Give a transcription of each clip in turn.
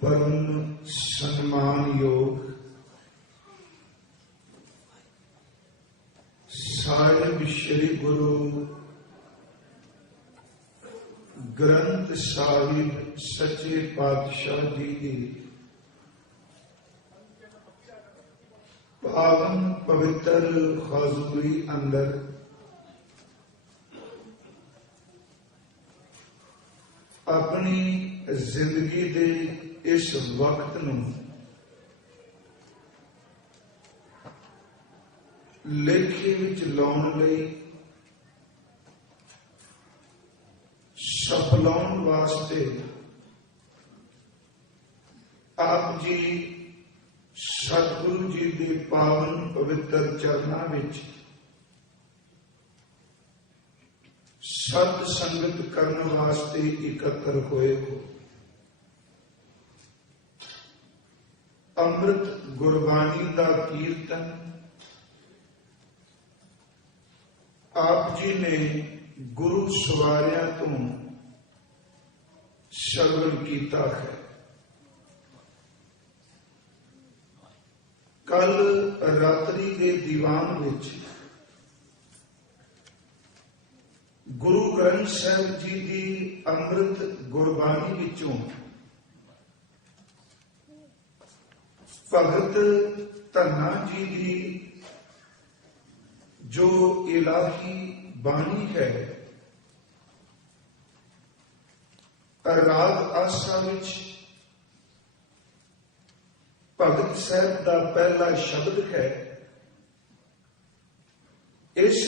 परम सम्मान योग साहिब श्री गुरु ग्रंथ साहिब सच्चे पातशाह जी की पावन पवित्र हजूरी अंदर अपनी जिंदगी दे इस वक्त नूं लेखे विच लाउण लई सफलाउण वास्ते आप जी सतगुरु जी दे पावन पवित्र चरनां विच सत संगत करने वास्ते एकत्र होए हो। अमृत गुरबाणी का कीर्तन आप जी ने गुरु सवारिया तो श्रवण किया है। कल रात्रि के दीवान विच गुरु ग्रंथ साहिब जी की अमृत गुरबाणी विचों भगत धन्ना जी की जो इलाही बाणी है राग आसा विच भगत साहब का पहला शब्द है। इस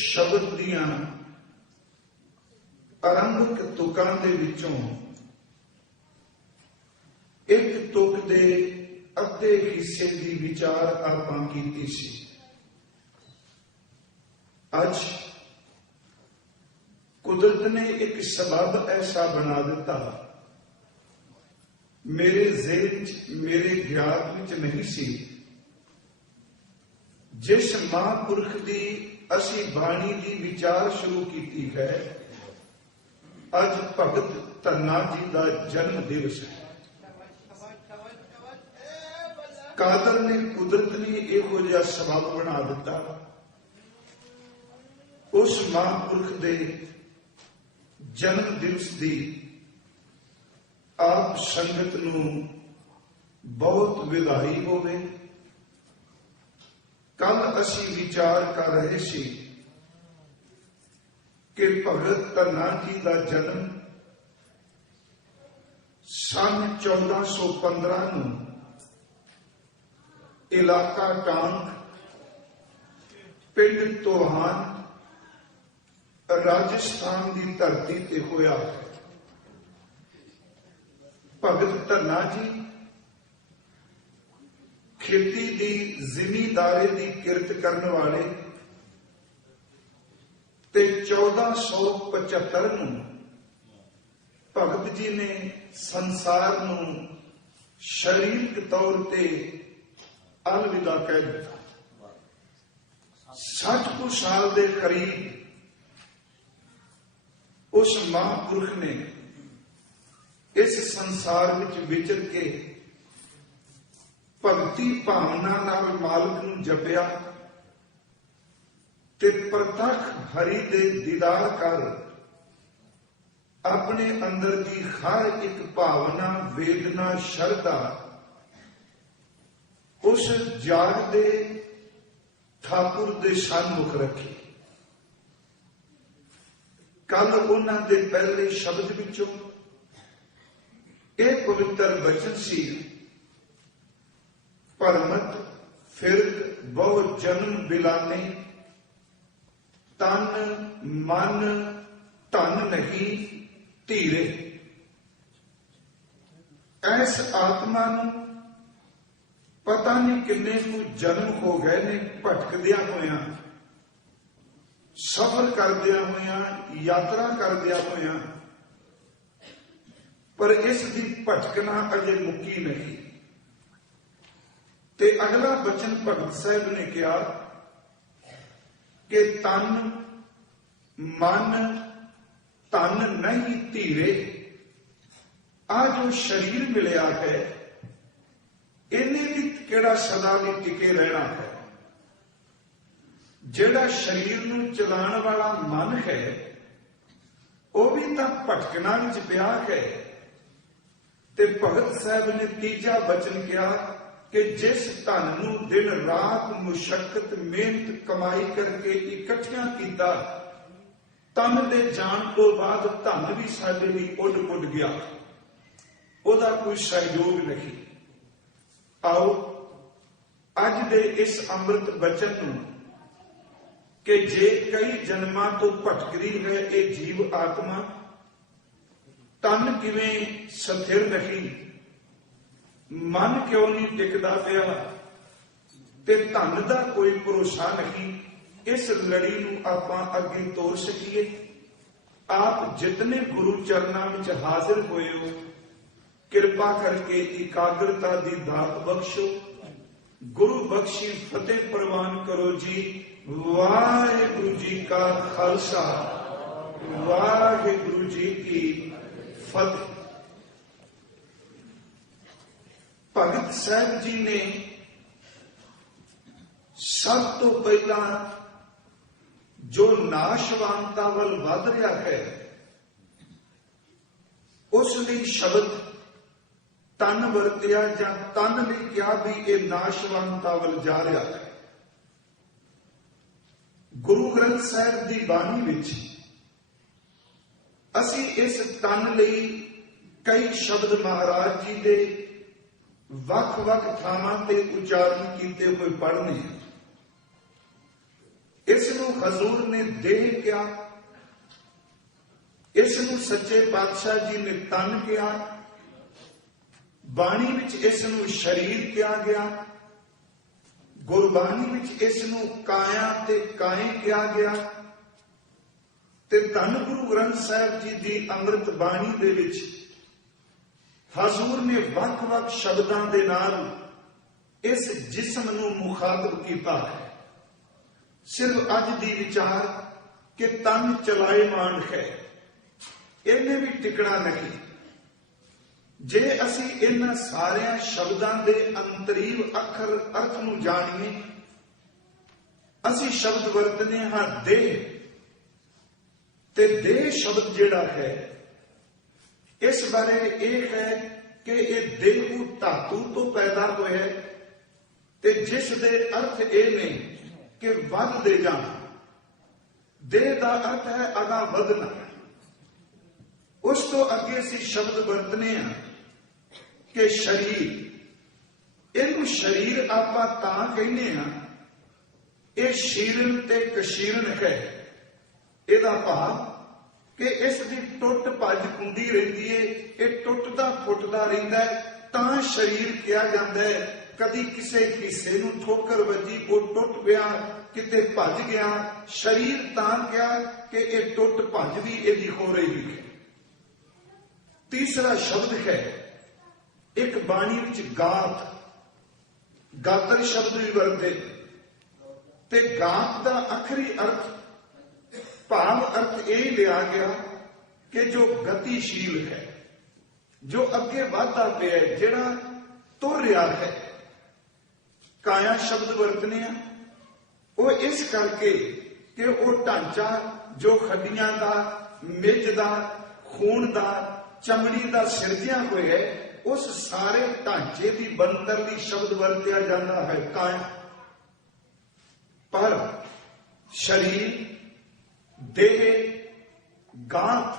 शब्द दियां आरंभिक तुकां दे विचों एक तुक दे अद्धे हिस्से की विचार आपां कीती सी। अज कुदरत ने एक सबब ऐसा बना दिता मेरे ज़हन च मेरे ज्ञात विच नहीं सी। जिस महापुरख की असी बाणी की विचार शुरू की है, अज भगत धन्ना जी का जन्म दिवस है। कादर ने कुदरत ने इहो जिहा सबब बना दिता उस महापुरख के जन्म दिवस की आप संगत नूं बहुत विधाई होवे। कल असी विचार कर रहे सी कि भगत धन्ना जी का जन्म सन 1415 नूं इलाका टांग पिंड तोहान राजस्थान की धरती ते होया है। भगत धन्ना जी खेती की जिमीदारी की किरत करने वाले ते 1475 नूं भगत जी ने संसार नूं शारीरिक तौर ते अलविदा कह दिता। 60 कुछ साल के करीब उस महापुरुष ने इस संसार विच विचर के भगती भावना नाल मालिक नूं जपिया ते प्रतख हरि दे दीदार कर अपने अंदर की हर एक भावना वेदना शरधा उस जागदे ठाकुर दे सन्मुख रखी। कल उन्हां दे पहले शब्द विचों एक पवित्र वचन सी, परमत फिरक बहु जन्म बिलाने तन मन धन नहीं धीरे। ऐस आत्मा नूं पता नहीं किन्ने को जन्म हो गए ने भटकदिया होया, सफर करदिया होया, यात्रा करदिया होया, पर इसकी भटकना अजे मुक्की नहीं। ते अगला वचन भगत साहब ने कहा कि तन मन धन नहीं धीरे। आ जो शरीर मिलिया है इन्हें भी केड़ा सदा भी टिके रहना है। जेड़ा शरीर नूं चलाण वाला मन है वो भी तां भटकना विच पिया है। ते भगत साहब ने तीजा वचन कहा कि जिस धन नूं दिन रात मुशक्कत मेहनत कमाई करके इकट्ठियां कीता, तन दे जाण तो बाद धन भी साडे लई उड पुड गया, ओदा कोई सहयोग नहीं। आओ अज दे इस अमृत वचन नूं कि जे कई जन्मां तो भटकदी है ये जीव आत्मा, तन किवें स्थिर नहीं, मन क्यों नहीं टिकदा पिया ते धन दा कोई भरोसा नहीं, इस लड़ी नूं आपां अगे तोड़ सकीए। आप जितने गुरु चरनां विच हाजिर होए हो, किरपा करके एकाग्रता दी दात बख्शो, गुरु बख्शी फतेह प्रवान करो जी। वाहिगुरु जी का खालसा, वाहिगुरु जी की फतेह। भगत साहब जी ने सब तो पहला जो नाशवानता वल वध रहा है उस लिए शब्द तन वरतिया जां तन ने क्या भी ये नाशवानता वल जा रहा है। गुरु ग्रंथ साहिब की बाणी विच असी इस तन लई कई शब्द महाराज जी दे वख-वख थावां ते उचारण कीते हुए पढ़ने हैं। इसनूं हजूर ने देह किया, इसनूं सच्चे पातशाह जी ने तन किया, बाणी विच इसनूं शरीर किया गया, गुरबाणी विच इसनूं काया ते काए किया गया, ते धन गुरु ग्रंथ साहिब जी दी अमृत बाणी दे विच हजूर ने वख-वख शब्दां दे नाल इस जिस्म नूं मुखातब कीता है। सिर्फ अज दी विचार कि तन चलाएमान है, इन्हें भी टिकना नहीं। जे असी इन सारिया शब्दां दे अंतरीव अखर अर्थ नूं जाणीए, असी शब्द वरतने हां देह, ते देह शब्द जिहड़ा है इस बारे यह है कि यह देहू धातु तो पैदा होया है, ते जिस दे अर्थ ये ने कि वध दे जाना। देह का अर्थ है अगा वधना। उस तो अगे असी शब्द वरतने हैं कि शरीर, इनू शरीर आपां तां कहने हैं, यह शीरण ते कशीरण है। इहदा भाव कि इसकी टुट भज हुंदी रहिंदी है, ये टुटदा फुटदा रहिंदा है, तां शरीर किया जाता है। कदी किसी हिस्से नूं ठोकर वजी, वो टुट गया, किते भज गया, शरीर तां क्या कि ये टुट भज भी इहदी हो रही है। तीसरा शब्द है एक बाणी विच गात, गातर शब्द भी वरते, ते गात का आखिरी अर्थ भाव अर्थ यही लिया गया कि जो गतिशील है, जो अगे वाधा पिया है, जिहड़ा तुर रहा है। काया शब्द वरतने वो इस करके कि वो ढांचा जो हड्डियां का, मिज का, खून का, चमड़ी का सिरजिया हुआ है, उस सारे ढांचे की बनतर ली शब्द वरतिया जाता है काया। पर शरीर, देह, गांठ,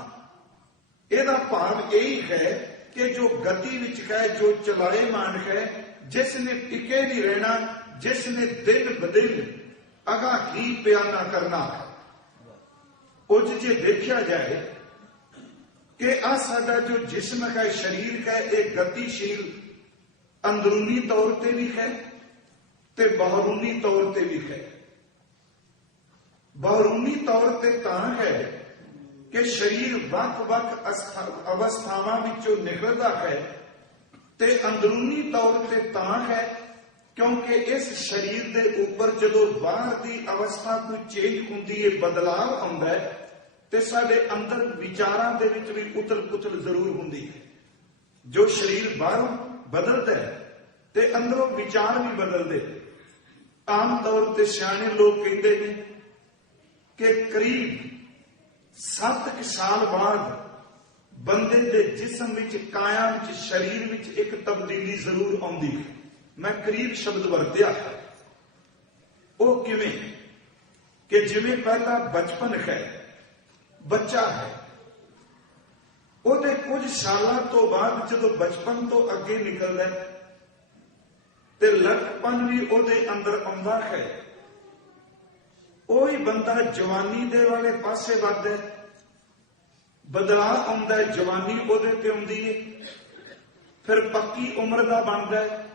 ਇਹਦਾ भाव यही है कि जो गति विच है, जो चलाएमान है, जिसने टिके नहीं रहना, जिसने दिन ब दिन अगा ही प्याना करना है। उज जे देखा जाए कि आ साडा जो जिस्म है, शरीर है, एक गतिशील अंदरूनी तौर पर भी है ते बाहरूनी तौर पर भी है। बाहरूनी तौर पर तां है कि शरीर वख-वख अवस्थावां विचों निकलदा है, ते अंदरूनी तौर पर तां है क्योंकि इस शरीर के ऊपर जदों बाहर की अवस्था कोई चेंज हुंदी है, बदलाव आउंदा है, ते साडे अंदर विचारां दे विच भी उथल पुथल जरूर हुंदी है। ਜੋ ਸਰੀਰ ਬਾਹਰੋਂ ਬਦਲਦਾ ਹੈ ਤੇ ਅੰਦਰੋਂ ਵਿਚਾਰ ਵੀ ਬਦਲਦੇ। ਆਮ ਤੌਰ ਤੇ ਸਿਆਣੇ ਲੋਕ ਕਹਿੰਦੇ ਨੇ ਕਿ ਕਰੀਬ 7 ਸਾਲ ਬਾਅਦ ਬੰਦੇ ਦੇ ਜਿਸਮ ਵਿੱਚ, ਕਾਇਆ ਵਿੱਚ, ਸਰੀਰ ਵਿੱਚ ਇੱਕ ਤਬਦੀਲੀ ਜ਼ਰੂਰ ਆਉਂਦੀ ਹੈ। ਮੈਂ ਕਰੀਬ ਸ਼ਬਦ ਵਰਤਿਆ ਹੈ। ਉਹ ਕਿਵੇਂ ਕਿ ਜਿਵੇਂ ਪਹਿਲਾ ਬਚਪਨ ਹੈ, ਬੱਚਾ ਹੈ, ਉਹਦੇ ਕੁਝ ਸਾਲਾਂ ਤੋਂ ਬਾਅਦ ਜਦੋਂ ਬਚਪਨ ਤੋਂ ਅੱਗੇ ਨਿਕਲਦਾ ਹੈ ਤੇ ਲੜਕਪਨ ਵੀ ਉਹਦੇ ਅੰਦਰ ਆਉਂਦਾ ਹੈ, ਉਹੀ ਬੰਦਾ ਜਵਾਨੀ ਦੇ ਵਾਲੇ ਪਾਸੇ ਵੱਧਦਾ ਹੈ, ਬਦਲਾਅ ਆਉਂਦਾ ਹੈ, ਜਵਾਨੀ ਉਹਦੇ ਤੇ ਆਉਂਦੀ ਹੈ, ਫਿਰ ਪੱਕੀ ਉਮਰ ਦਾ ਬਣਦਾ ਹੈ,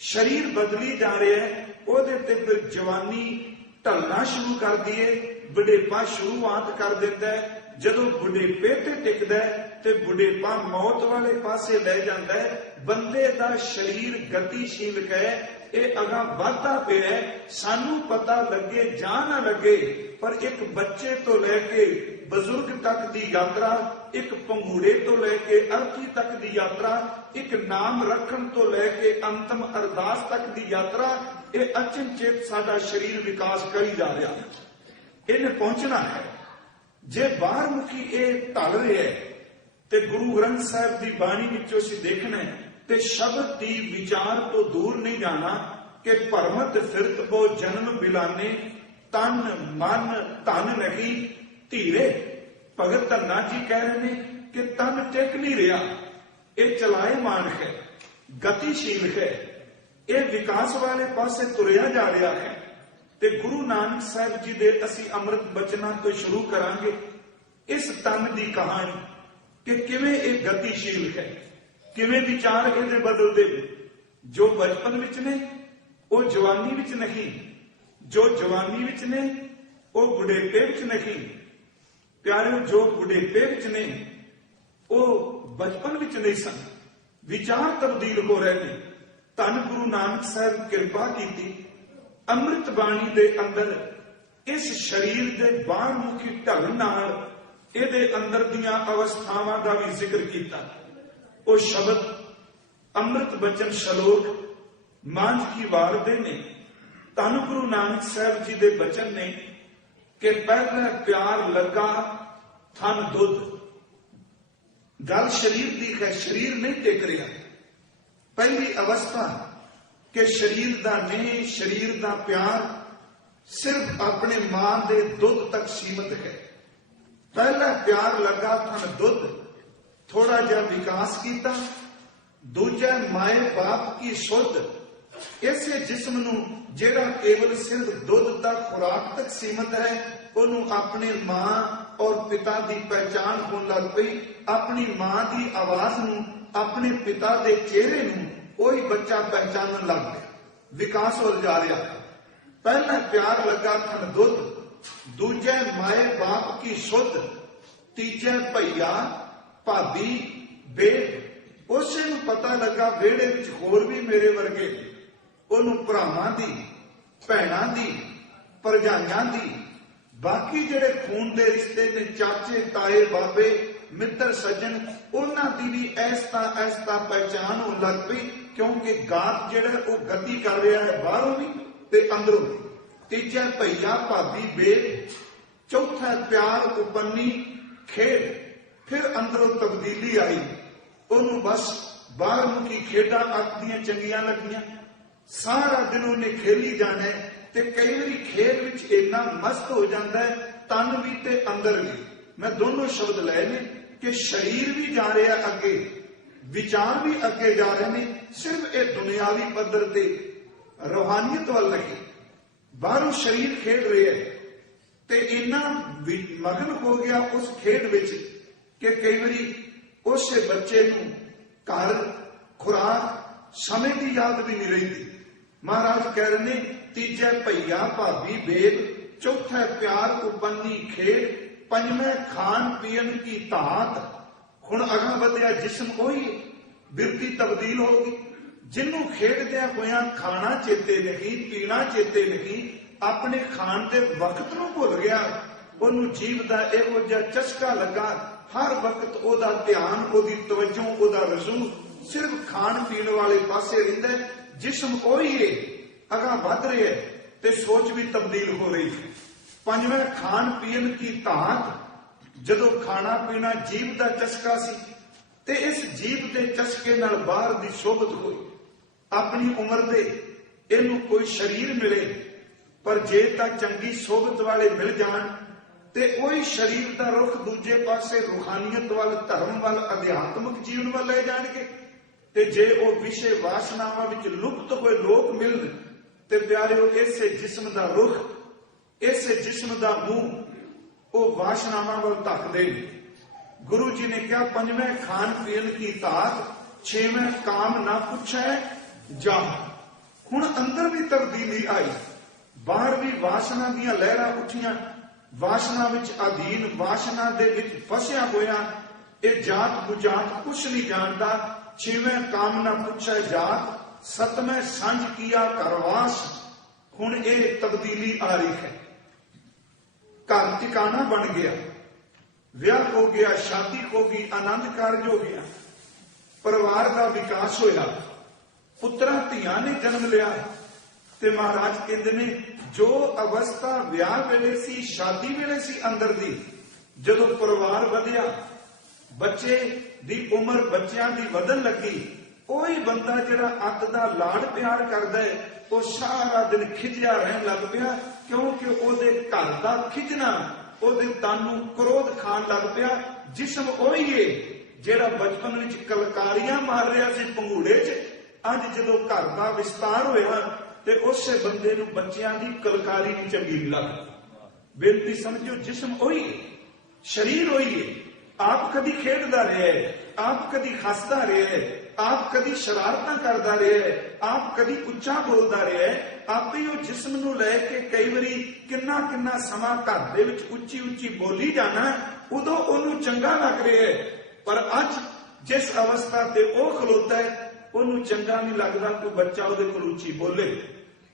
ਸਰੀਰ ਬਦਲੀ ਜਾ ਰਿਹਾ ਹੈ, ਉਹਦੇ ਤੇ ਫਿਰ ਜਵਾਨੀ ਢਲਣਾ ਸ਼ੁਰੂ ਕਰਦੀ ਹੈ, ਬੁਢੇਪਾ ਸ਼ੁਰੂਆਤ ਕਰ ਦਿੰਦਾ ਹੈ। ਜਦੋਂ ਬੁਢੇਪੇ ਤੇ ਟਿਕਦਾ ਹੈ ਤੇ ਬੁਢੇਪਾ ਮੌਤ ਵਾਲੇ ਪਾਸੇ ਲੈ ਜਾਂਦਾ ਹੈ। ਬੰਦੇ ਦਾ ਸਰੀਰ ਗਤੀਸ਼ੀਲ ਹੈ, ਇਹ ਅਗਾ ਵਧਦਾ ਪਿਆ ਹੈ। ਸਾਨੂੰ ਪਤਾ ਲੱਗੇ ਜਾਂ ਨਾ ਲੱਗੇ, ਪਰ ਇੱਕ ਬੱਚੇ ਤੋਂ ਲੈ ਕੇ ਬਜ਼ੁਰਗ ਤੱਕ ਦੀ ਯਾਤਰਾ, ਇੱਕ ਪੰਘੂੜੇ ਤੋਂ ਲੈ ਕੇ ਅਰਥੀ ਤੱਕ ਦੀ ਯਾਤਰਾ, ਇੱਕ ਨਾਮ ਰੱਖਣ ਤੋਂ ਲੈ ਕੇ ਅੰਤਮ ਅਰਦਾਸ ਤੱਕ ਦੀ ਯਾਤਰਾ, ਇਹ ਅਚਨਚੇਤ ਸਾਡਾ ਸਰੀਰ ਵਿਕਾਸ ਕਰੀ ਜਾ ਰਿਹਾ ਹੈ। ਇਹਨੇ ਪਹੁੰਚਣਾ ਹੈ। ਜੇ ਬਾਹਰ ਮੁਖੀ ਇਹ ਢਲ ਰਿਹਾ ਹੈ ਤੇ ਗੁਰੂ ਗ੍ਰੰਥ ਸਾਹਿਬ ਦੀ ਬਾਣੀ ਵਿੱਚੋਂ ਅਸੀਂ ਦੇਖਣਾ ਹੈ ਤੇ ਸ਼ਬਦ ਦੀ ਵਿਚਾਰ ਤੋਂ ਦੂਰ ਨਹੀਂ ਜਾਣਾ ਕਿ ਭਰਮਤ ਫਿਰਤ ਬੋ ਜਨਮ ਬਿਲਾਨੇ, ਤਨ ਮਨ ਧਨ ਨਹੀਂ ਧੀਰੇ। ਭਗਤ ਧੰਨਾ ਜੀ ਕਹਿ ਰਹੇ ਨੇ ਕਿ ਤਨ ਟਿਕ ਨਹੀਂ ਰਿਹਾ, ਇਹ ਚਲਾਇਮਾਨ ਹੈ, ਗਤੀਸ਼ੀਲ ਹੈ, ਇਹ ਵਿਕਾਸ ਵਾਲੇ ਪਾਸੇ ਤੁਰਿਆ ਜਾ ਰਿਹਾ ਹੈ। ਤੇ ਗੁਰੂ ਨਾਨਕ ਸਾਹਿਬ ਜੀ ਦੇ ਅਸੀਂ ਅੰਮ੍ਰਿਤ ਬਚਨਾਂ ਤੋਂ ਸ਼ੁਰੂ ਕਰਾਂਗੇ ਇਸ ਤਨ ਦੀ ਕਹਾਣੀ ਕਿ ਕਿਵੇਂ ਇਹ ਗਤੀਸ਼ੀਲ ਹੈ, ਕਿਵੇਂ ਵਿਚਾਰ ਇਹਦੇ ਬਦਲਦੇ ਨੇ। ਜੋ ਬਚਪਨ ਵਿੱਚ ਨੇ ਉਹ ਜਵਾਨੀ ਵਿੱਚ ਨਹੀਂ, ਜੋ ਜਵਾਨੀ ਵਿੱਚ ਨੇ ਉਹ ਬੁਢੇਪੇ ਵਿੱਚ ਨਹੀਂ। ਪਿਆਰਿਓ, ਜੋ ਬੁਢੇਪੇ ਵਿੱਚ ਨੇ ਉਹ ਬਚਪਨ ਵਿੱਚ ਨਹੀਂ ਸਨ। ਵਿਚਾਰ ਤਬਦੀਲ ਹੋ ਰਹੇ ਨੇ। ਧੰਨ ਗੁਰੂ ਨਾਨਕ ਸਾਹਿਬ ਕਿਰਪਾ ਕੀਤੀ, ਅੰਮ੍ਰਿਤ ਬਾਣੀ ਦੇ ਅੰਦਰ ਇਸ ਸਰੀਰ ਦੇ ਬਾਹਰਮੁਖੀ ਢੰਗ ਨਾਲ ਇਹਦੇ ਅੰਦਰ ਦੀਆਂ ਅਵਸਥਾਵਾਂ ਦਾ ਵੀ ਜ਼ਿਕਰ ਕੀਤਾ। ਉਹ ਸ਼ਬਦ ਅੰਮ੍ਰਿਤ ਬਚਨ ਸ਼ਲੋਕ ਮਾਂਝ ਕੀ ਵਾਰ ਦੇ ਨੇ। ਧੰਨ ਗੁਰੂ ਨਾਨਕ ਸਾਹਿਬ ਜੀ ਦੇ ਬਚਨ ਨੇ ਕਿ ਪਹਿਲਾ ਪਿਆਰ ਲੱਗਾ ਥਨ ਦੁੱਧ। ਗੱਲ ਸਰੀਰ ਦੀ ਹੈ, ਸਰੀਰ ਨਹੀਂ ਟਿਕ ਰਿਹਾ। ਪਹਿਲੀ ਅਵਸਥਾ ਕਿ ਸਰੀਰ ਦਾ ਨਹੀਂ, ਸਰੀਰ ਦਾ ਪਿਆਰ ਸਿਰਫ ਆਪਣੇ ਮਾਂ ਦੇ ਦੁੱਧ ਤੱਕ ਸੀਮਤ ਹੈ। ਪਹਿਲਾ ਪਿਆਰ ਲੱਗਾ ਥਨ ਦੁੱਧ, ਥੋੜਾ ਜਿਹਾ ਵਿਕਾਸ ਕੀਤਾ। ਦੂਜਾ ਮਾਏ ਬਾਪ ਕੀ ਸੁੱਧ, ਇਸੇ ਜਿਸਮ ਨੂੰ ਜਿਹੜਾ ਕੇਵਲ ਸਿਰਫ ਦੁੱਧ ਤੱਕ ਖੁਰਾਕ ਤੱਕ ਸੀਮਤ ਹੈ, ਉਹਨੂੰ ਆਪਣੇ ਮਾਂ ਔਰ ਪਿਤਾ ਦੀ ਪਹਿਚਾਨ ਹੋਣ ਲੱਗ ਪਈ। ਆਪਣੀ ਮਾਂ ਦੀ ਆਵਾਜ਼ ਨੂੰ, ਆਪਣੇ ਪਿਤਾ ਦੇ ਚਿਹਰੇ ਨੂੰ ਉਹੀ ਬੱਚਾ ਪਹਿਚਾਨਣ ਲੱਗ ਗਿਆ। ਵਿਕਾਸ ਹੋ ਜਾ ਰਿਹਾ। ਪਹਿਲਾ ਪਿਆਰ ਲੱਗਾ ਥਨ ਦੁੱਧ, ਦੂਜਾ ਮਾਏ ਬਾਪ ਕੀ ਸੁੱਧ, ਤੀਜਾ ਭਈਆ ਭਾਬੀ ਬੇਟ। ਉਸੇ ਨੂੰ ਪਤਾ ਲੱਗਾ ਵਿਹੜੇ ਵਿੱਚ ਹੋਰ ਵੀ ਮੇਰੇ ਵਰਗੇ, ਉਹਨੂੰ ਭਰਾਵਾਂ ਦੀ, ਭੈਣਾਂ ਦੀ, ਭਰਜਾਈਆਂ ਦੀ, ਬਾਕੀ ਜਿਹੜੇ ਖੂਨ ਦੇ ਰਿਸ਼ਤੇ ਨੇ, ਚਾਚੇ ਤਾਏ ਬਾਬੇ ਮਿੱਤਰ ਸੱਜਣ, ਉਹਨਾਂ ਦੀ ਵੀ ਐਸਤਾ ਪਹਿਚਾਨ ਹੋਣ ਲੱਗ ਪਈ। ਕਿਉਂਕਿ ਗਾਤ ਜਿਹੜਾ ਉਹ ਗਤੀ ਕਰ ਰਿਹਾ ਹੈ ਬਾਹਰੋਂ ਵੀ ਤੇ ਅੰਦਰੋਂ ਵੀ। ਤੀਜਾ ਭਈਆ ਭਾਬੀ ਬੇਟ, ਚੌਥਾ ਪਿਆਰ ਉਪੰਨੀ ਖੇਡ। ਫਿਰ ਅੰਦਰੋਂ ਤਬਦੀਲੀ ਆਈ। ਉਹਨੂੰ ਬਸ ਬਾਹਰ ਮੁਖੀ ਖੇਡਾਂ ਅੱਖ ਦੀਆਂ ਚੰਗੀਆਂ ਲੱਗੀਆਂ। ਸਾਰਾ ਦਿਨ ਉਹਨੇ ਖੇਲੀ ਜਾਣਾ ਤੇ ਕਈ ਵਾਰੀ ਖੇਡ ਵਿੱਚ ਇੰਨਾ ਮਸਤ ਹੋ ਜਾਂਦਾ ਹੈ, ਤਨ ਵੀ ਤੇ ਅੰਦਰ ਵੀ। ਮੈਂ ਦੋਨੋਂ ਸ਼ਬਦ ਲਏ ਨੇ ਕਿ ਸਰੀਰ ਵੀ ਜਾ ਰਿਹਾ ਅੱਗੇ, ਵਿਚਾਰ ਵੀ ਅੱਗੇ ਜਾ ਰਹੇ ਨੇ। ਸਿਰਫ ਇਹ ਦੁਨਿਆਵੀ ਪੱਧਰ ਤੇ ਰੂਹਾਨੀਅਤ ਵੱਲ ਨਹੀਂ। ਬਾਹਰੋਂ ਸਰੀਰ ਖੇਡ ਰਿਹਾ ਹੈ ਤੇ ਇੰਨਾ ਮਗਨ ਹੋ ਗਿਆ ਉਸ ਖੇਡ ਵਿੱਚ ਕਿ ਕਈ ਵਾਰੀ ਉਸੇ ਬੱਚੇ ਨੂੰ ਘਰ, ਖੁਰਾਕ, ਸਮੇਂ ਦੀ ਯਾਦ ਵੀ ਨਹੀਂ ਰਹਿੰਦੀ। ਮਹਾਰਾਜ ਕਹਿ ਰਹੇ ਨੇ ਤੀਜਾ ਭਈਆ ਭਾਬੀ ਬੇਦ, ਚੌਥਾ ਪਿਆਰ ਉਪੰਨੀ ਖੇਡ, ਪੰਜਵੇਂ ਖਾਣ ਪੀਣ ਕੀ ਧਾਤ। ਹੁਣ ਅਗਾਂ ਵਧਿਆ ਜਿਸਮ ਉਹੀ, ਬਿਰਤੀ ਤਬਦੀਲ ਹੋ ਗਈ। ਜਿਹਨੂੰ ਖੇਡਦਿਆਂ ਹੋਇਆਂ ਖਾਣਾ ਚੇਤੇ ਨਹੀਂ, ਪੀਣਾ ਚੇਤੇ ਨਹੀਂ, ਆਪਣੇ ਖਾਣ ਦੇ ਵਕਤ ਨੂੰ ਭੁੱਲ ਗਿਆ। ਉਹਨੂੰ ਜੀਵ ਦਾ ਇਹੋ ਜਿਹਾ ਚਸਕਾ ਲੱਗਾ, हर वक्त ओदा ध्यान, ओदी तवज्जो, ओदा रजू सिर्फ खाण पीण वाले पासे रहिंदा है। जिस्म ओही है, अगा वध रहा है ते सोच भी तब्दील हो रही है। पंजवें खाण पीण की धात, जदों खाना पीना जीभ का चस्का सी ते इस जीभ के चस्के नाल बाहर दी शोभत होई। अपनी उम्र दे इहनूं कोई शरीर मिले, पर जे तां चंगी सोभत वाले मिल जाण ते ओही शरीर का रुख दूजे पासे रूहानियत वाल, धर्म वाल, अध्यात्मक जीवन वाल ले जाणगे। ते जे ओ विषय वासनावां विच लुप्त होए लोक मिलन ते प्यारिओ इसे जिस्म दा रुख, इसे जिस्म दा मूंह ओ वासनावां वाल धकदे ने। गुरु जी ने कहा पंजवें खान पीन की धात, छेवें काम ना पूछे जा। हुण अंदर भी तब्दीली आई, बाहर भी वासना दीयां लहरां उठियां। वासना विच अधीन, वासना दे विच फसिया होया ये जात बुजात कुछ नहीं जानता। छेवें काम ना पूछे जात, सतवें सांझ किया करवास। हुण ये तब्दीली आ रही है। घर ठिकाना बन गया, विआह हो गया, शादी हो गई, आनंद कारज हो गया, परिवार का विकास होया, पुत्रां धीआं ने जन्म लिया। ते महाराज कहते ने जो अवस्था विआह वेले सी, शादी वेले सी अंदर दी, जदों परिवार वधिया, बच्चे दी उम्र बच्चियां दी वधन लगी, ओही बंदा जिहड़ा अत दा लाड़ प्यार करदा है वो सारा दिन खिजिया रहन लग पिया, क्योंकि ओहदे घर दा खिजना ओहदे तन नूं क्रोध खाण लग पिया। जिस्म ओही है जिहड़ा बचपन विच कलकारियां मार रहा सी पंघूड़े च, अज जदों घर दा विस्तार होया ते उसे बंदे नूं बच्चियां दी कलकारी नहीं चंगी लगदी। बेनती समझो, जिस्म ओही है, शरीर ओही है। आप कदी खेडदा रहा है, आप कदी हसदा रहा है, आप कदी शरारतां करदा रहा है, आप कदी उच्चा बोलदा रहा है। आप ही उस जिस्म नूं लैके कई वारी किन्ना किन्ना समा घर दे विच उच्ची उच्ची बोली जाना, उदों ओनूं चंगा लग रहा है। पर अज जिस अवस्था ते ओ खलोता है ओनूं चंगा नहीं लगता कोई बच्चा उहदे कोल उच्ची बोले।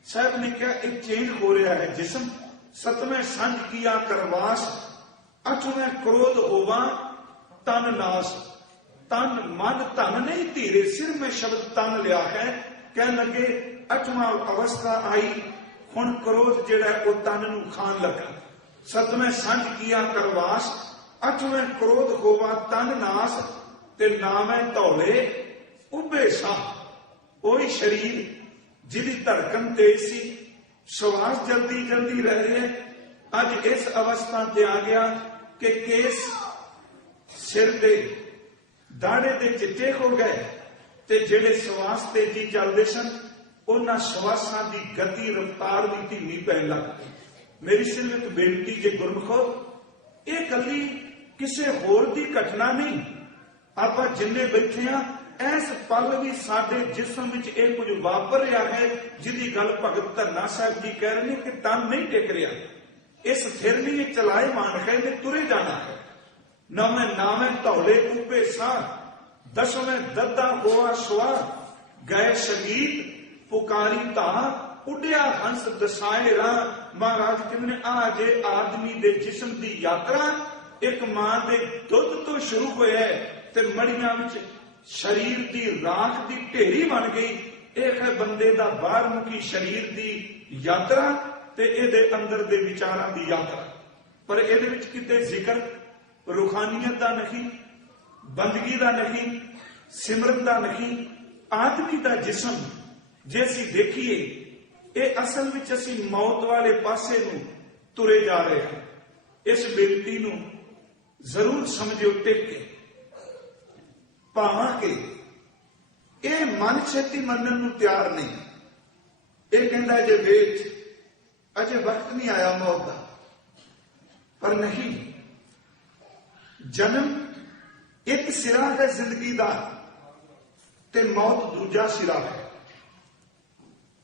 साहब ने कहा एक चेंज हो रहा है जिस्म। सतवें संज किया करवास, अठवें क्रोध होवा तन नास। तन मन धन नहीं धीरे, सिर में शब्द तन लिया है। कह लगे अठवां अवस्था आई, हुण क्रोध जिहड़ा वो तन नूं खान लगा। सतवें संज किया करवास, अठवें क्रोध होवा तन नास। ते नावें धौले उबे साह। ओही शरीर जिहदी धड़कन तेज सी, श्वास जल्दी जल्दी रह रहे, अज इस अवस्था ते आ गया कि केस सिर दे दाड़े दे चिट्टे हो गए ते जेड़े श्वास तेजी चलते सन उन्हां श्वासां दी गति रफ्तार भी धीमी पैण लग पई। मेरी सिर्फ एक बेनती जे गुरमुखो, ये कली किसी होर दी घटना नहीं। आपां जिन्ने बैठे हां इस पल भी साडे जिस्म विच इह कुछ वापर रहा है जिहदी गल भगत धरना साहब जी कह रहे हैं कि तन नहीं टिक रहा, इस स्थिर नहीं चलाए मान है ने तुरे जाना है। नवें नावें धौले उबे साह, दसवें दद्दा होआ सुआ। गए शगीत पुकारी धा, उड़िया हंस दसाए राह। महाराज कहने आजे आदमी दे जिस्म दी यात्रा एक मां दे दुध तो शुरू होया ते मड़ियां विच शरीर दी राख दी ढेरी बन गई। एक है बंदे दा बाहर मुखी शरीर दी यात्रा ते इहदे अंदर दे विचारां दी यात्रा। पर इहदे विच किते जिक्र रूहानियत दा नहीं, बंदगी दा नहीं, सिमरन दा नहीं। आदमी दा जिस्म जे असीं देखीए ये असल विच असीं मौत वाले पासे नूं तुरे जा रहे हैं। इस बेनती नूं जरूर समझिओ टिक के, भावां के ये मन छेती मनन नूं तैयार नहीं। ये कहंदा जे वेट अजे वक्त नहीं आया मौत का, पर नहीं, जन्म एक सिरा है जिंदगी का ते मौत दूजा सिरा है।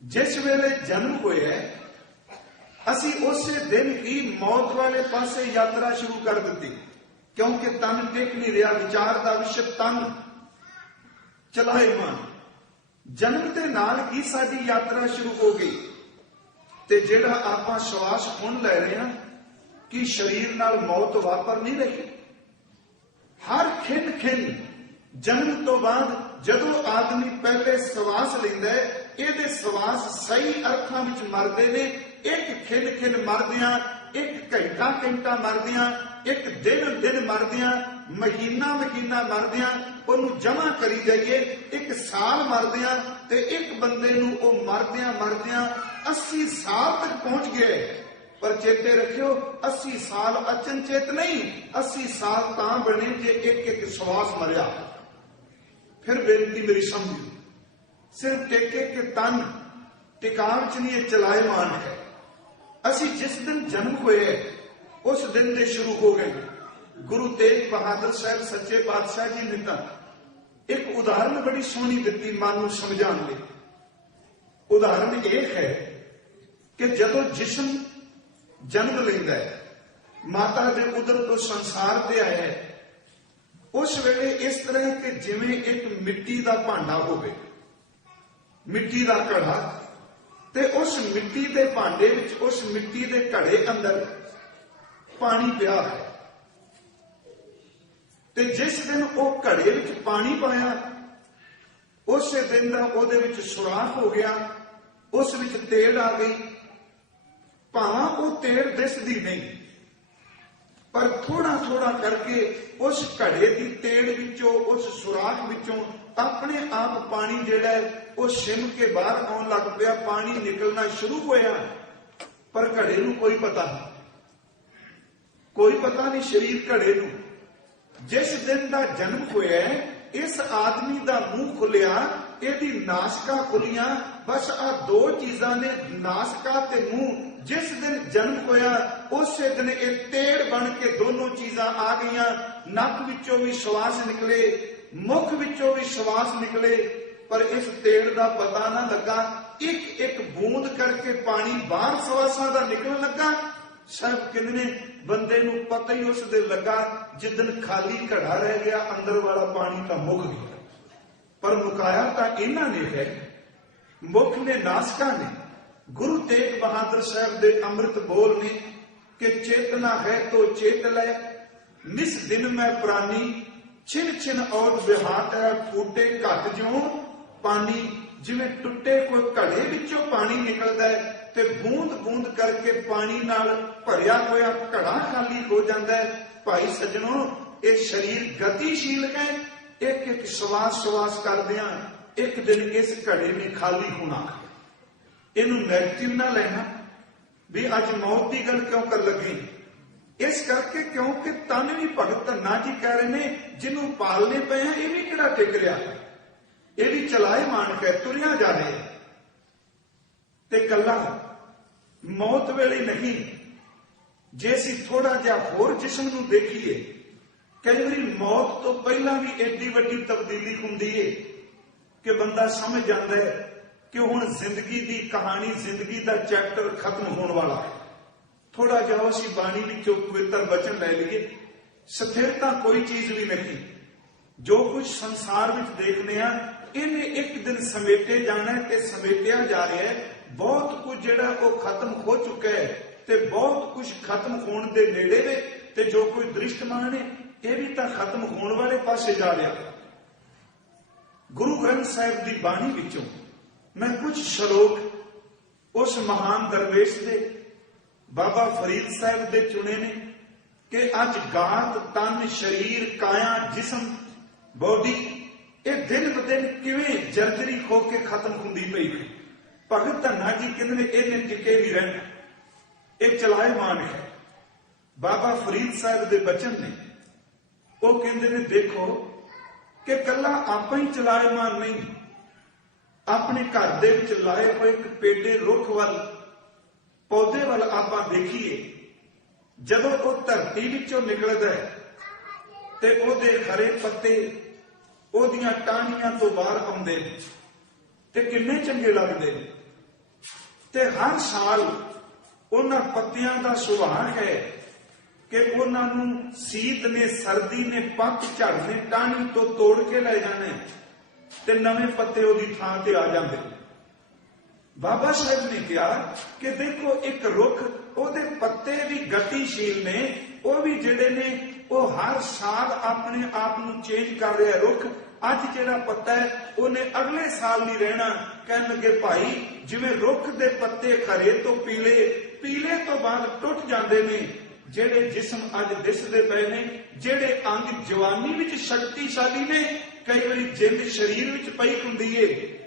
जिस वेले जन्म होया असी उसे दिन ही मौत वाले पासे यात्रा शुरू कर दी, क्योंकि तन टिक नहीं रहा, विचार का विषय तन चलाए मन। जन्म के नाल ही साडी यात्रा शुरू हो गई ते जेड़ा आपां श्वास हुण ले रहे हैं कि शरीर नाल मौत वापर नहीं रही। हर खिन खिन जन्म तो बाद जदों आदमी पहले सवास लैंदा है, ਇਹਦੇ सवास सही अर्थां विच मरदे ने। एक खिन खिन मरदियां, एक घंटा घंटा मरदियां, एक दिन दिन मरदियां, महीना महीना मरदियां, ਉਹਨੂੰ जमा करी जाइए, एक साल मरदियां, ते एक बंदे नूं ਉਹ मरदियां मरदियां 80 साल तक पहुंच गए। पर चेते रखियो 80 साल अचनचेत नहीं, 80 साल तां बने जे एक एक सवास मरिया। फिर बेनती मेरी समझियो, सिर्फ टेके के तन टिकाव च नहीं चलाएमान है। असी जिस दिन जन्म हुए उस दिन से शुरू हो गए। गुरु तेग बहादुर साहब सच्चे पातशाह जी ने तो एक उदाहरण बड़ी सोहनी दी मन को समझाने लई। उदाहरण यह है कि जदों जिस्म जन्म लेंदा है, माता के उदर तो संसार ते आया है, उस वेले इस तरह के जिवें एक मिट्टी का भांडा होवे, मिट्टी का घड़ा, ते उस मिट्टी के भांडे विच, उस मिट्टी के घड़े अंदर पानी पिया है। ते जिस दिन वो घड़े विच पानी पाया, उस दिन का उहदे विच सुराख हो गया, उस विच तेल आ गई। भावां वो तेल दिसदी नहीं, पर थोड़ा थोड़ा करके उस घड़े की तेल विचों, उस सुराख विचों अपने आप पानी जिहड़ा है वो सिम के बाहर आउण लग पिया, पानी निकलना शुरू होया। पर घड़े नूं कोई पता नहीं, कोई पता नहीं शरीर घड़े नूं। जिस दिन का जन्म होया है, इस आदमी का मुंह खुलिया, ਇਹਦੀ नासका खुलियां, बस आ दो चीजां ने, नासका ते मुंह। जिस दिन जन्म होया उस दिन ये तेड़ बन के दोनों चीजां आ गईयां। नक विचों भी श्वास निकले, मुख विचों भी श्वास निकले, पर इस तेड़ का पता ना लगा। एक एक बूंद करके पानी बाहर श्वासां दा निकलण लगा। सब कहंदे ने बंदे नूं पता ही उस दिन लगा जिदन खाली घड़ा रह गया, अंदर वाला पानी तो मुक गया। पर मुकाया तो इन्हां ने है, मुख ने, नासका ने। गुरु तेग बहादुर साहब दे अमृत बोल ने कि चेतना है तो चेत लै, निस दिन में प्राणी, छिन छिन और विहाट है, फूटे घट ज्यों पानी। जिवें टुटे कोई घड़े विचों पानी निकलदा है ते बूंद बूंद करके पानी नाल भरिया होया घड़ा खाली हो जाता है। भाई सज्जनों, ये शरीर गतिशील है, एक एक श्वास श्वास करदियां एक दिन इस घड़े ने खाली होना। इनू नैगेटिव ना लेना भी अज मौत की गल क्यों कर लगे, इस करके क्योंकि तन भी भगत धन्ना जी कह रहे ने जिन्हों पालने पे हैं, ये भी किहड़ा टिक रहा, ये भी चलाए मान के तुरिया जा रहे ते कला मौत वेले नहीं। जे असीं थोड़ा जिहा होर जिस्म नूं देखीए, कई बारी मौत तो पहला भी एडी वड्डी तब्दीली हुंदी है कि बंदा समझ जाता है कि हुण जिंदगी की कहानी, जिंदगी का चैप्टर खत्म होने वाला है। थोड़ा जाओ असीं बाणी विचों पवित्र वचन लै लईए, स्थिरता कोई चीज भी नहीं। जो कुछ संसार में देखने आ, इन्हें एक दिन समेटे जाना है ते समेटिया जा रहा है। बहुत कुछ जिहड़ा वो खत्म हो चुका है ते बहुत कुछ खत्म होने के नेड़े वे, ते जो कोई दृष्टमान है ये भी तो खत्म होने वाले पासे जा रहा है। गुरु ग्रंथ साहिब की बाणी विचों मैं कुछ श्लोक उस महान दरवेश दे बाबा फरीद साहब दे चुने ने कि अज गात तन शरीर काया जिस्म बॉडी ये दिन ब दिन किवें जर्जरी खो के खत्म हुंदी पई है। भगत धन्ना जी कहंदे ने इन्हें टिके भी रहना, ये चलाएमान है। बाबा फरीद साहब दे बचन ने वो कहंदे ने देखो कि कला आपां ही चलाएमान नहीं, अपने घर दे विच लाए हुए एक पेडे रुख वाल पौधे वाल आपां देखीए, जदों वो धरती विचों निकलदा है ते ओहदे हरे पत्ते ओहदियां टाहनियां तो बाहर आउंदे ने ते किन्ने चंगे लगदे ने। ते हर साल उन्हां पत्तियां दा सुभाव है कि उन्हां नूं सीत ने, सर्दी ने, पत झड़ ने टाहनी तो तोड़ के लै जाने ते नवे पत्ते ओहदी थां ते आ जांदे। बाबा साहब ने कहा कि देखो एक रुख ओहदे पत्ते भी गतिशील ने, वो भी जिहड़े ने ਉਹ ਹਰ ਸਾਲ ਆਪਣੇ ਆਪ ਨੂੰ ਚੇਂਜ ਕਰ ਰਿਹਾ। ਰੁੱਖ ਅੱਜ ਜਿਹੜਾ ਪੱਤਾ ਹੈ ਉਹਨੇ ਅਗਲੇ ਸਾਲ ਨਹੀਂ ਰਹਿਣਾ। ਕਹਿਣ ਲੱਗੇ ਭਾਈ ਜਿਵੇਂ ਰੁੱਖ ਦੇ ਪੱਤੇ ਹਰੇ ਤੋਂ ਪੀਲੇ, ਪੀਲੇ ਤੋਂ ਬਾਅਦ ਟੁੱਟ ਜਾਂਦੇ ਨੇ, ਜਿਹੜੇ ਜਿਸਮ ਅੱਜ ਦਿਸਦੇ ਪਏ ਨੇ, ਜਿਹੜੇ ਅੰਗ ਜਵਾਨੀ ਵਿੱਚ ਸ਼ਕਤੀਸ਼ਾਲੀ ਨੇ, ਕਈ ਵਾਰੀ ਜਿੰਦ ਸਰੀਰ ਵਿੱਚ ਪਈ ਹੁੰਦੀ ਏ,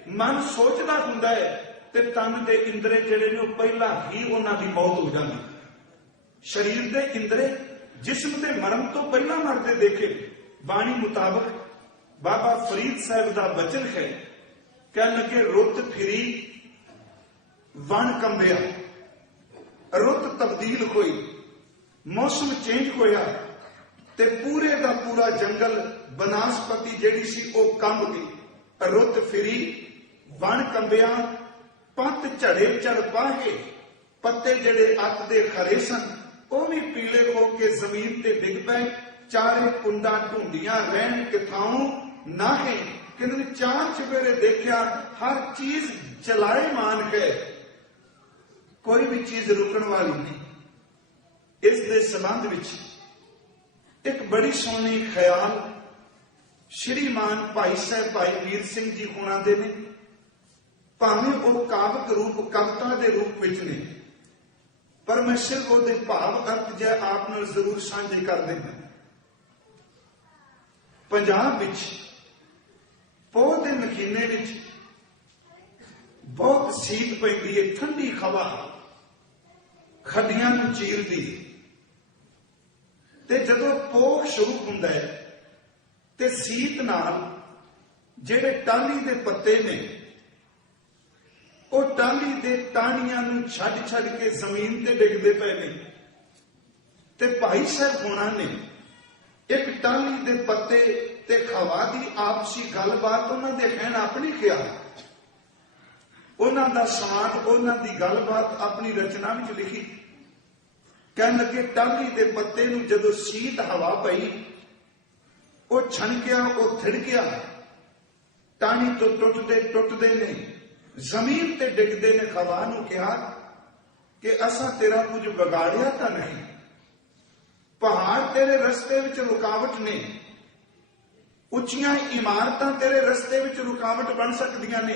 ਮਨ ਸੋਚਦਾ ਹੁੰਦਾ ਹੈ, ਤੇ ਤਨ ਦੇ ਇੰਦਰੇ ਜਿਹੜੇ ਨੇ ਉਹ ਪਹਿਲਾਂ ਹੀ ਉਹਨਾਂ ਦੀ ਮੌਤ ਹੋ ਜਾਂਦੀ। ਸਰੀਰ ਦੇ ਇੰਦਰੇ ਜਿਸਮ ਦੇ ਮਰਨ ਤੋਂ ਪਹਿਲਾਂ ਮਰਦੇ ਦੇਖੇ। ਬਾਣੀ ਮੁਤਾਬਕ ਬਾਬਾ ਫਰੀਦ ਸਾਹਿਬ ਦਾ ਬਚਨ ਹੈ, ਕਹਿਣ ਲੱਗੇ ਰੁੱਤ ਫਿਰੀ ਵਣ ਕੰਬਿਆ, ਰੁੱਤ ਤਬਦੀਲ ਹੋਈ, ਮੌਸਮ ਚੇਂਜ ਹੋਇਆ, ਤੇ ਪੂਰੇ ਦਾ ਪੂਰਾ ਜੰਗਲ ਬਨਾਸਪਤੀ ਜਿਹੜੀ ਸੀ ਉਹ ਕੰਬ ਗਈ। ਰੁੱਤ ਫਿਰੀ ਵਣ ਕੰਬਿਆ, ਪੱਤ ਝੜੇ ਝੜ ਪਾਹੇ, ਪੱਤੇ ਜਿਹੜੇ ਅੱਤ ਦੇ ਖਰੇ ਸਨ ਉਹ ਵੀ ਪੀਲੇ ਹੋ ਕੇ ਜ਼ਮੀਨ ਤੇ ਡਿੱਗ ਪਏ। ਚਾਰੇ ਕੁੰਡਾ ਢੂੰਡੀਆਂ ਰਹਿਣ ਕਿਥਾਉ ਨਾਹੇ, ਕਹਿੰਦੇ ਚਾਰ ਚੁਫੇਰੇ ਦੇਖਿਆ ਹਰ ਚੀਜ਼ ਚਲਾਏਮਾਨ ਹੈ, ਕੋਈ ਵੀ ਚੀਜ਼ ਰੁਕਣ ਵਾਲੀ ਨਹੀਂ। ਇਸ ਦੇ ਸੰਬੰਧ ਵਿੱਚ ਇੱਕ ਬੜੀ ਸੋਹਣੀ ਖਿਆਲ ਸ਼੍ਰੀਮਾਨ ਭਾਈ ਸਾਹਿਬ ਭਾਈ ਵੀਰ ਸਿੰਘ ਜੀ ਹੋਣਾ ਦੇ ਨੇ। ਭਾਵੇਂ ਉਹ ਕਾਵਕ ਰੂਪ ਕਵਿਤਾ ਦੇ ਰੂਪ ਵਿੱਚ ਨੇ, ਪਰ ਮੈਂ ਸਿਰਫ ਉਹਦੇ ਭਾਵ ਅਰਥ ਜੇ ਆਪ ਨਾਲ ਜ਼ਰੂਰ ਸਾਂਝੇ ਕਰ ਦਿੰਦਾ। ਪੰਜਾਬ ਵਿੱਚ ਪੋਹ ਦੇ ਮਹੀਨੇ ਵਿੱਚ ਬਹੁਤ ਸੀਤ ਪੈਂਦੀ ਹੈ, ਠੰਡੀ ਹਵਾ ਖੱਡੀਆਂ ਨੂੰ ਚੀਰਦੀ, ਤੇ ਜਦੋਂ ਪੋਹ ਸ਼ੁਰੂ ਹੁੰਦਾ ਹੈ ਤੇ ਸੀਤ ਨਾਲ ਜਿਹੜੇ ਟਾਹਲੀ ਦੇ ਪੱਤੇ ਨੇ ਉਹ ਟਾਹਲੀ ਦੇ ਟਾਹਣੀਆਂ ਨੂੰ ਛੱਡ ਛੱਡ ਕੇ ਜ਼ਮੀਨ ਤੇ ਡਿੱਗਦੇ ਪਏ ਨੇ। ਤੇ ਭਾਈ ਸਾਹਿਬ ਹੋਣਾ ਨੇ ਇੱਕ ਟਾਹਲੀ ਦੇ ਪੱਤੇ ਤੇ ਹਵਾ ਦੀ ਆਪਸੀ ਗੱਲਬਾਤ ਉਹਨਾਂ ਦੇ ਕਹਿਣ ਆਪਣੀ ਕਿਹਾ, ਉਹਨਾਂ ਦਾ ਸਮਾਜ, ਉਹਨਾਂ ਦੀ ਗੱਲਬਾਤ ਆਪਣੀ ਰਚਨਾ ਵਿੱਚ ਲਿਖੀ। ਕਹਿਣ ਲੱਗੇ ਟਾਹਲੀ ਦੇ ਪੱਤੇ ਨੂੰ ਜਦੋਂ ਸੀਤ ਹਵਾ ਪਈ ਉਹ ਛਣਕਿਆ, ਉਹ ਥਿੜਕਿਆ, ਟਾਹਣੀ ਤੋਂ ਟੁੱਟਦੇ ਟੁੱਟਦੇ ਨੇ ਜ਼ਮੀਨ ਤੇ ਡਿੱਗਦੇ ਨੇ। ਹਵਾ ਨੂੰ ਕਿਹਾ ਕਿ ਅਸਾਂ ਤੇਰਾ ਕੁਝ ਵਿਗਾੜਿਆ ਤਾਂ ਨਹੀਂ, ਪਹਾੜ ਤੇਰੇ ਰਸਤੇ ਵਿੱਚ ਰੁਕਾਵਟ ਨੇ, ਉੱਚੀਆਂ ਇਮਾਰਤਾਂ ਤੇਰੇ ਰਸਤੇ ਵਿੱਚ ਰੁਕਾਵਟ ਬਣ ਸਕਦੀਆਂ ਨੇ,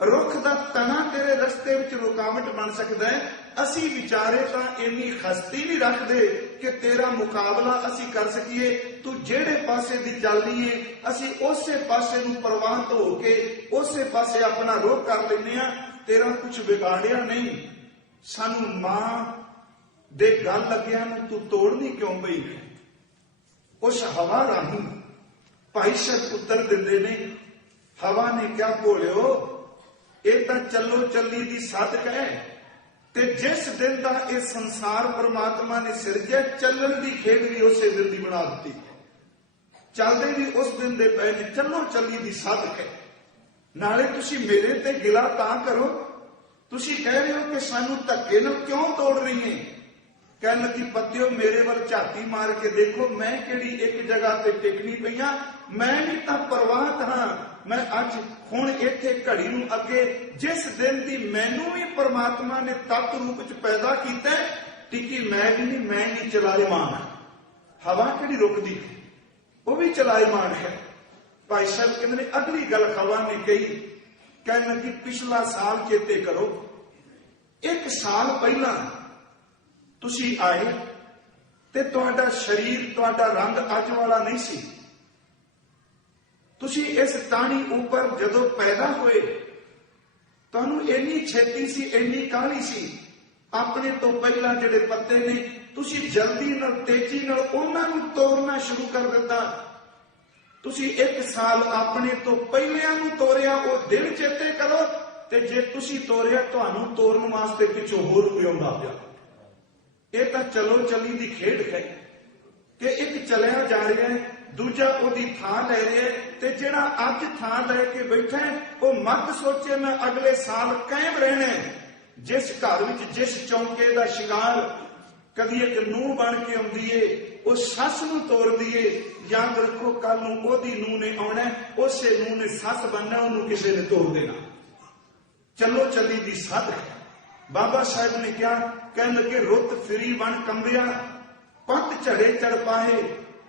ਰੁੱਖ ਦਾ ਤਣਾ ਤੇਰੇ ਰਸਤੇ ਵਿੱਚ ਰੁਕਾਵਟ ਬਣ ਸਕਦਾ ਹੈ। ਅਸੀਂ ਵਿਚਾਰੇ ਤਾਂ ਇੰਨੀ ਖਸਤੀ ਨਹੀਂ ਰੱਖਦੇ ਕਿ ਤੇਰਾ ਮੁਕਾਬਲਾ ਅਸੀਂ ਕਰ ਸਕੀਏ। ਤੂੰ ਜਿਹੜੇ ਪਾਸੇ ਦੀ ਚੱਲਦੀ ਏ ਅਸੀਂ ਉਸੇ ਪਾਸੇ ਨੂੰ ਪ੍ਰਵਾਨ ਹੋ ਕੇ ਉਸੇ ਪਾਸੇ ਆਪਣਾ ਰੁਖ ਕਰ ਲੈਂਦੇ ਆ। ਤੇਰਾ ਕੁਝ ਵਿਗਾੜਿਆ ਨਹੀਂ। ਸਾਨੂੰ ਮਾਂ ਦੇ ਗੱਲ ਲੱਗਿਆ ਨੂੰ ਤੂੰ ਤੋੜਨੀ ਕਿਉਂ ਪਈ? ਉਸ ਹਵਾ ਰਾਹੀਂ ਭਾਈ ਸਾਹਿਬ ਉੱਤਰ ਦਿੰਦੇ ਨੇ, ਹਵਾ ਨੇ ਕਿਹਾ ਭੋਲਿਓ ਇਹ ਤਾਂ ਚੱਲੋ ਚੱਲੀ ਦੀ ਸਾਧਕ ਹੈ, ਤੇ ਜਿਸ ਦਿਨ ਦਾ ਇਹ ਸੰਸਾਰ ਪਰਮਾਤਮਾ ਨੇ ਸਿਰਜਿਆ ਚੱਲਣ ਦੀ ਖੇਡ ਵੀ ਉਸੇ ਦਿਨ ਦੀ ਬਣਾ ਦਿੱਤੀ, ਚੱਲਦੇ ਵੀ ਉਸ ਦਿਨ ਦੇ ਪਏ ਨੇ, ਚੱਲੋ ਚੱਲੀ ਦੀ ਸਾਧਕ ਹੈ। ਨਾਲੇ ਤੁਸੀਂ ਮੇਰੇ ਤੇ ਗਿਲਾ ਤਾਂ ਕਰੋ, ਤੁਸੀਂ ਕਹਿ ਰਹੇ ਹੋ ਕਿ ਸਾਨੂੰ ਧੱਕੇ ਨਾਲ ਕਿਉਂ ਤੋੜ ਰਹੀ ਹੈ? ਕਹਿਣ ਲੱਗੀ ਪੱਤਿਓ ਮੇਰੇ ਵੱਲ ਝਾਤੀ ਮਾਰ ਕੇ ਦੇਖੋ, ਮੈਂ ਕਿਹੜੀ ਇੱਕ ਜਗ੍ਹਾ ਤੇ ਟਿਕਣੀ ਪਈਆਂ, ਮੈਂ ਵੀ ਤਾਂ ਪ੍ਰਵਾਹਤ ਹਾਂ। ਮੈਂ ਅੱਜ ਹੁਣ ਇੱਥੇ ਘੜੀ ਨੂੰ ਅੱਗੇ ਜਿਸ ਦਿਨ ਦੀ ਮੈਨੂੰ ਵੀ ਪਰਮਾਤਮਾ ਨੇ ਤਤ ਰੂਪ ਚ ਪੈਦਾ ਕੀਤਾ ਟਿਕੀ ਮੈਂ ਵੀ ਨਹੀਂ, ਮੈਂ ਨਹੀਂ ਚਲਾਇਮਾਨ। ਹਵਾ ਕਿਹੜੀ ਰੁਕਦੀ, ਉਹ ਵੀ ਚਲਾਇਮਾਨ ਹੈ। ਭਾਈ ਸਾਹਿਬ ਕਹਿੰਦੇ ਨੇ ਅਗਲੀ ਗੱਲ ਹਵਾ ਨੇ ਕਹੀ, ਕਹਿਣ ਲੱਗੀ ਪਿਛਲਾ ਸਾਲ ਚੇਤੇ ਕਰੋ, 1 ਸਾਲ ਪਹਿਲਾਂ ਤੁਸੀਂ ਆਏ ਤੇ ਤੁਹਾਡਾ ਸਰੀਰ, ਤੁਹਾਡਾ ਰੰਗ ਅੱਜ ਵਾਲਾ ਨਹੀਂ ਸੀ। ਤੁਸੀਂ ਇਸ ਟਾਹਣੀ ਉੱਪਰ ਜਦੋਂ ਪੈਦਾ ਹੋਏ ਤੁਹਾਨੂੰ ਇੰਨੀ ਛੇਤੀ ਸੀ, ਇੰਨੀ ਕਾਹਲੀ ਸੀ। ਆਪਣੇ ਤੋਂ ਪਹਿਲਾਂ ਜਿਹੜੇ ਪੱਤੇ ਨੇ ਤੁਸੀਂ ਜਲਦੀ ਨਾਲ, ਤੇਜ਼ੀ ਨਾਲ ਉਹਨਾਂ ਨੂੰ ਤੋੜਨਾ ਸ਼ੁਰੂ ਕਰ ਦਿੱਤਾ। ਤੁਸੀਂ 1 ਸਾਲ ਆਪਣੇ ਤੋਂ ਪਹਿਲਿਆਂ ਨੂੰ ਤੋੜਿਆ, ਉਹ ਦਿਨ ਚੇਤੇ ਕਰੋ। ਤੇ ਜੇ ਤੁਸੀਂ ਤੋੜਿਆ ਤੁਹਾਨੂੰ ਤੋੜਨ ਵਾਸਤੇ ਪਿੱਛੋਂ ਹੋਰ ਕੋਈ ਆਉਂਦਾ ਪਿਆ। ਇਹ ਤਾਂ ਚਲੋ ਚੱਲੀ ਦੀ ਖੇਡ ਹੈ ਕਿ ਇੱਕ ਚਲਿਆ ਜਾ ਰਿਹਾ ਹੈ, ਦੂਜਾ ਉਹਦੀ ਥਾਂ ਲੈ ਰਿਹਾ, ਤੇ ਜਿਹੜਾ ਅੱਜ ਥਾਂ ਲੈ ਕੇ ਬੈਠਾ ਉਹ ਮੱਤ ਸੋਚੇ ਮੈਂ ਅਗਲੇ ਸਾਲ ਕਾਇਮ ਰਹਿਣਾ। ਜਿਸ ਘਰ ਵਿੱਚ ਜਿਸ ਚੌਂਕੇ ਦਾ ਸ਼ਿੰਗਾਰ ਕਦੀ ਇੱਕ ਨੂੰਹ ਬਣ ਕੇ ਆਉਂਦੀ ਏ, ਉਹ ਸੱਸ ਨੂੰ ਤੋੜਦੀ ਏ, ਯਾਦ ਰੱਖੋ ਕੱਲ ਨੂੰ ਉਹਦੀ ਨੂੰਹ ਨੇ ਆਉਣਾ, ਉਸੇ ਨੂੰਹ ਨੇ ਸੱਸ ਬਣਨਾ, ਉਹਨੂੰ ਕਿਸੇ ਨੇ ਤੋੜ ਦੇਣਾ। ਚਲੋ ਚੱਲੀ ਦੀ ਸੱਧ ਹੈ। ਬਾਬਾ ਸਾਹਿਬ ਨੇ ਕਿਹਾ, ਕਹਿਣ ਲੱਗੇ ਰੁੱਤ ਫਿਰੀ ਵਣ ਕੰਬਿਆ, पत झड़े चढ़ पाए,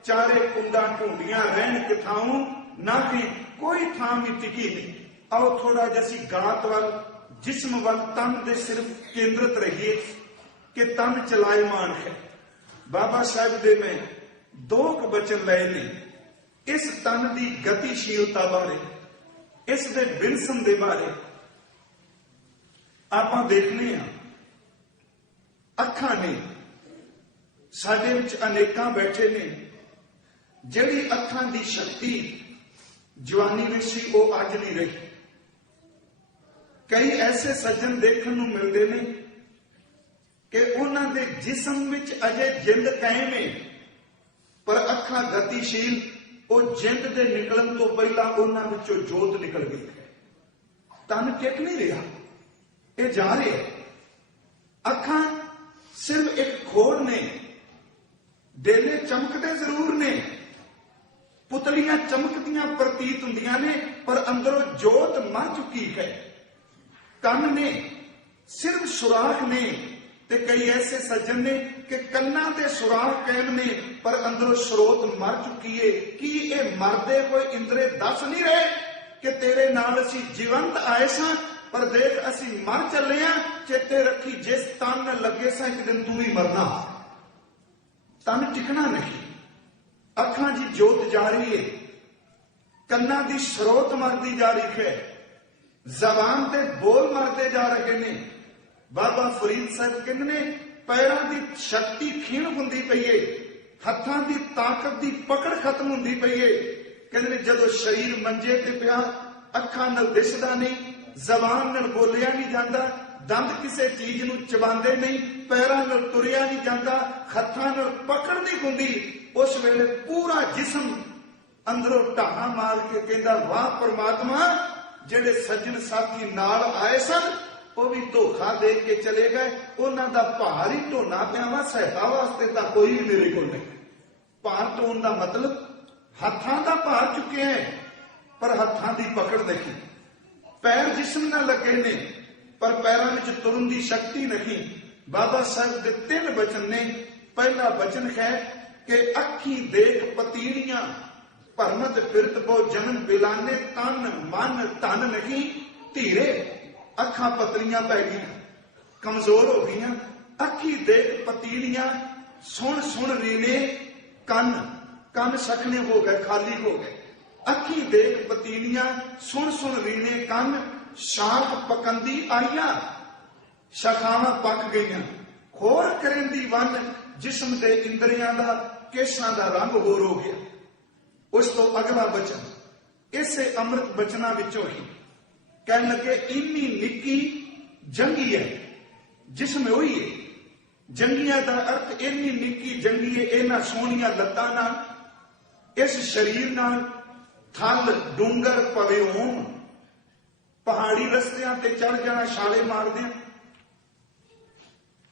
चारे कुंडा ढूंढियां रहन किथाऊं, ना कि कोई थां भी टिकी नहीं। आओ थोड़ा जैसी गात वाल, जिस्म वाल, तन दे सिर्फ केंद्रित रहिए कि तन चलायमान है। बाबा साहब दे मैं दो वचन लए ने इस तन की गतिशीलता बारे, इस दे बिलसम दे बारे। आपां देखने आ अखां ने साडे विच अनेकां बैठे ने, जिहड़ी अखां दी शक्ति जवानी विच सी वो अज नहीं रही। कई ऐसे सज्जन देखने नूं मिलदे ने कि उन्हां दे जिस्म विच अजे जिंद कायम है, पर अखां गतिशील, वो जिंद दे निकलन तो पहला उन्हां विचों जोत निकल गई है। तन टिक नहीं रहा, ये जा रहे है। अखां सिर्फ एक खोड़ ने, डेले चमकते जरूर ने, पुतलियां चमकदियां प्रतीत हुंदियां ने, पर अंदरों जोत मर चुकी है। कन ने सिर्फ सुराख ने, ते कई ऐसे सज्जन ने कि कन्ना दे सुराख कायम ने, पर अंदरों स्रोत मर चुकी है। कि ये मरदे कोई इंद्रे दस नहीं रहे कि तेरे नाल असी जीवंत आए सां, पर देख असी मर चले आ। चेते रखी, जिस तन न लगे सां एक दिन तू ही मरना। तन टिकना नहीं। अखां जी जोत जा रही है, कन्ना दी स्रोत मरदी जा रही है, जबान ते बोल मरते जा रहे ने। बाबा फरीद साहब कहंदे ने पैरां दी शक्ति खीण हुंदी पई है, हत्थां दी ताकत दी पकड़ खत्म हुंदी पई है। कहंदे ने जदों शरीर मंजे ते पिया, अखां नाल दिसदा नहीं, जबान नाल बोलिया नहीं जांदा, दंद किसी चीज नूं चबांदे नहीं, पैरां नाल तुरिया नहीं जांदा, हत्थां नाल पकड़ नहीं हुंदी। उस वेले पूरा जिस्म अंदरों ढाहा मार के कहंदा, वाह परमात्मा, जिहड़े सज्जन साथी नाल आए सन वो भी धोखा दे के चले गए। उन्हां दा भार ही ढोना पिया वा, सहायता वास्ते तां कोई भी मेरे कोल नहीं। भार ढोण दा मतलब हत्थां दा भार चुके हैं, पर हत्थां दी पकड़ नहीं। पैर जिस्म ना लगे ने, पर पैरां विच तुरन दी शक्ति नहीं। बाबा साहब दे 3 वचन ने। पहला वचन है कि अखी देख पतीड़ियां, भरमत फिरत बो जन्म बिलाने, तन मन धन नहीं धीरे। अखां पतलियां पै गई, कमजोर हो गई। अखी देख पतीड़ियां, सुन सुन रीने, कन कन सखने हो गए, खाली हो गए। अखी देख पतीड़ियां, सुन सुन रीने कन, शाख पकंदी आईया, शाखावां पक गईयां। खोर करें दी वन, जिस्म दे इंद्रियां दा, केशां दा रंग होर हो गया। उस तो अगला वचन इसे अमृत वचना विचों ही कह लगे, इन्नी निक्की जंगी है, जिसम वही है। जंगिया का अर्थ इन्नी निक्की जंगी है, इन्हां सोहणियां लत्तां नाल, इस शरीर नाल थल डूंगर पवे होम, पहाड़ी रस्तियां ते चढ़ जाना छाले मारदे,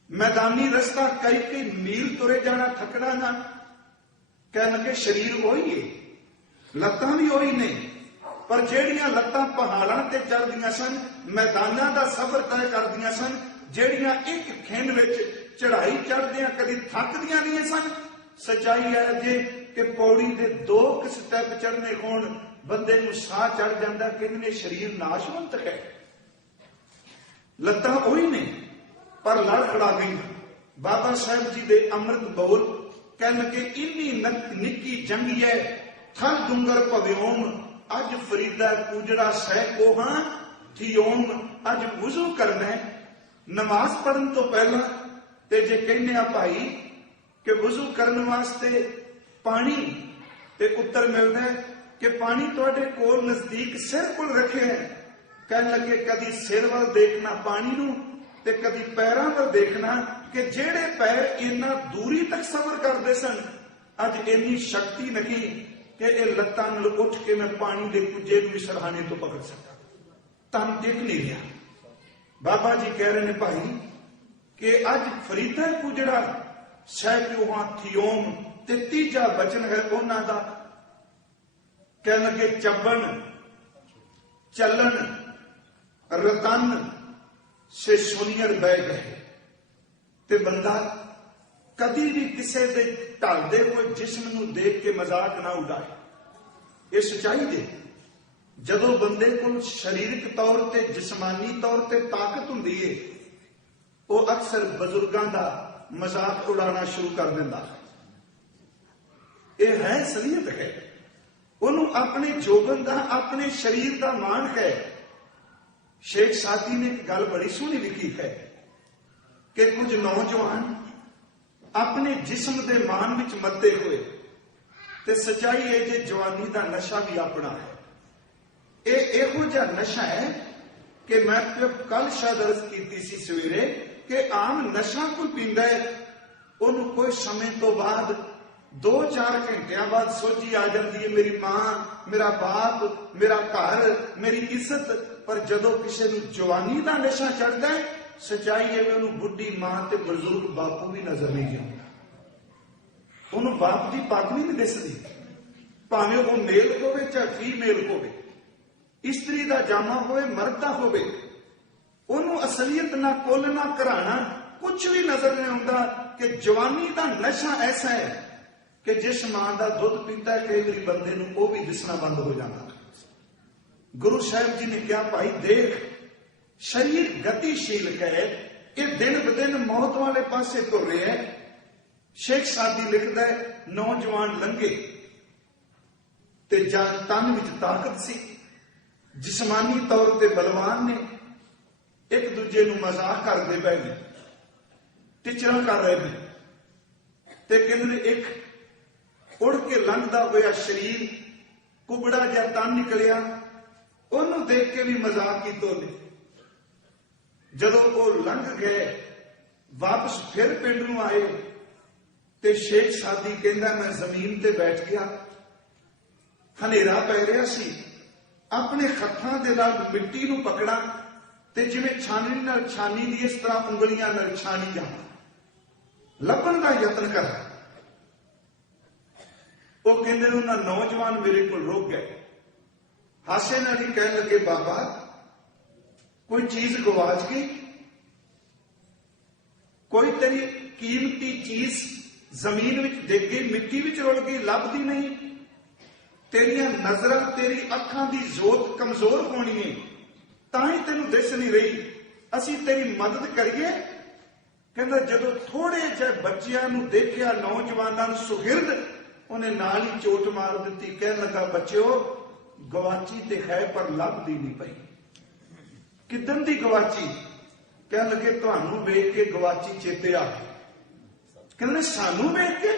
मैदानी रस्ता कई कई मील तुरे जाना थकड़ा ना। कह लगे शरीर वही है, लत्तां भी वही ने, पर जेड़ियां लत्तां पहाड़ां ते चढ़दियां सन, मैदानां दा सफर तय करदियां सन, जेड़ियां एक खिन विच चढ़ाई चढ़दियां कदी थकदियां नहीं सन। सच्चाई है जे कि पौड़ी दे 2 स्टैप चढ़ने होण, बंदे नूं साह चढ़ जांदा, कहंदे शरीर नाशवंत है। लत्तां वही ने, पर लड़ खड़ा गई। बाबा साहब जी दे अमृत बोल कह लगे, इन्नी निक्की जंगी है, थल डूंगर पव्योम, अज फरीदा पूजड़ा सह कोहा थियोम। अज वुजू करना है नमाज पढ़न तो पहला, ते जे कहने भाई कि वुजू करने वास्ते पानी, ते उत्तर मिलता है कि पानी तुहाडे कोल नजदीक सिर कोल रखे है। कह लगे कदी सिर वाल देखना पानी नूं, ते कदी पैरां वाल देखना कि जेड़े पैर इन्ना दूरी तक सफर करते सन, अज इन्नी शक्ति नहीं कि ये लत्तां नाल उठ के मैं पानी के कुजे भी सरहाने तो पकड़ सका। तन टिक नहीं रहा। बाबा जी कह रहे हैं भाई कि अज फरीदा कुजड़ा सह क्यों थियोम, ते तीजा वचन है उन्हां दा, कह लगे चबन चलन रतन से सुनियर बह गए। ते बंदा कदी भी किसी के ढलते हुए जिस्म नूं देख के मजाक ना उड़ाए। ये सच्चाई जे जदों बंदे कोल शरीरक तौर ते जिस्मानी तौर ते ताकत हुंदी है, वो अक्सर बजुर्गों का मजाक उड़ाना शुरू कर देता है। यह है असलियत है। उन्होंने अपने जोबन का, अपने शरीर का मान है। शेख सादी ने एक गल बड़ी सोहनी लिखी है कि कुछ नौजवान अपने जिस्म के मान विच मत्ते हुए, ते सच्चाई है जे जवानी का नशा भी अपना है। यह इहो जिहा नशा है कि मैं कल शायद अर्ज की सी सवेरे कि आम नशा कोई पींदा है, उन्होंने कोई समय तो बाद 2-4 घंटिया बाद सोची आ जाती है, मेरी मां, मेरा बाप, मेरा घर, मेरी इज्जत। पर जदों किसी नूं जवानी का नशा चढ़ता है, सच्चाई है उन्होंने बुढ़ी मां ते बजुर्ग बापू भी नजर नहीं आता। उन्होंने बाप की पग भी नहीं दिसदी, भावें वो मेल होवे चाहे फीमेल होवे, इस्त्री का जामा होवे, मर्द का होवे। उन्होंने असलियत ना कुल ना घराना कुछ भी नजर नहीं आता कि जवानी का नशा ऐसा है कि जिस मां का दुध पीता है कई बार बंदे नूं वो भी दिसना बंद हो जाता। गुरु साहिब जी ने कहा, भाई देख, शरीर गतिशील है, ये दिन ब दिन मौत वाले पासे तुर रहे है। शेख सादी लिखता है, नौजवान लंघे ते तन विच ताकत सी, जिस्मानी तौर ते बलवान ने, एक दूजे नूं मजाक करते पै ने, टिचरा कर रहे हैं, ते कहते एक उड़ के लंघदा होया शरीर, कुबड़ा जिहा तन निकलिया, उन्होंने देख के भी मजाक की तो ने। जदों वो लंघ गए वापस फिर पिंड नूं आए, ते शेख सादी कहंदा मैं जमीन ते बैठ गया, हनेरा पै रहा सी, अपने हत्थां दे नाल मिट्टी नूं पकड़ा ते जिवें छाननी नाल छानी दी इस तरह उंगलियां नाल छानी जा, लभण दा यतन कर। वो कहंदे उन्हां नौजवान मेरे कोल रुक गए, हासे नाल ही कहण लगे, बाबा कोई चीज गवाच गई, कोई तेरी कीमती चीज जमीन विच डिग गई, मिट्टी विच रुल गई, लभदी नहीं, तेरिया नजर, तेरी अखां दी जोत कमजोर होनी है, तां ही तेनू दिस नहीं रही, असी तेरी मदद करिए। कहंदा जदों थोड़े जे बच्चियां नू देखिया, नौजवानां नू सुगिरद, उन्हें नाल ही चोट मार दी। कहन लगा, बच्चों गवाची ते है पर लभदी नहीं पई। किदन दी गवाची? कहन लगे तुहानू वेख के गवाची चेते आ गई। कहंदे सानू वेख के?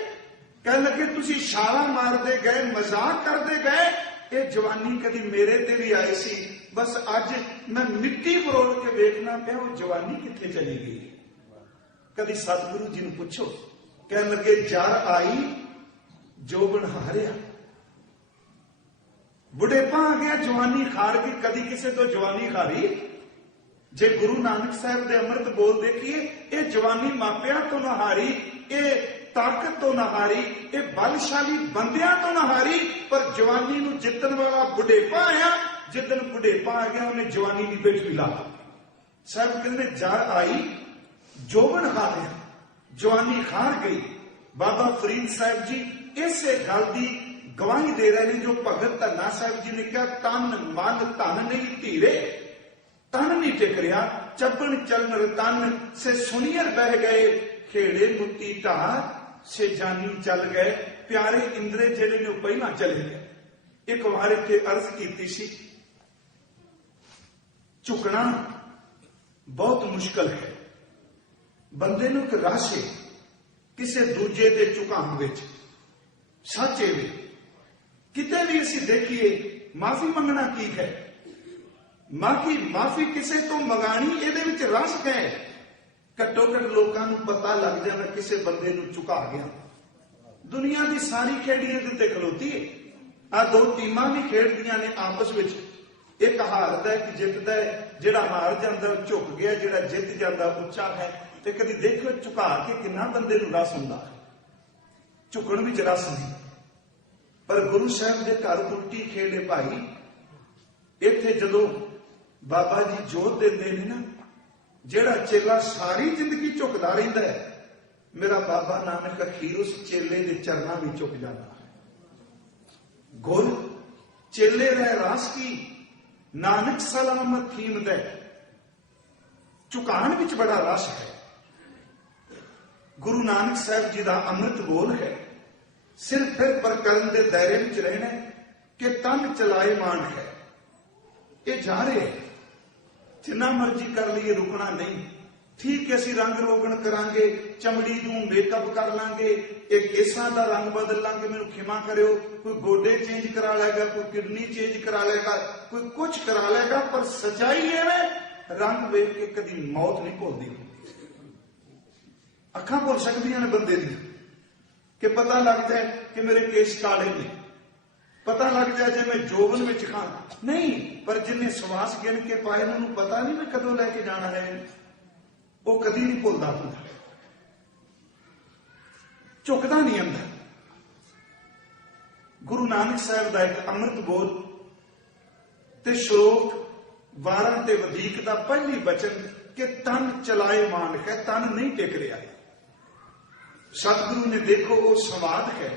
कहन लगे तुसी छाला मारते गए, मजाक करते गए, ये जवानी कदी मेरे ते भी आई सी, बस अज मैं मिट्टी फरोल के वेखना पिया वो जवानी कित्थे चली गई। कदी सतगुरु जी नू पुछो, कहन लगे जर आई जोबन हारिया, बुढ़ेपा आ गया, जवानी हार गई। कदी किसी तो जवानी हारी? जे गुरु नानक साहब दे अमृत बोल देखिए, ये जवानी मापिया तो ना हारी, ये ताकत तो ना हारी, ये बलशाली बंदियां तो ना हारी, पर जवानी नू जितन वाला बुढ़ेपा आया। जिदन बुढ़ेपा आ गया उन्हें जवानी की पेट मिला। साहब कहते जर आई जोबन हारिया, जवानी हार गई। बाबा फरीद साहब जी इसे गल की गवाही दे रहे हैं जो भगत धन्ना साहब जी ने कहा, तन मन धन नहीं धीरे, तन नहीं टिक रहा, चबन चलन रतन से सुनियर बह गए, खेड़े मुत्ती ढार से जानी चल गए, प्यारे इंद्रे जेड़े ने पहला चले गए। एक बार इत्थे अर्ज की सी, झुकना बहुत मुश्किल है, बंदे नूं एक रस है किसी दूजे दे झुकाण विच, सच है किते भी असीं देखिए माफी मंगना की है, माफी किसी तो मंगानी इहदे विच रस है। घट्टो घट लोगों को पता लग जाए किसी बंदे नूं झुका गया। दुनिया की सारी खेड़ियां ते खलोती है, आ दो टीमां भी खेडदियां ने आपस विच, एक हारदा है, एक जितदा है। जिहड़ा हार जांदा झुक गया, जिहड़ा जित जांदा उच्चा है। ते कदी देखो झुका के किन्ना बंदे नूं रस हुंदा है, झुकण विच रस नहीं। पर गुरु साहब के घर उल्टी खेड़े भाई, इत्थे जदों बाबा जी जोत देंदे ने ना, जेड़ा चेला सारी जिंदगी झुकदा रहिंदा है, मेरा बाबा नानक अखीर उस चेले के चरणों में झुक जाता है। गुर चेले रह रास की नानक सलामत थीम दे, झुकान विच बड़ा रस है। गुरु नानक साहब जी का अमृत बोल है, सिर फिर पर करन दे दायरे में रहना कि तन चलाए मान है। ये जा रहे हैं, जिन्ना मर्जी कर लिए रुकना नहीं। ठीक है, असी रंग रोगन करांगे, चमड़ी नूं मेकअप कर लांगे, एक केसां दा रंग बदल लांगे, मैनूं खिमा करियो, कोई गोडे चेंज करा लेगा, कोई किडनी चेंज करा लेगा, कोई कुछ करा लेगा, पर सच्चाई है रंग वेख के कदी मौत नहीं भुलदी। अखां भुल सकदियां ने बंदे दी कि पता लग जाए कि मेरे केस काले ने, पता लग जाए जे मैं जोबन में खां नहीं, पर जिन्हें श्वास गिन के पाए उन्होंने पता नहीं मैं कदों लैके जाना है, वो कदी नहीं भुलदा बंदा, झुकदा नहीं अंदर। गुरु नानक साहब का एक अमृत बोल ते श्लोक 12 ते वधीक दा पहली वचन कि तन चलाए मान है, तन नहीं टिक रहा। सतगुरु ने देखो वो संवाद है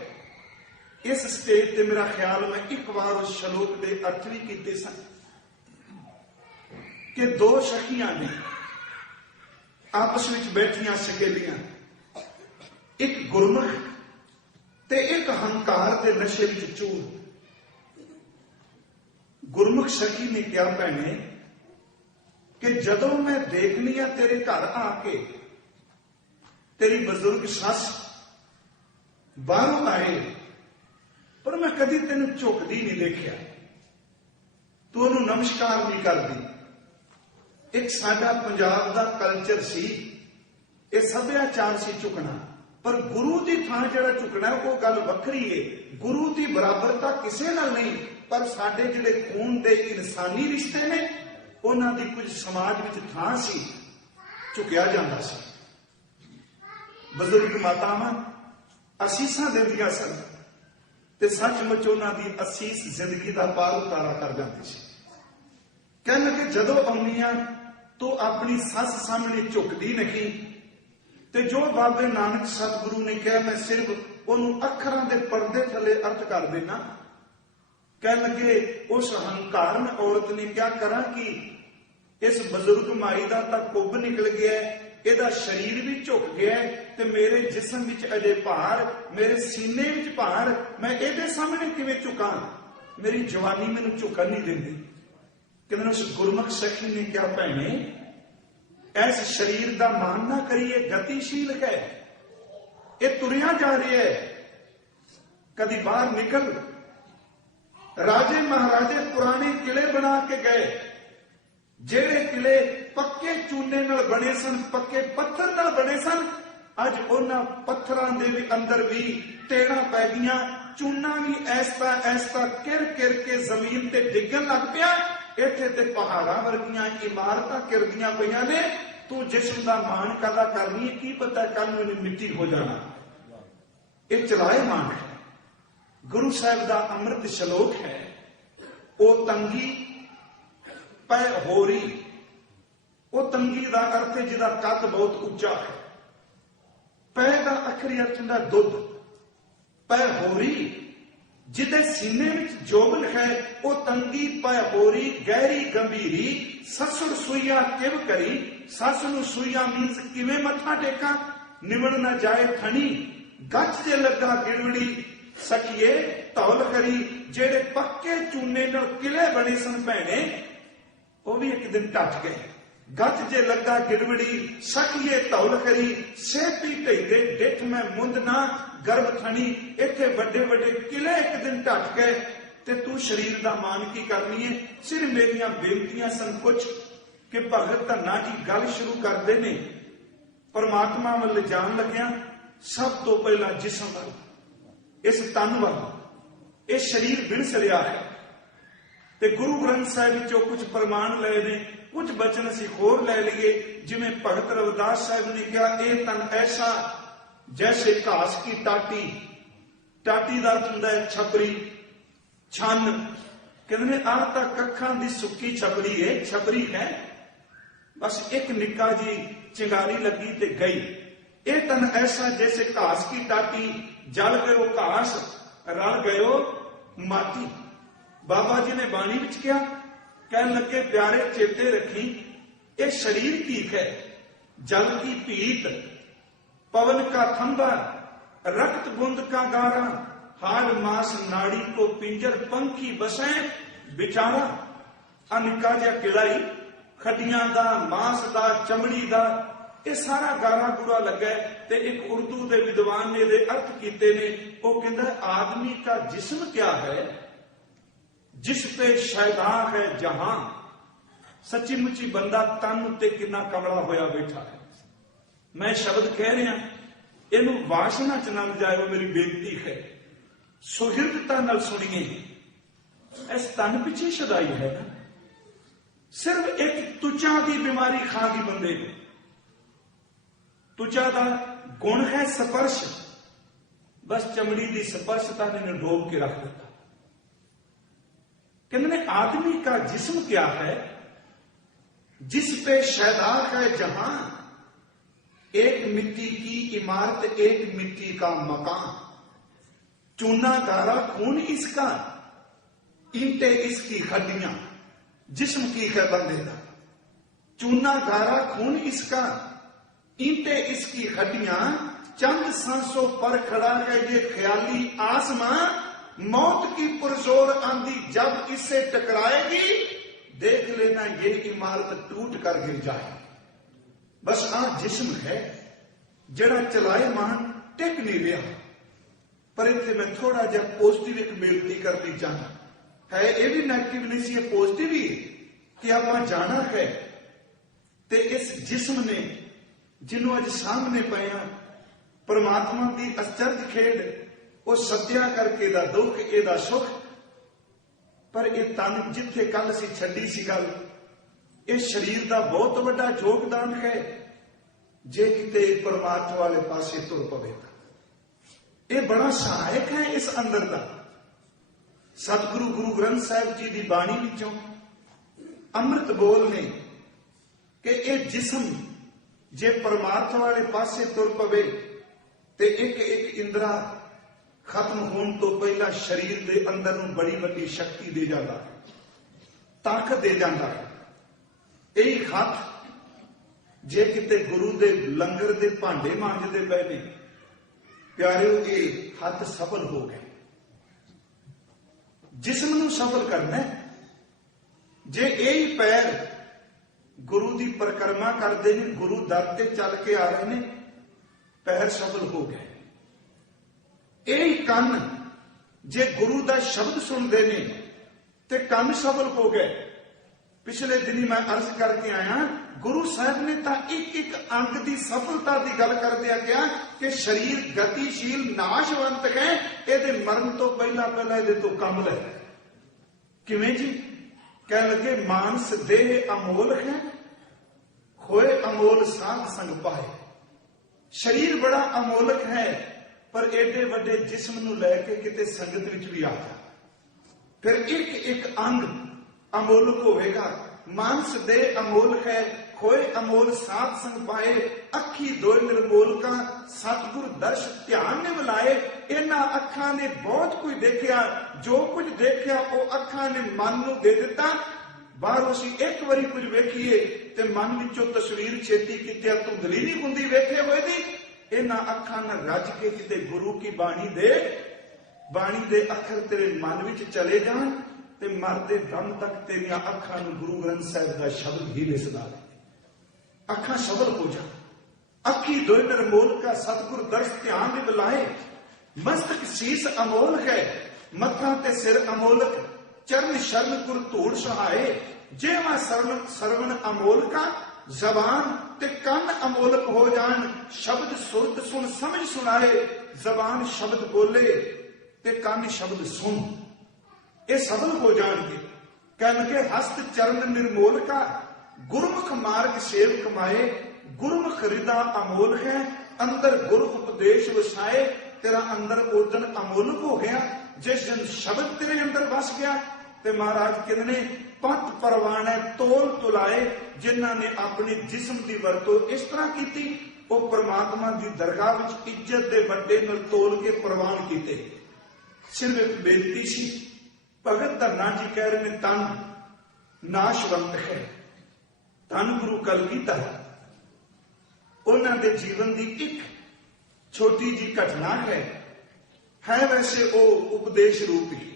इस स्टेज ते, मेरा ख्याल मैं एक बार उस श्लोक के अर्थ भी किए सन कि दो सखियां ने आपस में बैठिया सहेलियां, एक गुरमुख ते एक हंकार के नशे में चूर। गुरमुख सखी ने क्या भैने कि जदों मैं देखनी है तेरे घर आके तेरी बुजुर्ग सस बाहरों आए, पर मैं कदी तेन झुकदी नहीं देखिया, तू उन्होंने नमस्कार नहीं करदी। एक साडा पंजाब दा कल्चर सी, ये सभ्याचार सी झुकना, पर गुरु की थां जिहड़ा झुकना वो गल वखरी है। गुरु की बराबरता किसे नाल नहीं, पर साडे जिहड़े खून दे इंसानी रिश्ते ने उन्हां दी कुछ समाज विच थां सी, झुकिया जांदा सी। बजुर्ग मातावां असीसां दिंदियां सन ते सचमुच उन्हां दी असीस जिंदगी दा पार उतारा कर जांदी सी। कहण लगे जदों आउंदियां तो अपनी सस सामने झुकदी नहीं, ते जो बाबे नानक सतगुरु ने कहा मैं सिर्फ उन्होंने अखरां दे पर्दे थले अर्थ कर देना। कह लगे उस हंकार में औरत ने क्या करा कि इस बजुर्ग माई का तो कुब निकल गया है, ਇਹਦਾ शरीर भी झुक गया है, ते मेरे जिसम विच अजे भार, मेरे सीने विच भार, मैं ਇਹਦੇ सामने किवें झुकां, मेरी जवानी मैनूं झुकन नहीं देंदी। कहते उस गुरमुख सखी ने क्या भैने ऐस शरीर का मान ना करिए, गतिशील है, ये तुरिया जा रहा है, कदी बाहर निकल। राजे महाराजे पुराने किले बना के गए, जेड़े किले पक्के चूने नाल बने सन, पक्के पत्थर नाल बने सन, अज उन्हां पत्थरां दे भी अंदर भी टेड़ा पै गईयां, चूना भी ऐसा ऐसा किर किर के जमीन ते डिगन लग पिया। इत्थे ते पहाड़ां वर्गियां इमारतां किरदियां पईयां ने, तू जिस्म दा मान कदा करनी है, की पता कल नूं मिट्टी हो जाना। ये चलाए मान है। गुरु साहब दा अमृत श्लोक है, ओ तंगी पै होरी। वो तंगी का अर्थ है जिहदा कद बहुत उच्चा है। पै का अखरी अर्थ हुंदा दुध। पै होरी जिदे सीने विच जोबन है, वो तंगी पै होरी गहरी गंभीरी। ससुर सुईया किव करी, सस नूं सुईया मीनस किवें मत्था टेका, निवड़ ना जाए थनी, गच जे लगा गिड़वड़ी, सखिए धौल करी। जेड़े पक्के चूने नाल किले बने सन भैणे, वो भी एक दिन टट गए। गच जे लगा गिड़वड़ी, सखिए धौल करी, सेती ढईदे डिठ मैं मुंद ना गर्भ थनी। इत्थे बड़े बड़े किले एक दिन टट गए, ते तू शरीर का मान की करनी है। सिर मेरियां बेनतियां सन कुछ कि भगत धन्ना जी गल शुरू करते ने, परमात्मा वल जान लग्या सब तो पहला जिसम वाल, इस तन वाल, इस शरीर बिरस लिया है। ते गुरु ग्रंथ साहिब विचों कुछ प्रमाण लए ने, कुछ बचन असीं होर लै लईए। जिवें भगत रविदास साहिब ने कहा, यह तन ऐसा जैसे घास की टाटी। टाटी का अर्थ हुंदा है छपरी, छन। कहते हैं आह तां कखां दी सुक्की छपरी है, छपरी है, बस एक निक्का जी चिंगारी लगी ते गई। ये तन ऐसा जैसे घास की टाटी, जल गयो घास, रल गयो माटी। बाबा जी ने बाणी विच कहा, कहन लगे प्यारे चेते रखी, ये शरीर की है, जल की पीत, पवन का थंबा, रक्त बूंद का गारा, हाड़ मास नाड़ी को पिंजर, पंखी बसे बिचारा। अनिका जा किलाई, खड्डियां दा, मांस दा, चमड़ी दा, ये सारा गारा गुरा लगा। ते एक उर्दू के विद्वान ने ये अर्थ किए ने, वो कहता है आदमी का जिस्म क्या है, जिस पे शैदा है जहां। सच्ची मुच्ची बंदा तन उत्ते कितना कमला होया बैठा है। मैं शब्द कह रहा, इनू वासना च न जाए, मेरी बेनती है, सुहिर्दता नाल सुनिए। इस तन पिछे शदाई है ना, सिर्फ एक तुचा की बीमारी खा गई बंदे को। तुचा का गुण है स्पर्श, बस चमड़ी की स्पर्शता ने डोब के रख दिता। कहते आदमी का जिस्म क्या है, जिस पे शैदार है जहां। एक मिट्टी की इमारत, एक मिट्टी का मकान, चूना गारा खून इसका, ईंटे इसकी हड्डियां। जिस्म की है बंदे का, चूना गारा खून इसका, ईंटे इसकी हड्डियां। चंद सांसों पर खड़ा है ये ख्याली आसमां, मौत की पुरजोर आंधी जब इससे टकराएगी, देख लेना ये इमारत टूट कर गिर जाए। बस आ जिस्म है जड़ा चलाएमान टिक नहीं रहा। पर इतने मैं थोड़ा जा पॉजिटिव एक बेनती करनी चाहना है, ये भी नेगेटिव नहीं सी, पॉजिटिव ही कि आप जाना है। ते इस जिस्म ने जिन्हों अज सामने पाया, परमात्मा की आश्चर्य खेड, वो सत्या करके दा दुख, एदा सुख। पर यह तन जिथे कल असी छड्डी सी गल, इस शरीर का बहुत बड़ा योगदान है। जे किते परमात्मा वाले पासे तुर पवे, यह बड़ा सहायक है इस अंदर का। सतगुरु गुरु ग्रंथ साहिब जी की बाणी विचों अमृत बोल ने कि यह जिस्म जे परमात्मा वाले पासे तुर पवे, ते एक एक इंद्रा खत्म होने तो पहला शरीर के अंदर नूं बड़ी बड़ी शक्ति दे जाता है, ताकत दे जाता है। यही हथ जे किते गुरु दे लंगर दे भांडे मांजदे पए ने, प्यारिओ ये हथ सफल हो गए। जिस्म नूं सफल करना है। जे यही पैर गुरु की परिक्रमा करते हैं, गुरु दर ते चल के आ रहे हैं, पैर सफल हो गए। यही कन जे गुरु का शब्द सुनते हैं ते कन सफल हो गए। पिछले दिनी मैं अर्ज करके आया, गुरु साहब ने तो एक एक अंग की सफलता की गल करदिया कहा कि शरीर गतिशील नाशवंत है, ये मरण तो पहला पहला ये तो कम है। किवें जी? कह लगे मानस देह अमोल है, खोए अमोल साध संग पाए। शरीर बड़ा अमोलक है, पर एडे वड्डे जिस्म नूं लैके किते संगत विच भी आ जा, फिर एक एक अंग अमोलक होवेगा। मानस देह अमोल है, खोए अमोल साध संग पाए। अखी दोए निर्मोल का सतगुर दर्श ध्यान ने बुलाए। इन्हां अखां ने बहुत कुछ देखिया, जो कुछ देखिया वो अखां ने मन नूं दे दिता। बाहरों असीं एक बारी कुछ वेखीए ते मन विचों तस्वीर छेती किते धुंधली नहीं हुंदी वेखे होए दी। इन्हां अखां नाल रज के किते गुरु की बाणी दे अखर तेरे मन विच चले जाण ते मरदे दम तक तेरिया अखां नूं गुरु ग्रंथ साहिब दा शब्द ही दिसदा रहे। अखां सफल हो जा। अखी दोए निर्मोल का सतगुर दर्श ध्यान ने बुलाए। मस्तक शीस अमोल है, मथा ते सिर अमोलक। चरण शरण गुर धूड़ सहाये। जेवा सरवण अमोल का, जबान ते कन अमोलक हो जान। शब्द सुरत सुन समझ सुनाए। जबान शब्द बोले ते कन शब्द सुन, ये सफल हो जाएंगे। कह लगे हस्त चरण निर्मोल का, गुरमुख मार्ग सेव कमाए। गुरमुख हृदा अमोल है, अंदर गुरु उपदेश वसाए। तेरा अंदर उदन अमोलक हो गया जिस दिन शब्द तेरे अंदर बस गया। ਤੇ ਮਹਾਰਾਜ ਕਹਿੰਦੇ ਨੇ ਪੰਥ ਪਰਵਾਣੇ ਤੋਲ ਤੁਲਾਏ, ਜਿਨ੍ਹਾਂ ਨੇ ਆਪਣੇ ਜਿਸਮ ਦੀ ਵਰਤੋਂ ਇਸ ਤਰ੍ਹਾਂ ਕੀਤੀ, ਉਹ ਪ੍ਰਮਾਤਮਾ ਦੀ ਦਰਗਾਹ ਵਿੱਚ ਇੱਜ਼ਤ ਦੇ ਵੱਡੇ ਨਾਲ ਤੋਲ ਕੇ ਪ੍ਰਵਾਨ ਕੀਤੇ। ਸਿਰਫ ਇੱਕ ਬੇਨਤੀ ਸੀ, ਭਗਤ ਧੰਨਾ ਜੀ ਕਹਿ ਰਹੇ ਨੇ ਤਨ ਨਾਸ਼ਵੰਤ ਹੈ। ਧੰਨ ਗੁਰੂ ਕਲਗੀਧਰ, ਉਹਨਾਂ ਦੇ ਜੀਵਨ ਦੀ ਇੱਕ ਛੋਟੀ ਜੀ ਘਟਨਾ ਹੈ ਵੈਸੇ ਉਹ ਉਪਦੇਸ਼ ਰੂਪ ਹੀ।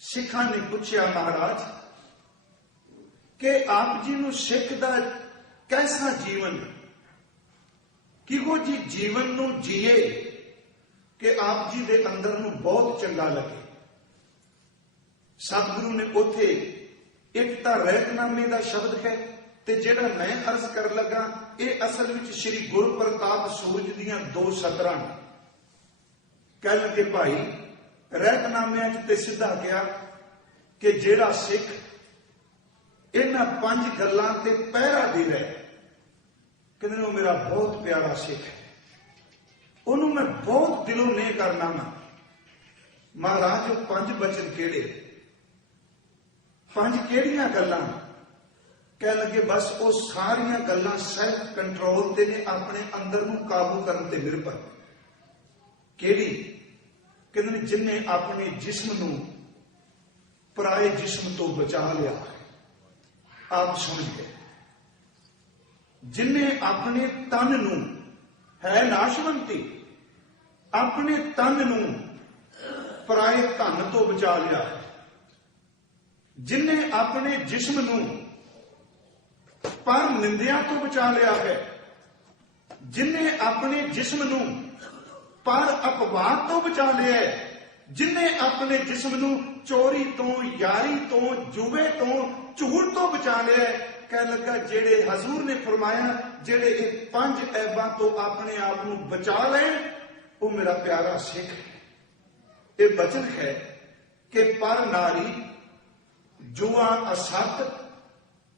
ਸਿੱਖਾਂ ਨੇ ਪੁੱਛਿਆ ਮਹਾਰਾਜ ਕਿ ਆਪ ਜੀ ਨੂੰ ਸਿੱਖ ਦਾ ਕੈਸਾ ਜੀਵਨ, ਕਿਹੋ ਜੀ ਜੀਵਨ ਨੂੰ ਜੀਏ ਕਿ ਆਪ ਜੀ ਦੇ ਅੰਦਰ ਨੂੰ ਬਹੁਤ ਚੰਗਾ ਲੱਗੇ। ਸਤਿਗੁਰੂ ਨੇ ਉੱਥੇ ਇੱਕ ਤਾਂ ਰਹਿਤਨਾਮੇ ਦਾ ਸ਼ਬਦ ਹੈ, ਤੇ ਜਿਹੜਾ ਮੈਂ ਅਰਜ਼ ਕਰਨ ਲੱਗਾ ਇਹ ਅਸਲ ਵਿੱਚ ਸ੍ਰੀ ਗੁਰੂ ਪ੍ਰਤਾਪ ਸੂਰਜ ਦੀਆਂ 2 ਸਤਰਾਂ ਨੇ। ਕਹਿ ਲੱਗੇ ਭਾਈ ਰਹਿਤਨਾਮਿਆਂ 'ਚ ਤੇ ਸਿੱਧਾ ਕਿਹਾ ਕਿ ਜਿਹੜਾ ਸਿੱਖ ਇਹਨਾਂ 5 ਗੱਲਾਂ ਤੇ ਪਹਿਰਾ ਦੇ ਰਿਹਾ, ਕਹਿੰਦੇ ਉਹ ਮੇਰਾ ਬਹੁਤ ਪਿਆਰਾ ਸਿੱਖ ਹੈ, ਉਹਨੂੰ ਮੈਂ ਬਹੁਤ ਦਿਲੋਂ ਨੇ ਕਰਨਾ ਵਾ। ਮਹਾਰਾਜ ਉਹ 5 ਬਚਨ ਕਿਹੜੇ, 5 ਕਿਹੜੀਆਂ ਗੱਲਾਂ? ਕਹਿ ਲੱਗੇ ਬਸ ਉਹ ਸਾਰੀਆਂ ਗੱਲਾਂ ਸੈਲਫ ਕੰਟਰੋਲ ਤੇ ਨੇ, ਆਪਣੇ ਅੰਦਰ ਨੂੰ ਕਾਬੂ ਕਰਨ ਤੇ ਨਿਰਭਰ। ਕਿਹੜੀ? ਕਹਿੰਦੇ ਨੇ ਜਿਨਨੇ ਆਪਣੇ ਜਿਸਮ ਨੂੰ ਪਰਾਏ ਜਿਸਮ ਤੋਂ ਬਚਾ ਲਿਆ। ਆਪ ਸਮਝ ਗਏ, ਜਿਨਨੇ ਆਪਣੇ ਤਨ ਨੂੰ, ਹੈ ਨਾਸ਼ਵੰਤੀ, ਆਪਣੇ ਤਨ ਨੂੰ ਪਰਾਏ ਧਨ ਤੋਂ ਬਚਾ ਲਿਆ। ਜਿਨਨੇ ਆਪਣੇ ਜਿਸਮ ਨੂੰ ਪਰ ਨਿੰਦਿਆ ਤੋਂ ਬਚਾ ਲਿਆ ਹੈ, ਜਿਨਨੇ ਆਪਣੇ ਜਿਸਮ ਨੂੰ ਪਰ ਅਪਵਾਦ ਤੋਂ ਬਚਾ ਲਿਆ ਹੈ, ਜਿਨਨੇ ਆਪਣੇ ਜਿਸਮ ਨੂੰ ਚੋਰੀ ਤੋਂ, ਯਾਰੀ ਤੋਂ, ਜੂਵੇ ਤੋਂ, ਝੂਠ ਤੋਂ ਬਚਾ ਲਿਆ ਹੈ। ਕਹਿ ਲੱਗਾ ਜਿਹੜੇ ਹਜ਼ੂਰ ਨੇ ਫਰਮਾਇਆ ਜਿਹੜੇ ਇਹ 5 ਐਬਾਂ ਤੋਂ ਆਪਣੇ ਆਪ ਨੂੰ ਬਚਾ ਲੈਣ, ਉਹ ਮੇਰਾ ਪਿਆਰਾ ਸਿੱਖ ਹੈ। ਇਹ ਬਚਨ ਹੈ ਕਿ ਪਰ ਨਾਰੀ ਜੁਆ ਅਸਤ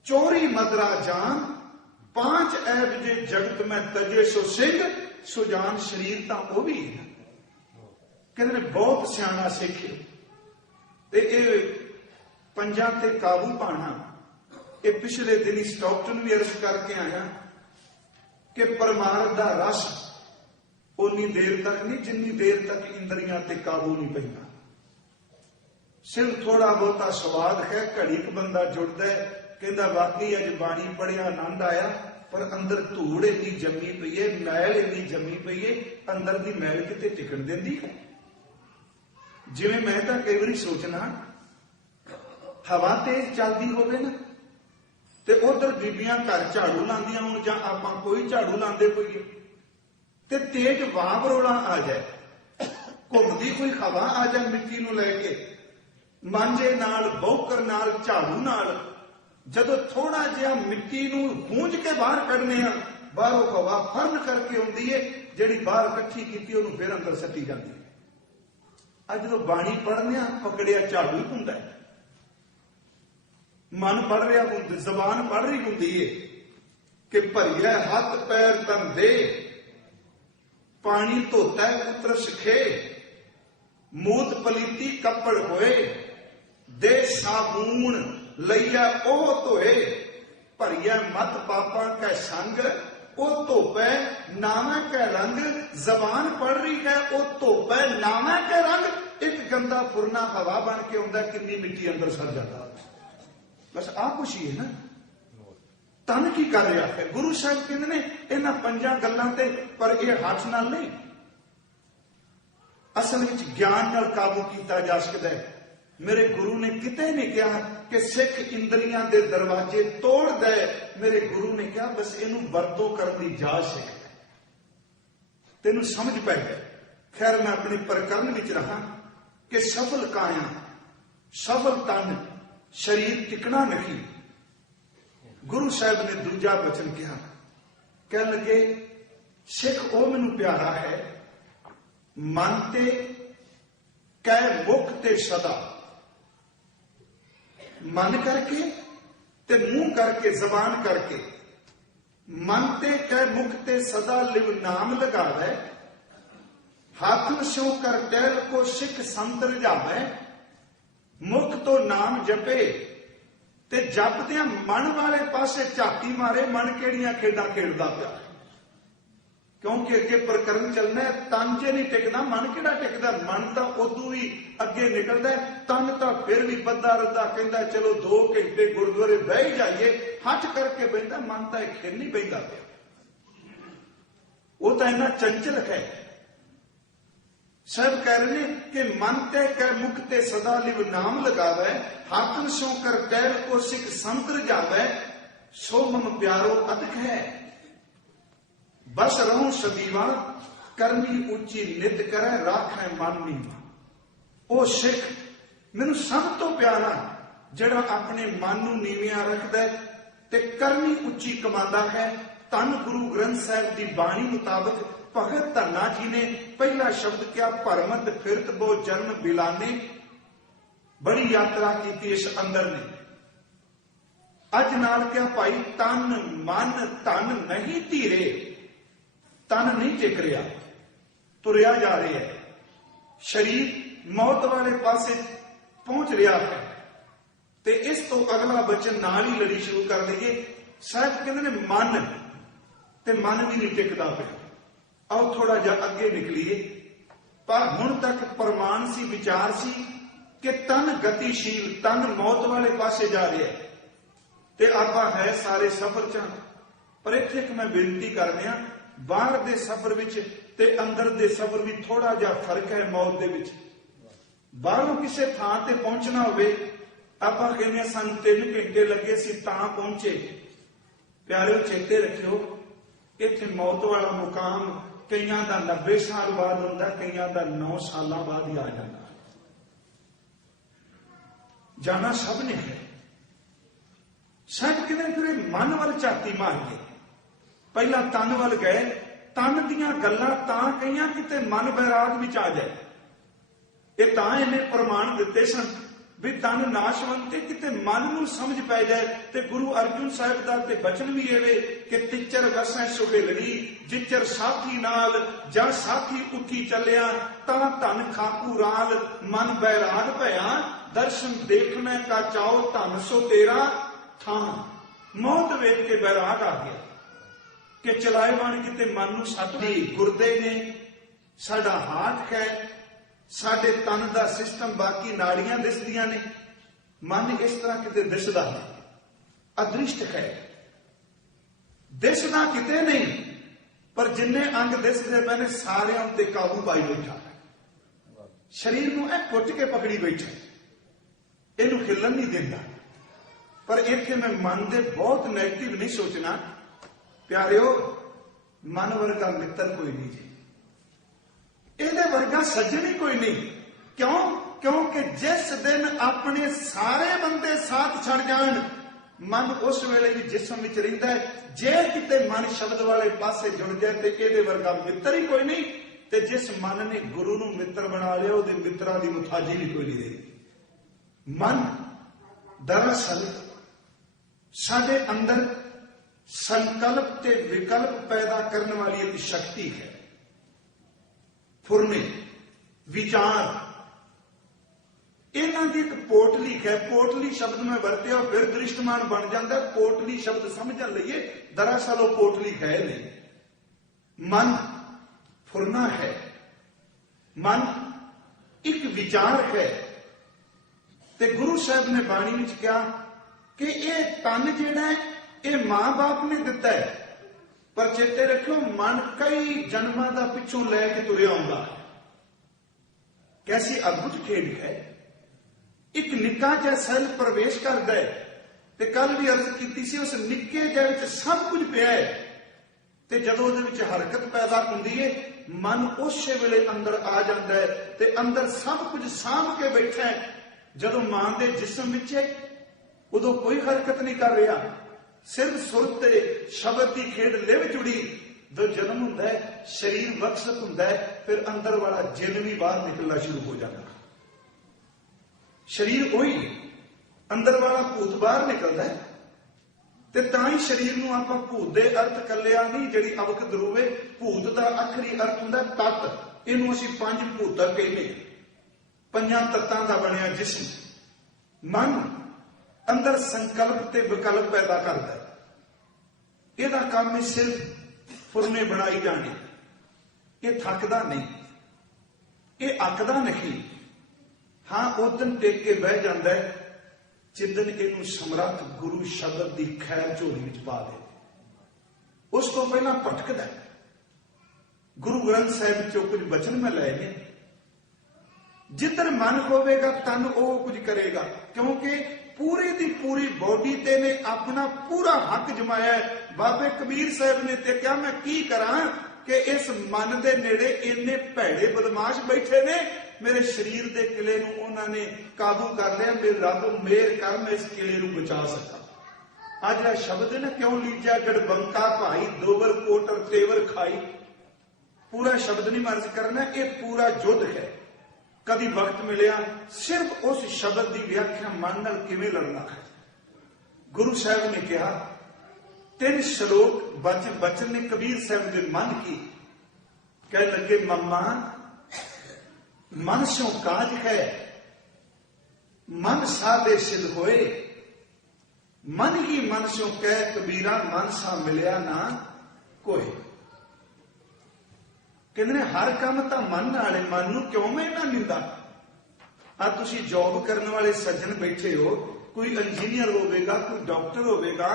ਚੋਰੀ ਮਦਰਾ ਜਾਨ, 5 ਐਬ ਜੇ ਜਗਤ ਮੈਂ ਤਜੇ ਸੋ ਸਿੰਘ, ਸੋ ਜਾਨ ਸ਼ਰੀਰ ਤਾਂ ਉਹ ਵੀ ਹੈ। ਕਹਿੰਦੇ ਨੇ ਬਹੁਤ ਸਿਆਣਾ ਸਿੱਖ ਹੈ। ਤੇ ਇਹ 5 ਤੇ ਕਾਬੂ ਪਾਣਾ, ਇਹ ਪਿਛਲੇ ਦਿਨੀ ਸਟਾਕਟਨ ਵੀ ਅਰਜ਼ ਕਰਕੇ ਆਇਆ ਕਿ ਪਰਮਾਰਥ ਦਾ ਰਸ ਉਨੀ ਦੇਰ ਤੱਕ ਨਹੀਂ ਜਿੰਨੀ ਦੇਰ ਤੱਕ ਇੰਦਰੀਆਂ ਤੇ ਕਾਬੂ ਨਹੀਂ ਪੈਂਦਾ। ਸਿਰਫ ਥੋੜਾ ਬਹੁਤਾ ਸਵਾਦ ਹੈ, ਘੜੀ ਇੱਕ ਬੰਦਾ ਜੁੜਦਾ ਹੈ, ਕਹਿੰਦਾ ਵਾਕਈ ਅੱਜ ਬਾਣੀ ਪੜਿਆ ਆਨੰਦ ਆਇਆ, ਪਰ ਅੰਦਰ ਧੂੜ ਇੰਨੀ ਜੰਮੀ ਪਈ ਹੈ, ਮੈਲ ਇੰਨੀ ਜੰਮੀ ਪਈ ਹੈ, ਅੰਦਰ ਦੀ ਮੈਲ ਕਿਤੇ ਟਿਕਣ ਦਿੰਦੀ ਹੈ। ਜਿਵੇਂ ਮੈਂ ਤਾਂ ਕਈ ਵਾਰੀ ਸੋਚਣਾ, ਹਵਾ ਤੇਜ਼ ਚੱਲਦੀ ਹੋਵੇ ਨਾ, ਤੇ ਉਧਰ ਬੀਬੀਆਂ ਘਰ ਝਾੜੂ ਲਾਉਂਦੀਆਂ ਹੋਣ ਜਾਂ ਆਪਾਂ ਕੋਈ ਝਾੜੂ ਲਾਉਂਦੇ ਹੋਈਏ, ਤੇ ਤੇਜ਼ ਵਾਹ ਬਰੋਲਾ ਆ ਜਾਏ, ਘੁੰਮਦੀ ਕੋਈ ਹਵਾ ਆ ਜਾਏ ਮਿੱਟੀ ਨੂੰ ਲੈ ਕੇ, ਮਾਂਜੇ ਨਾਲ, ਬੌਕਰ ਨਾਲ, ਝਾੜੂ ਨਾਲ, ਜਦੋਂ ਥੋੜਾ ਜਿਹਾ ਮਿੱਟੀ ਨੂੰ ਗੂੰਜ ਕੇ ਬਾਹਰ ਕੱਢਨੇ ਆ, ਬਾਹਰੋਂ ਹਵਾ ਫਰਨ ਕਰਕੇ ਆਉਂਦੀ ਹੈ, ਜਿਹੜੀ ਬਾਹਰ ਇਕੱਠੀ ਕੀਤੀ ਉਹਨੂੰ ਫਿਰ ਅੰਦਰ ਸੱਟੀ ਜਾਂਦੀ ਹੈ। ਅੱਜ ਜਦੋਂ ਬਾਣੀ ਪੜ੍ਹਨੇ ਆ, ਪਕੜਿਆ ਝਾੜੂ ਹੀ ਹੁੰਦਾ ਹੈ, ਮਨ ਪੜ ਰਿਹਾ ਹੁੰਦਾ, ਜ਼ਬਾਨ ਪੜ ਰਹੀ ਹੁੰਦੀ ਹੈ ਕਿ ਭਰੀਆ ਹੱਥ ਪੈਰ ਤਨ ਦੇ, ਪਾਣੀ ਧੋਤਾ ਪੁੱਤਰ ਸਿਖੇ, ਮੂਤ ਪਲੀਤੀ ਕੱਪੜ ਹੋਏ, ਦੇ ਸਾਬੂਨ ਲਈਆ ਉਹ ਧੋਏ, ਭਰੀਆ ਮਤ ਪਾਪਾਂ ਕੈ ਸੰਗ, ਉਹ ਧੋਪੈ ਨਾਮੈ ਕੈ ਰੰਗ। ਜ਼ਬਾਨ ਪੜ ਰਹੀ ਹੈ, ਉਹ ਧੋਪੈ ਨਾਮੈ ਕੈ ਰੰਗ। ਇੱਕ ਗੰਦਾ ਫੁਰਨਾ ਹਵਾ ਬਣ ਕੇ ਆਉਂਦਾ, ਕਿੰਨੀ ਮਿੱਟੀ ਅੰਦਰ ਸੜ ਜਾਂਦਾ। ਬਸ ਆਹ ਕੁਛ ਹੀ ਹੈ ਨਾ। ਤਨ ਕੀ ਕਰ ਰਿਹਾ ਹੈ? ਗੁਰੂ ਸਾਹਿਬ ਕਹਿੰਦੇ ਨੇ ਇਹਨਾਂ 5 ਗੱਲਾਂ ਤੇ, ਪਰ ਇਹ ਹੱਥ ਨਾਲ ਨਹੀਂ, ਅਸਲ ਵਿੱਚ ਗਿਆਨ ਨਾਲ ਕਾਬੂ ਕੀਤਾ ਜਾ ਸਕਦਾ ਹੈ। ਮੇਰੇ ਗੁਰੂ ਨੇ ਕਿਤੇ ਨਹੀਂ ਕਿਹਾ ਕਿ ਸਿੱਖ ਇੰਦਰੀਆਂ ਦੇ ਦਰਵਾਜ਼ੇ ਤੋੜ ਦੇ। ਮੇਰੇ ਗੁਰੂ ਨੇ ਕਿਹਾ ਬਸ ਇਹਨੂੰ ਵਰਤੋਂ ਕਰਨ ਦੀ ਜਾਚ ਸਿੱਖ, ਤੈਨੂੰ ਸਮਝ ਪੈ ਗਿਆ। ਖੈਰ ਮੈਂ ਆਪਣੀ ਪ੍ਰਕਰਨ ਵਿੱਚ ਰਹਾ ਕਿ ਸਫਲ ਕਾਇਆ, ਸਫਲ ਤਨ, ਸਰੀਰ ਟਿਕਣਾ ਨਹੀਂ। ਗੁਰੂ ਸਾਹਿਬ ਨੇ ਦੂਜਾ ਬਚਨ ਕਿਹਾ, ਕਹਿਣ ਲੱਗੇ ਸਿੱਖ ਉਹ ਮੈਨੂੰ ਪਿਆਰਾ ਹੈ, ਮਨ ਤੇ ਕਹਿ ਮੁਖ ਤੇ ਸਦਾ, ਮਨ ਕਰਕੇ ਤੇ ਮੂੰਹ ਕਰਕੇ, ਜ਼ਬਾਨ ਕਰਕੇ, ਮਨ ਤੇ ਕਹਿ ਮੁਖ ਤੇ ਸਦਾ ਲਿਵ ਨਾਮ ਲਗਾਵੇ, ਹੱਥ ਸਿਉ ਕਰ ਟਹਿਲ ਕੋ ਸਿੱਖ ਸੰਤ ਰਜਾਵੇ, ਮੁਖ ਤੋਂ ਨਾਮ ਜਪੇ ਤੇ ਜਪਦਿਆਂ ਮਨ ਵਾਲੇ ਪਾਸੇ ਝਾਤੀ ਮਾਰੇ, ਮਨ ਕਿਹੜੀਆਂ ਖੇਡਾਂ ਖੇਡਦਾ ਪਿਆ। ਕਿਉਂਕਿ ਅੱਗੇ ਪ੍ਰਕਰਨ ਚੱਲਣਾ ਹੈ, ਤਨ 'ਚ ਨਹੀਂ ਟਿਕਦਾ, ਮਨ ਕਿਹੜਾ ਟਿਕਦਾ। ਮਨ ਤਾਂ ਉਦੋਂ ਵੀ ਅੱਗੇ ਨਿਕਲਦਾ, ਤਨ ਤਾਂ ਫਿਰ ਵੀ ਬੱਧਾ ਰੱਦਾ ਕਹਿੰਦਾ ਚਲੋ 2 ਘੰਟੇ ਗੁਰਦੁਆਰੇ ਬਹਿ ਜਾਈਏ, ਹੱਥ ਕਰਕੇ ਬਹਿੰਦਾ, ਮਨ ਤਾਂ ਇੱਕ ਖਿਰ ਨਹੀਂ ਬਹਿੰਦਾ ਪਿਆ। ਉਹ ਤਾਂ ਇੰਨਾ ਚੰਚਲ ਹੈ। ਸਭ ਕਹਿ ਰਹੇ ਨੇ ਕਿ ਮਨ ਤੇ ਕਹਿ ਮੁਖ ਤੇ ਸਦਾ ਲਿਵ ਨਾਮ ਲਗਾਵੇ, ਹਾਕਮ ਸੋ ਕਰ ਕਹਿ ਕੋ ਸਿੱਖ ਸੰਤਰ ਜਾਵੇ, ਸੋ ਮਮ ਪਿਆਰੋ ਅਦਕ ਹੈ। ਬਸ ਰਹੂੰ ਸਦੀਵਾ ਕਰਮੀ ਉੱਚੀ ਨਿਤ ਕਰੈ, ਰਾਖੈ ਮਨ ਨੀਵਾ। ਉਹ ਸਿੱਖ ਮੈਨੂੰ ਸਭ ਤੋਂ ਪਿਆਰਾ ਜਿਹੜਾ ਆਪਣੇ ਮਨ ਨੂੰ ਨੀਵਿਆਂ ਰੱਖਦਾ ਤੇ ਕਰਮੀ ਉੱਚੀ ਕਮਾਉਂਦਾ ਹੈ। ਧੰਨ ਗੁਰੂ ਗ੍ਰੰਥ ਸਾਹਿਬ ਦੀ ਬਾਣੀ ਮੁਤਾਬਕ ਭਗਤ ਧੰਨਾ ਜੀ ਨੇ ਪਹਿਲਾ ਸ਼ਬਦ ਕਿਹਾ, ਭਰਮਤ ਫਿਰਤ ਬੋ ਜਨਮ ਬਿਲਾਨੇ। ਬੜੀ ਯਾਤਰਾ ਕੀਤੀ ਇਸ ਅੰਦਰ ਨੇ। ਅੱਜ ਨਾਲ ਕਿਹਾ ਭਾਈ ਤਨ ਮਨ ਧਨ ਨਹੀਂ ਧੀਰੇ, ਤਨ ਨਹੀਂ ਟਿਕ ਰਿਹਾ, ਤੁਰਿਆ ਜਾ ਰਿਹਾ ਹੈ। ਸਰੀਰ ਮੌਤ ਵਾਲੇ ਪਾਸੇ ਪਹੁੰਚ ਰਿਹਾ ਹੈ। ਤੇ ਇਸ ਤੋਂ ਅਗਲਾ ਬਚਨ ਨਾਲ ਹੀ ਲੜੀ ਸ਼ੁਰੂ ਕਰ ਲਈਏ। ਸਾਹਿਬ ਕਹਿੰਦੇ ਨੇ ਮਨ, ਤੇ ਮਨ ਵੀ ਨਹੀਂ ਟਿਕਦਾ ਪਿਆ। ਆਓ ਥੋੜਾ ਜਿਹਾ ਅੱਗੇ ਨਿਕਲੀਏ। ਪਰ ਹੁਣ ਤੱਕ ਪ੍ਰਮਾਣ ਸੀ, ਵਿਚਾਰ ਸੀ ਕਿ ਤਨ ਗਤੀਸ਼ੀਲ, ਤਨ ਮੌਤ ਵਾਲੇ ਪਾਸੇ ਜਾ ਰਿਹਾ ਤੇ ਆਪਾਂ ਹੈ ਸਾਰੇ ਸਫ਼ਰ 'ਚ। ਪਰ ਇੱਥੇ ਇੱਕ ਮੈਂ ਬੇਨਤੀ ਕਰ ਰਿਹਾ, ਬਾਹਰ ਦੇ ਸਫ਼ਰ ਵਿੱਚ ਤੇ ਅੰਦਰ ਦੇ ਸਫ਼ਰ ਵਿੱਚ ਥੋੜਾ ਜਿਹਾ ਫਰਕ ਹੈ ਮੌਤ ਦੇ ਵਿੱਚ। ਬਾਹਰੋਂ ਕਿਸੇ ਥਾਂ ਤੇ ਪਹੁੰਚਣਾ ਹੋਵੇ, ਆਪਾਂ ਕਹਿੰਦੇ ਸਾਨੂੰ 3 ਘੰਟੇ ਲੱਗੇ ਸੀ ਤਾਂ ਪਹੁੰਚੇ। ਪਿਆਰਿਓ ਚੇਤੇ ਰੱਖਿਓ, ਇੱਥੇ ਮੌਤ ਵਾਲਾ ਮੁਕਾਮ ਕਈਆਂ ਦਾ 90 ਸਾਲ ਬਾਅਦ ਹੁੰਦਾ, ਕਈਆਂ ਦਾ 9 ਸਾਲਾਂ ਬਾਅਦ ਹੀ ਆ ਜਾਂਦਾ। ਜਾਣਾ ਸਭ ਨੇ ਹੈ। ਸਭ ਕਿਵੇਂ ਫਿਰ ਮਨ ਵੱਲ ਝਾਤੀ ਮਾਰ ਕੇ ਪਹਿਲਾਂ ਤਨ ਵੱਲ ਗਏ। ਤਨ ਦੀਆਂ ਗੱਲਾਂ ਤਾਂ ਕਹੀਆਂ ਕਿਤੇ ਮਨ ਬੈਰਾਗ ਵਿੱਚ ਆ ਜਾਏ। ਇਹ ਤਾਂ ਇਹਨੇ ਪ੍ਰਮਾਣ ਦਿੱਤੇ ਸਨ ਵੀ ਤਨ ਨਾਸ਼ਵੰਤ, ਤੇ ਕਿਤੇ ਮਨ ਨੂੰ ਸਮਝ ਪੈ ਜਾਏ। ਤੇ ਗੁਰੂ ਅਰਜੁਨ ਸਾਹਿਬ ਦਾ ਤੇ ਬਚਨ ਵੀ ਇਹ ਕਿ ਤਿੱਚਰ ਵਸੈ ਸੁਹੇਲੜੀ, ਜਿੱਚਰ ਸਾਥੀ ਨਾਲ ਜਾਂ ਸਾਥੀ ਉੱਠੀ ਚੱਲਿਆ, ਤਾਂ ਧਨ ਖਾਕੂ ਰਾਲ ਮਨ ਬੈਰਾਗ ਭਇਆ, ਦਰਸ਼ਨ ਦੇਖਣਾ ਕਾ ਚਾਓ ਧਨ ਸੋ ਤੇਰਾ ਥਾਂ। ਮੌਤ ਵੇਖ ਕੇ ਬੈਰਾਗ ਆ ਗਿਆ ਕਿ ਚਲਾਏ ਬਣ ਕਿਤੇ ਮਨ ਨੂੰ ਸੱਟ ਦੀ। ਗੁਰਦੇ ਨੇ, ਸਾਡਾ ਹਾਰਟ ਹੈ, ਸਾਡੇ ਤਨ ਦਾ ਸਿਸਟਮ, ਬਾਕੀ ਨਾੜੀਆਂ ਦਿਸਦੀਆਂ ਨੇ। ਮਨ ਇਸ ਤਰ੍ਹਾਂ ਕਿਤੇ ਦਿਸਦਾ ਹੈ, ਅਦ੍ਰਿਸ਼ਟ ਹੈ, ਦਿਸਦਾ ਕਿਤੇ ਨਹੀਂ। ਪਰ ਜਿੰਨੇ ਅੰਗ ਦਿਸਦੇ ਪਏ ਨੇ ਸਾਰਿਆਂ ਉੱਤੇ ਕਾਬੂ ਪਾਈ ਬੈਠਾ। ਸਰੀਰ ਨੂੰ ਇਹ ਕੁੱਟ ਕੇ ਪਕੜੀ ਬੈਠਾ, ਇਹਨੂੰ ਖਿਲਣ ਨਹੀਂ ਦਿੰਦਾ। ਪਰ ਇੱਥੇ ਮੈਂ ਮਨ ਦੇ ਬਹੁਤ ਨੈਗੇਟਿਵ ਨਹੀਂ ਸੋਚਣਾ। ਪਿਆਰਿਓ, ਮਨ ਵਰਗਾ ਮਿੱਤਰ ਕੋਈ ਨਹੀਂ ਜੀ, ਇਹਦੇ ਵਰਗਾ ਸੱਜਣ ਕੋਈ ਨਹੀਂ। ਕਿਉਂਕਿ ਜਿਸ ਦਿਨ ਆਪਣੇ ਸਾਰੇ ਬੰਦੇ ਸਾਥ ਛੱਡ ਜਾਣ, ਮਨ ਉਸ ਵੇਲੇ ਵੀ ਜਿਸਮ ਵਿੱਚ ਰਹਿੰਦਾ ਹੈ। ਜੇ ਕਿਤੇ ਮਨ ਸ਼ਬਦ ਵਾਲੇ ਪਾਸੇ ਜੁੜ ਜਾਏ ਤੇ ਇਹਦੇ ਵਰਗਾ ਮਿੱਤਰ ਹੀ ਕੋਈ ਨਹੀਂ। ਤੇ ਜਿਸ ਮਨ ਨੇ ਗੁਰੂ ਨੂੰ ਮਿੱਤਰ ਬਣਾ ਲਿਆ, ਉਹਦੇ ਮਿੱਤਰਾਂ ਦੀ ਮੁਤਾਜੀ ਵੀ ਕੋਈ ਨਹੀਂ ਰਹੀ। ਮਨ ਦਰਅਸਲ ਸਾਡੇ ਅੰਦਰ ਸੰਕਲਪ ਤੇ ਵਿਕਲਪ ਪੈਦਾ ਕਰਨ ਵਾਲੀ ਇੱਕ ਸ਼ਕਤੀ ਹੈ। ਫੁਰਨੇ, ਵਿਚਾਰ, ਇਹਨਾਂ ਦੀ ਇੱਕ ਪੋਟਲੀ ਹੈ। ਪੋਟਲੀ ਸ਼ਬਦ ਮੈਂ ਵਰਤਿਆ, ਫਿਰ ਦ੍ਰਿਸ਼ਟਮਾਨ ਬਣ ਜਾਂਦਾ। ਪੋਟਲੀ ਸ਼ਬਦ ਸਮਝਣ ਲਈਏ, ਦਰਅਸਲ ਉਹ ਪੋਟਲੀ ਹੈ ਨਹੀਂ। ਮਨ ਫੁਰਨਾ ਹੈ, ਮਨ ਇੱਕ ਵਿਚਾਰ ਹੈ। ਤੇ ਗੁਰੂ ਸਾਹਿਬ ਨੇ ਬਾਣੀ ਵਿੱਚ ਕਿਹਾ ਕਿ ਇਹ ਤਨ ਜਿਹੜਾ ਹੈ, ਇਹ ਮਾਂ-ਬਾਪ ਨੇ ਦਿੱਤਾ ਹੈ। ਪਰ ਚੇਤੇ ਰੱਖਿਓ, ਮਨ ਕਈ ਜਨਮਾਂ ਦਾ ਪਿੱਛੋਂ ਲੈ ਕੇ ਤੁਰਿਆ ਆਉਂਦਾ ਹੈ। ਕੈਸੀ ਅਦਭੁਤ ਖੇਡ ਹੈ। ਇੱਕ ਨਿੱਕਾ ਜਿਹਾ ਸੈੱਲ ਪ੍ਰਵੇਸ਼ ਕਰਦਾ ਹੈ, ਤੇ ਕੱਲ ਵੀ ਅਰਜ਼ ਕੀਤੀ ਸੀ, ਉਸ ਨਿੱਕੇ ਜਿਹੇ ਵਿੱਚ ਸਭ ਕੁਝ ਪਿਆ ਹੈ। ਤੇ ਜਦੋਂ ਉਹਦੇ ਵਿੱਚ ਹਰਕਤ ਪੈਦਾ ਹੁੰਦੀ ਹੈ, ਮਨ ਉਸੇ ਵੇਲੇ ਅੰਦਰ ਆ ਜਾਂਦਾ ਹੈ ਤੇ ਅੰਦਰ ਸਭ ਕੁਝ ਸਾਂਭ ਕੇ ਬੈਠਾ ਹੈ। ਜਦੋਂ ਮਾਂ ਦੇ ਜਿਸਮ ਵਿੱਚ ਹੈ, ਉਦੋਂ ਕੋਈ ਹਰਕਤ ਨਹੀਂ ਕਰ ਰਿਹਾ, ਸਿਰਫ ਸੁਰਤ ਤੇ ਸ਼ਬਦ ਦੀ ਖੇਡ ਲਿਵ ਜੁੜੀ। ਜਦੋਂ ਜਨਮ ਹੁੰਦਾ ਹੈ, ਸਰੀਰ ਵਿਕਸਿਤ ਹੁੰਦਾ ਹੈ, ਫਿਰ ਅੰਦਰ ਵਾਲਾ ਜਿੰਨ ਵੀ ਬਾਹਰ ਨਿਕਲਣਾ ਸ਼ੁਰੂ ਹੋ ਜਾਂਦਾ। ਸਰੀਰ ਉਹੀ, ਅੰਦਰ ਵਾਲਾ ਭੂਤ ਬਾਹਰ ਨਿਕਲਦਾ ਹੈ। ਤੇ ਤਾਂ ਹੀ ਸਰੀਰ ਨੂੰ ਆਪਾਂ ਭੂਤ ਦੇ ਅਰਥ ਕੱਲਿਆ ਨਹੀਂ, ਜਿਹੜੀ ਅਵਕ ਦਰੂਵੇ, ਭੂਤ ਦਾ ਆਖਰੀ ਅਰਥ ਹੁੰਦਾ ਤੱਤ। ਇਹਨੂੰ ਅਸੀਂ 5 ਭੂਤਕ ਕਹਿੰਦੇ। 5 ਤੱਤਾਂ ਦਾ ਬਣਿਆ ਜਿਸਮ। मन अंदर संकल्प ते विकल्प पैदा करता है। ਇਹਦਾ ਕੰਮ ਹੈ सिर्फ फुरने बनाई जाने। ये थकदा नहीं, ये अकदा नहीं। हाँ उदन टेक के बह जाता है जिदन इनू समर्थ गुरु शब्द की खैर झोली विच पा दे। उस तो पहला भटकदा है। गुरु ग्रंथ साहिब चो कुछ बचन में लाए ने, जिधर मन होवेगा तन वो कुछ करेगा, क्योंकि पूरी दी पूरी बॉडी ते ने अपना पूरा हक जमाया है। बाबे कबीर साहब ने ते क्या मैं की करा कि इस मन दे नेड़े इन्ने भैड़े बदमाश बैठे ने, मेरे शरीर दे किले नूं उन्होंने काबू कर लिया। मेरे रब मेहर कर मैं इस किले नूं बचा सका। अज यह शब्द है ना, क्यों लीजा गड़बंका भाई दोबर कोटर तेवर खाई। पूरा शब्द नहीं मर्ज करना, ये पूरा युद्ध है। कभी वक्त मिलिया सिर्फ उस शब्द की व्याख्या मन नाल किवें लड़ना है। गुरु साहब ने कहा 3 श्लोक बचन ने कबीर साहब के मन की। कह लगे मम्मा मन सो काज है, मन साधे सिद्ध होए। मन ही मन सो कह कबीरा, मन सा मिलिया ना कोई। कहते हर काम तो मन वाले, मन नूं क्यों मैं ना निंदा। आज तुसी जॉब करने वाले सज्जन बैठे हो, कोई इंजीनियर होगा, कोई डॉक्टर होगा,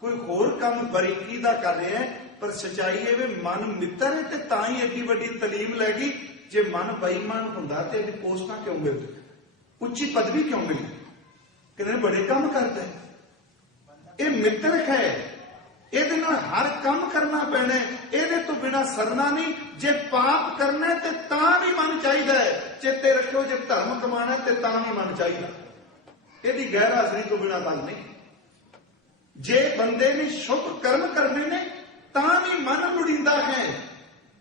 कोई होर काम बरीकी दा कर रहे हैं, पर सच्चाई है वे मन मित्र है ते तां ही एडी वड्डी तलीम लैगी। जे मन बेईमान हुंदा ते एडी पोस्टां क्यों मिलदी, उच्ची पदवी क्यों मिलदी। कहते बड़े काम करता है, ये मित्र है, ਇਹਦੇ ਨਾਲ हर काम करना पैना है, ਇਹਦੇ तो बिना सरना नहीं। जे पाप करना है तो तां भी मन चाहिए है। चेते रखो जे धर्म कमाना है तो तां भी मन चाहिए। ਇਹਦੀ गैर हाजरी तो बिना गल नहीं। जे बंदे ने शुभ कर्म करने ने तां भी मन लुड़ींदा है,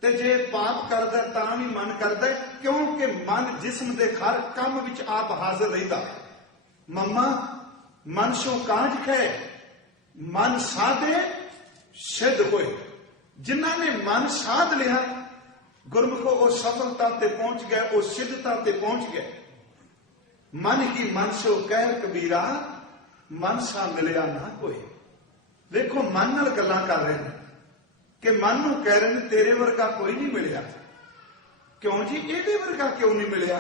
ते जे पाप करदा तां भी मन करदा है, क्योंकि मन जिस्म दे हर काम विच आप हाजिर रहिंदा। मम्मा मन सो काज है, मन साधे सिद्ध होए। जिन्हां ने मन साध लिया गुरमुखो वो सफलता ते पहुंच गए, वो सिद्धता ते पहुंच गए। मन ही मन सो कह कबीरा, मन सा मिलिया ना कोई। देखो मन नाल गल्लां कर रहे हैं कि मन नूं कह रहे हैं तेरे वर्गा कोई नहीं मिलिया। क्यों जी ਇਹਦੇ वर्गा क्यों नहीं मिलिया।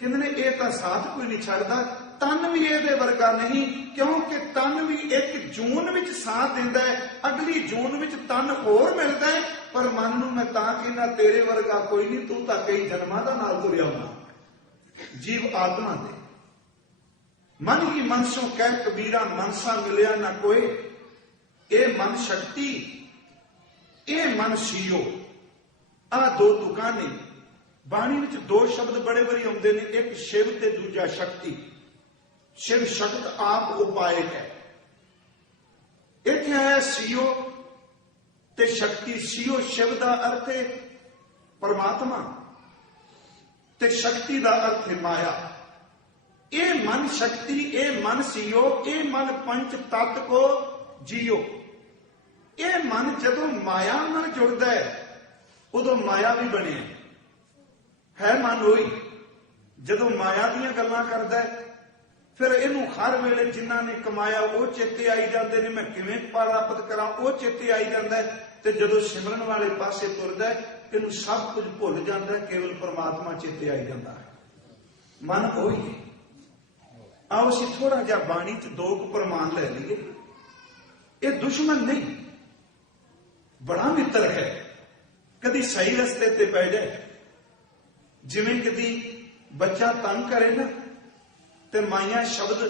कहते ने ये तो साथ कोई नहीं छड़दा, तन भी ये वर्गा नहीं, क्योंकि तन भी एक जून विच साथ दिंदा है, अगली जून विच तन होर मिलदा है। पर मन नूं मैं तां कहना तेरे वर्गा कोई नहीं, तू तां कई जन्मां दा नाल तुरिया होना जीव आत्मा दे। मन ही मन सो कह कबीरा, मन सा मिलिया ना कोई। ए मन शक्ति, ए मन सीओ। आ 2 तुकां ने बाणी विच 2 शब्द बड़े बड़ी आउंदे ने, एक शिव ते दूजा शक्ति। शिव शक्त आप उपाय है। इत्थे है सीओ ते शक्ति। सीओ शिव का अर्थ है परमात्मा, ते शक्ति का अर्थ है माया। ये मन शक्ति, ये मन सीओ, ये मन पंच तत्व को जियो। ये मन जदों माया नाल जुड़दा है उदों माया भी बने है। मन होई जदों माया दीयां गल्लां करदा है, फिर इनू हर वेले जिन्हां ने कमाया वो चेते आई जाते हैं, मैं किवें प्राप्त करा वो चेते आई जाता है। तो जदों सिमरन वाले पासे तुरदा है इनू सब कुछ भुल जाता है, केवल परमात्मा चेते आई जाता है। मन वही है। आओ असीं थोड़ा जिहा बाणी च 2 प्रमाण ले लीए। ये दुश्मन नहीं, बड़ा मित्र है। कदी सही रस्ते ते पै जाए, जिवें कदी बच्चा तंग करे ना ते माइया शब्द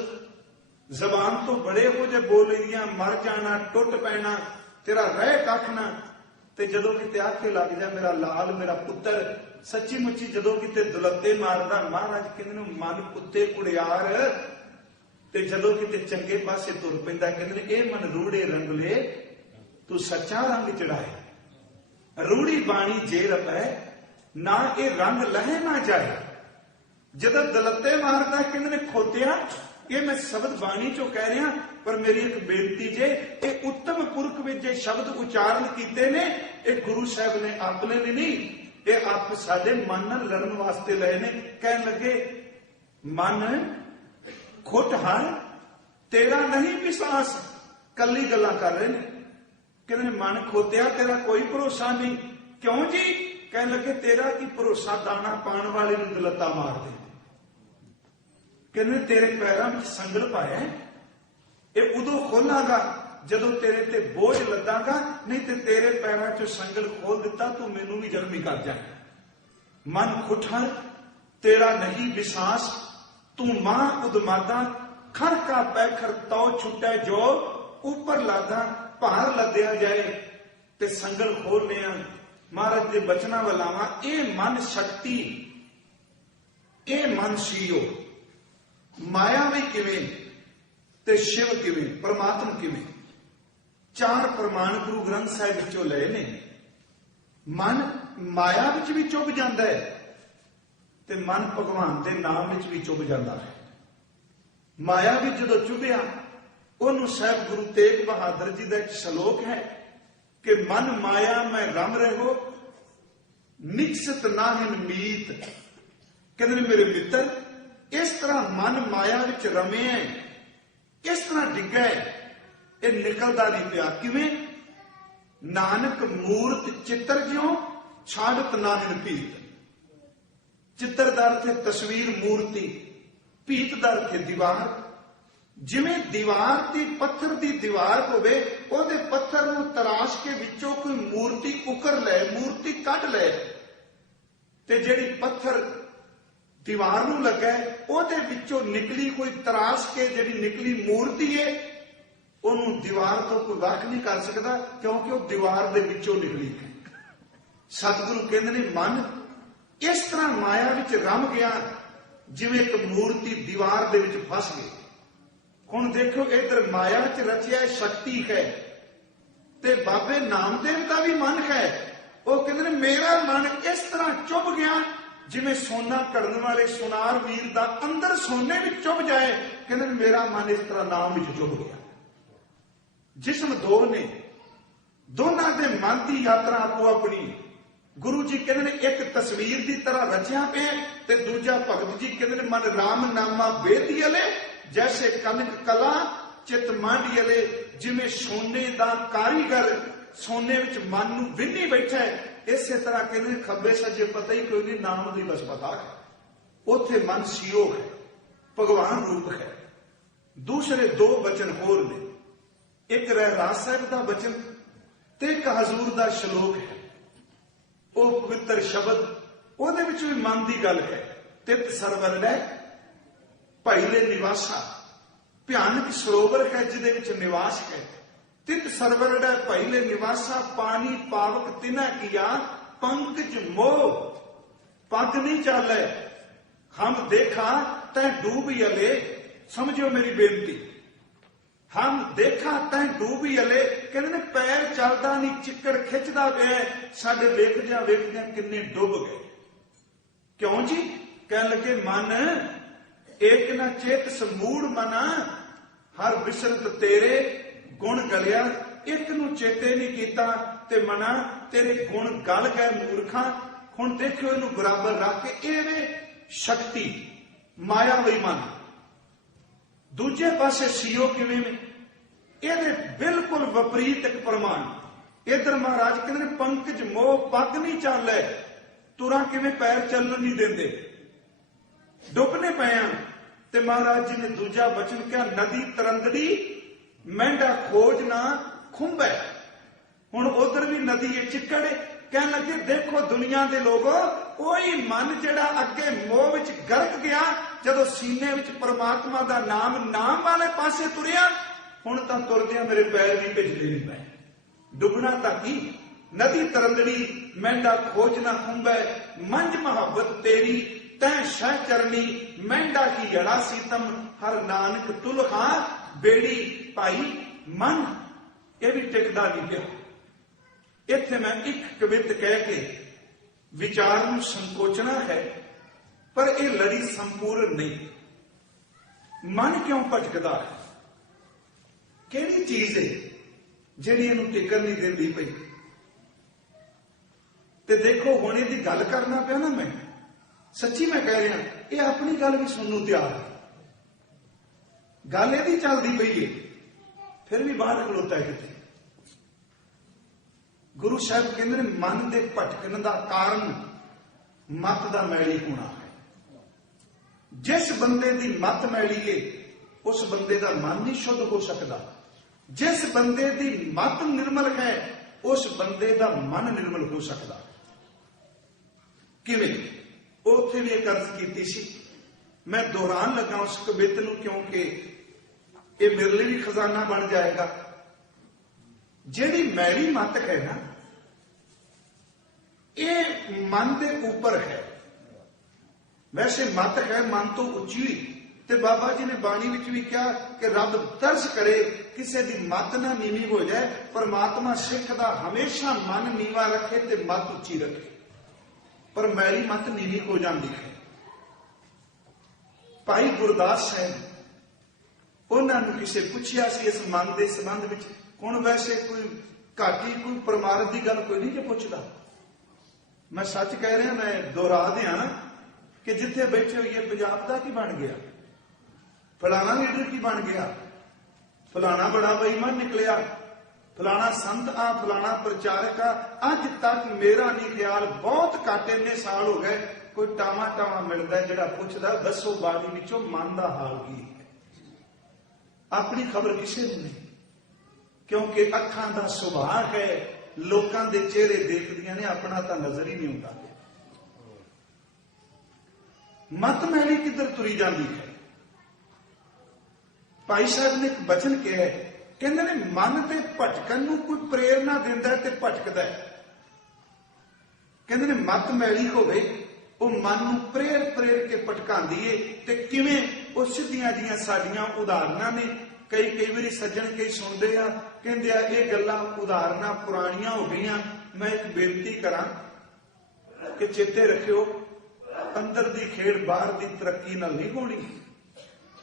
जबान तो बड़े हो जे बोल लिया, मर जाना, टुट पैना, तेरा रह कख ना। ते जदों किते आखे लग जा मेरा लाल मेरा पुत्र, सच्ची मुच्ची जदों किते दुलत्ते मारदा महाराज कहंदे मन कुत्ते कुड़ियार। ते जदों किते चंगे पासे तुर पैंदा कहंदे ए मन रूड़े रंगले तू सच्चा रंग चढ़ाए। रूड़ी बाणी जे रपै ना ये रंग लहे ना जाए। जदों दलत्ते मारदा कहंदे ने खोतिया ये मैं शब्द बाणी चो कह रहा, पर मेरी एक बेनती जे ये उत्तम पुरख विच जे शब्द उच्चारण कीते ने ये गुरु साहब ने अपने लिए नहीं, ये आप साडे मन नाल लड़न वास्ते लए ने। कहन लगे मन खुट हर तेरा नहीं विश्वास। कली गल्लां कर रहे ने, कहते मन खोतिया तेरा कोई भरोसा नहीं। क्यों जी? कहने लगे तेरा की भरोसा दाना पाण वाले नूं दलता मार दे। कहने तेरे पैरों में संगल पाया, ये उदों खोलांगा जदों तेरे ते बोझ लदांगा, नहीं ते तेरे पैरों चों संगल खोल दिता तू मैनू भी जख्मी कर जाए। मन खुठर तेरा नहीं विश्वास, तू मां उदमादा खर का पैखर तो छुटे जो ऊपर लादा भार लद्या जाए ते संगल खोलने। महाराज के बचना वलावा ए मन शक्ति, ए मन सीओ, माया भी किवें ते शिव किवें, परमात्मा किवें। चार प्रमाण गुरु ग्रंथ साहिब विचों लए ने। मन माया विच भी चुभ जाता है ते मन भगवान के नाम विच भी चुभ जाता है। माया भी जदों चुभिया, उन्होंने साहब गुरु तेग बहादुर जी का एक श्लोक है कि मन माया में रम रहो निकसित नाहिन मीत। कहते मेरे मित्र, इस तरह मन माया विच रमे है, इस तरह डिग्गा है, ये निकलता नहीं पिया। किवें? नानक मूर्त चित्र ज्यों छाड़त नाहिन पीत। चित्र का अर्थ है तस्वीर, मूर्ति, पीत का अर्थ है दीवार। जिवें दीवार की पत्थर की दीवार होवे, ओदे पत्थर नूं तराश के विचों कोई मूर्ति उकर ले, मूर्ति कट ले, ते जिहड़ी पत्थर दीवार नूं लगा है ओदे विचों निकली कोई तराश के जिहड़ी निकली मूर्ति है, ओनूं दीवार तो कोई वख नहीं कर सकता, क्योंकि वह दीवार दे विचों निकली है। सतगुरु कहते ने मन इस तरह माया विच रम गया जिवें एक मूर्ति दीवार दे विच फस गई। हुण देखो इधर माया च रचिया शक्ति है, ते बाबे नामदेव का भी मन है। वो कहते मेरा मन इस तरह चुभ गया जिवें सोना कढ़न वाले सुनार वीर का अंदर सोने में चुभ जाए। कहते मेरा मन इस तरह नाम में चुभ गया। जिस्म दो ने, दोनों के मन की यात्रा आपो अपनी। गुरु जी कहते एक तस्वीर की तरह रचिया पे, ते दूजा भगत जी कहते मन राम नामा बेदी अले जैसे कनक कला चित मांडी अले। जिवें सोने का कारीगर सोने विच मन नूं विन्नी बैठा है, इस तरह कहते खब्बे सज्जे पता ही कोई नहीं, नाम की बस पता है। उथे मन सीओ है, भगवान रूप है। दूसरे दो वचन होर ने, एक रहरास साहिब का वचन ते एक हजूर का श्लोक है। वो पवित्र शब्द, ਉਹਦੇ ਵਿੱਚ ਵੀ ਮਨ ਦੀ ਗੱਲ है। ਤਿਤ ਸਰਵਰ ਹੈ ਭਾਈਲੇ ਨਿਵਾਸਾ, ਭਿਆਨਕ ਸਰੋਵਰ ਹੈ ਜਿਹਦੇ ਵਿੱਚ ਨਿਵਾਸ ਹੈ। ਤਿਤ ਸਰਵਰ ਹੈ ਭਾਈਲੇ ਨਿਵਾਸਾ, ਪਾਣੀ ਪਾਵਕ ਤਿਨਾ ਕੀਆ पंकज मोह पग नहीं चाले। हम देखा तै डूबी अले, समझो मेरी बेनती, हम देखा तै डूबी अले। कहते ने पैर चलता नहीं, चिक्कड़ खिंचता पे, साडे वेखदियां किन्ने डुब गए। क्यों जी? कह लगे मन एक न चेत समूढ़ मना, हर विसरत तेरे गुण गलिया। एक नू चेते नहीं कीता ते मना तेरे गुण गल गए मूर्खा। हुण देखो इनू बराबर रख के एवे शक्ति माया वही मन। दूजे पासे सीओ किवें में, ये बिल्कुल विपरीत एक प्रमाण। इधर महाराज कहते पंकज मोह पग नहीं चाले, तुरा किवें पैर चलन नहीं देंदे, डुबने पए। ते महाराज जी ने दूजा वचन कहा नदी तरंगड़ी मेंढा खोज ना खुंब है। हुण उधर भी नदी है, चिक्कड़ है। कह लगे देखो दुनिया के लोगो, कोई मन जिहड़ा अगे मोह विच गरक गया, जदों सीने विच परमात्मा दा नाम वाले पासे तुरिया, हुण तां तुरदियां मेरे पैर भी भिजदे नहीं पए। डुबना तां की, नदी तरंगड़ी मेंढा खोजना खुंब है। मंझ मोहब्बत तेरी तैं शह चरनी, मेंढा की जड़ा सीतम हर नानक तुलहा बेड़ी भाई मन। यह भी टिकदा नहीं पिया। इत्थे मैं एक कवित कह के विचार नूं संकोचना है, पर यह लड़ी संपूर्ण नहीं। मन क्यों भटकदा है? किहड़ी चीज है जिहड़ी इहनूं टिकण नहीं दिंदी पई? ते देखो हुण इहदी गल करना पिया ना, मैं सच्ची मैं कह रहा, ये अपनी गल भी सुनने तैयार है। ਗੱਲ ਇਹਦੀ ਚੱਲਦੀ ਪਈ ਏ, ਫਿਰ ਵੀ ਬਾਹਰ ਖਲੋਤਾ ਕਿਤੇ। ਗੁਰੂ ਸਾਹਿਬ ਕਹਿੰਦੇ ਨੇ ਮਨ ਦੇ ਭਟਕਣ ਦਾ ਕਾਰਨ ਮਤ ਦਾ ਮੈਲੀ ਹੋਣਾ ਹੈ। ਜਿਸ ਬੰਦੇ ਦੀ ਮਤ ਮੈਲੀ ਏ ਉਸ ਬੰਦੇ ਦਾ ਮਨ ਨਹੀਂ ਸ਼ੁੱਧ ਹੋ ਸਕਦਾ। ਜਿਸ ਬੰਦੇ ਦੀ ਮਤ ਨਿਰਮਲ ਹੈ ਉਸ ਬੰਦੇ ਦਾ ਮਨ ਨਿਰਮਲ ਹੋ ਸਕਦਾ। ਕਿਵੇਂ? ਉੱਥੇ ਵੀ ਇੱਕ ਅਰਜ਼ ਕੀਤੀ ਸੀ, ਮੈਂ ਦੁਹਰਾਨ ਲੱਗਾ ਉਸ ਕਵਿਤ ਨੂੰ ਕਿਉਂਕਿ ਇਹ ਮੇਰੇ ਲਈ ਵੀ ਖਜ਼ਾਨਾ ਬਣ ਜਾਏਗਾ। ਜਿਹੜੀ ਮੈਲੀ ਮਤ ਹੈ ਨਾ, ਇਹ ਮਨ ਦੇ ਉੱਪਰ ਹੈ। ਵੈਸੇ ਮਤ ਹੈ ਮਨ ਤੋਂ ਉੱਚੀ, ਤੇ ਬਾਬਾ ਜੀ ਨੇ ਬਾਣੀ ਵਿੱਚ ਵੀ ਕਿਹਾ ਕਿ ਰੱਬ ਤਰਸ ਕਰੇ ਕਿਸੇ ਦੀ ਮਤ ਨਾ ਨੀਵੀਂ ਹੋ ਜਾਏ। ਪਰਮਾਤਮਾ ਸਿੱਖ ਦਾ ਹਮੇਸ਼ਾ ਮਨ ਨੀਵਾ ਰੱਖੇ ਤੇ ਮਤ ਉੱਚੀ ਰੱਖੇ, ਪਰ ਮੈਲੀ ਮਤ ਨੀਵੀਂ ਹੋ ਜਾਂਦੀ ਹੈ। ਭਾਈ ਗੁਰਦਾਸ ਸਾਹਿਬ, ਉਹਨਾਂ ਨੂੰ ਕਿਸੇ ਪੁੱਛਿਆ ਸੀ ਇਸ ਮਨ ਦੇ ਸੰਬੰਧ ਵਿੱਚ। ਹੁਣ ਵੈਸੇ ਕੋਈ ਘਾਟੀ ਕੋਈ ਪਰਮਾਰਥ ਦੀ ਗੱਲ ਕੋਈ ਨਹੀਂ ਜੇ ਪੁੱਛਦਾ। ਮੈਂ ਸੱਚ ਕਹਿ ਰਿਹਾ, ਮੈਂ ਦੁਹਰਾ ਦਿਆਂ ਕਿ ਜਿੱਥੇ ਬੈਠੇ ਹੋਈਏ ਪੰਜਾਬ ਦਾ ਕੀ ਬਣ ਗਿਆ, ਫਲਾਣਾ ਲੀਡਰ ਕੀ ਬਣ ਗਿਆ, ਫਲਾਣਾ ਬੜਾ ਬੇਈਮਾਨ ਨਿਕਲਿਆ, ਫਲਾਣਾ ਸੰਤ ਆ, ਫਲਾਣਾ ਪ੍ਰਚਾਰਕ ਆ। ਅੱਜ ਤੱਕ ਮੇਰਾ ਨਹੀਂ ਖਿਆਲ, ਬਹੁਤ ਘੱਟ ਇੰਨੇ ਸਾਲ ਹੋ ਗਏ ਕੋਈ ਟਾਵਾਂ ਮਿਲਦਾ ਜਿਹੜਾ ਪੁੱਛਦਾ ਦੱਸੋ ਬਾਣੀ ਵਿੱਚੋਂ ਮਨ ਦਾ ਹਾਲ ਕੀ ਹੈ। ਆਪਣੀ ਖਬਰ ਕਿਸੇ ਨੂੰ ਨਹੀਂ, ਕਿਉਂਕਿ ਅੱਖਾਂ ਦਾ ਸੁਭਾਅ ਹੈ, ਲੋਕਾਂ ਦੇ ਚਿਹਰੇ ਦੇਖਦੀਆਂ ਨੇ, ਆਪਣਾ ਤਾਂ ਨਜ਼ਰ ਹੀ ਨਹੀਂ ਹੁੰਦਾ। ਮਤ ਮੈਲੀ ਕਿੱਧਰ ਤੁਰੀ ਜਾਂਦੀ ਹੈ। ਭਾਈ ਸਾਹਿਬ ਨੇ ਇੱਕ ਬਚਨ ਕਿਹਾ, ਕਹਿੰਦੇ ਨੇ ਮਨ ਦੇ ਭਟਕਣ ਨੂੰ ਕੋਈ ਪ੍ਰੇਰਨਾ ਦਿੰਦਾ ਤੇ ਭਟਕਦਾ ਹੈ। ਕਹਿੰਦੇ ਨੇ ਮਤ ਮੈਲੀ ਹੋਵੇ ਉਹ ਮਨ ਨੂੰ ਪ੍ਰੇਰ ਕੇ ਭਟਕਾਉਂਦੀ ਏ। ਤੇ ਕਿਵੇਂ? ਉਹ ਸਿੱਧੀਆਂ ਜੀਆਂ ਸਾਡੀਆਂ ਉਦਾਹਰਨਾਂ ਨੇ। ਕਈ ਵਾਰੀ ਸੱਜਣ ਕਈ ਸੁਣਦੇ ਆ, ਕਹਿੰਦੇ ਆ ਇਹ ਗੱਲਾਂ ਉਦਾਹਰਨਾਂ ਪੁਰਾਣੀਆਂ ਹੋ ਗਈਆਂ। ਮੈਂ ਇੱਕ ਬੇਨਤੀ ਕਰਾਂ ਕਿ ਚੇਤੇ ਰੱਖਿਓ, ਅੰਦਰ ਦੀ ਖੇਡ ਬਾਹਰ ਦੀ ਤਰੱਕੀ ਨਾਲ ਨਹੀਂ ਹੋਣੀ।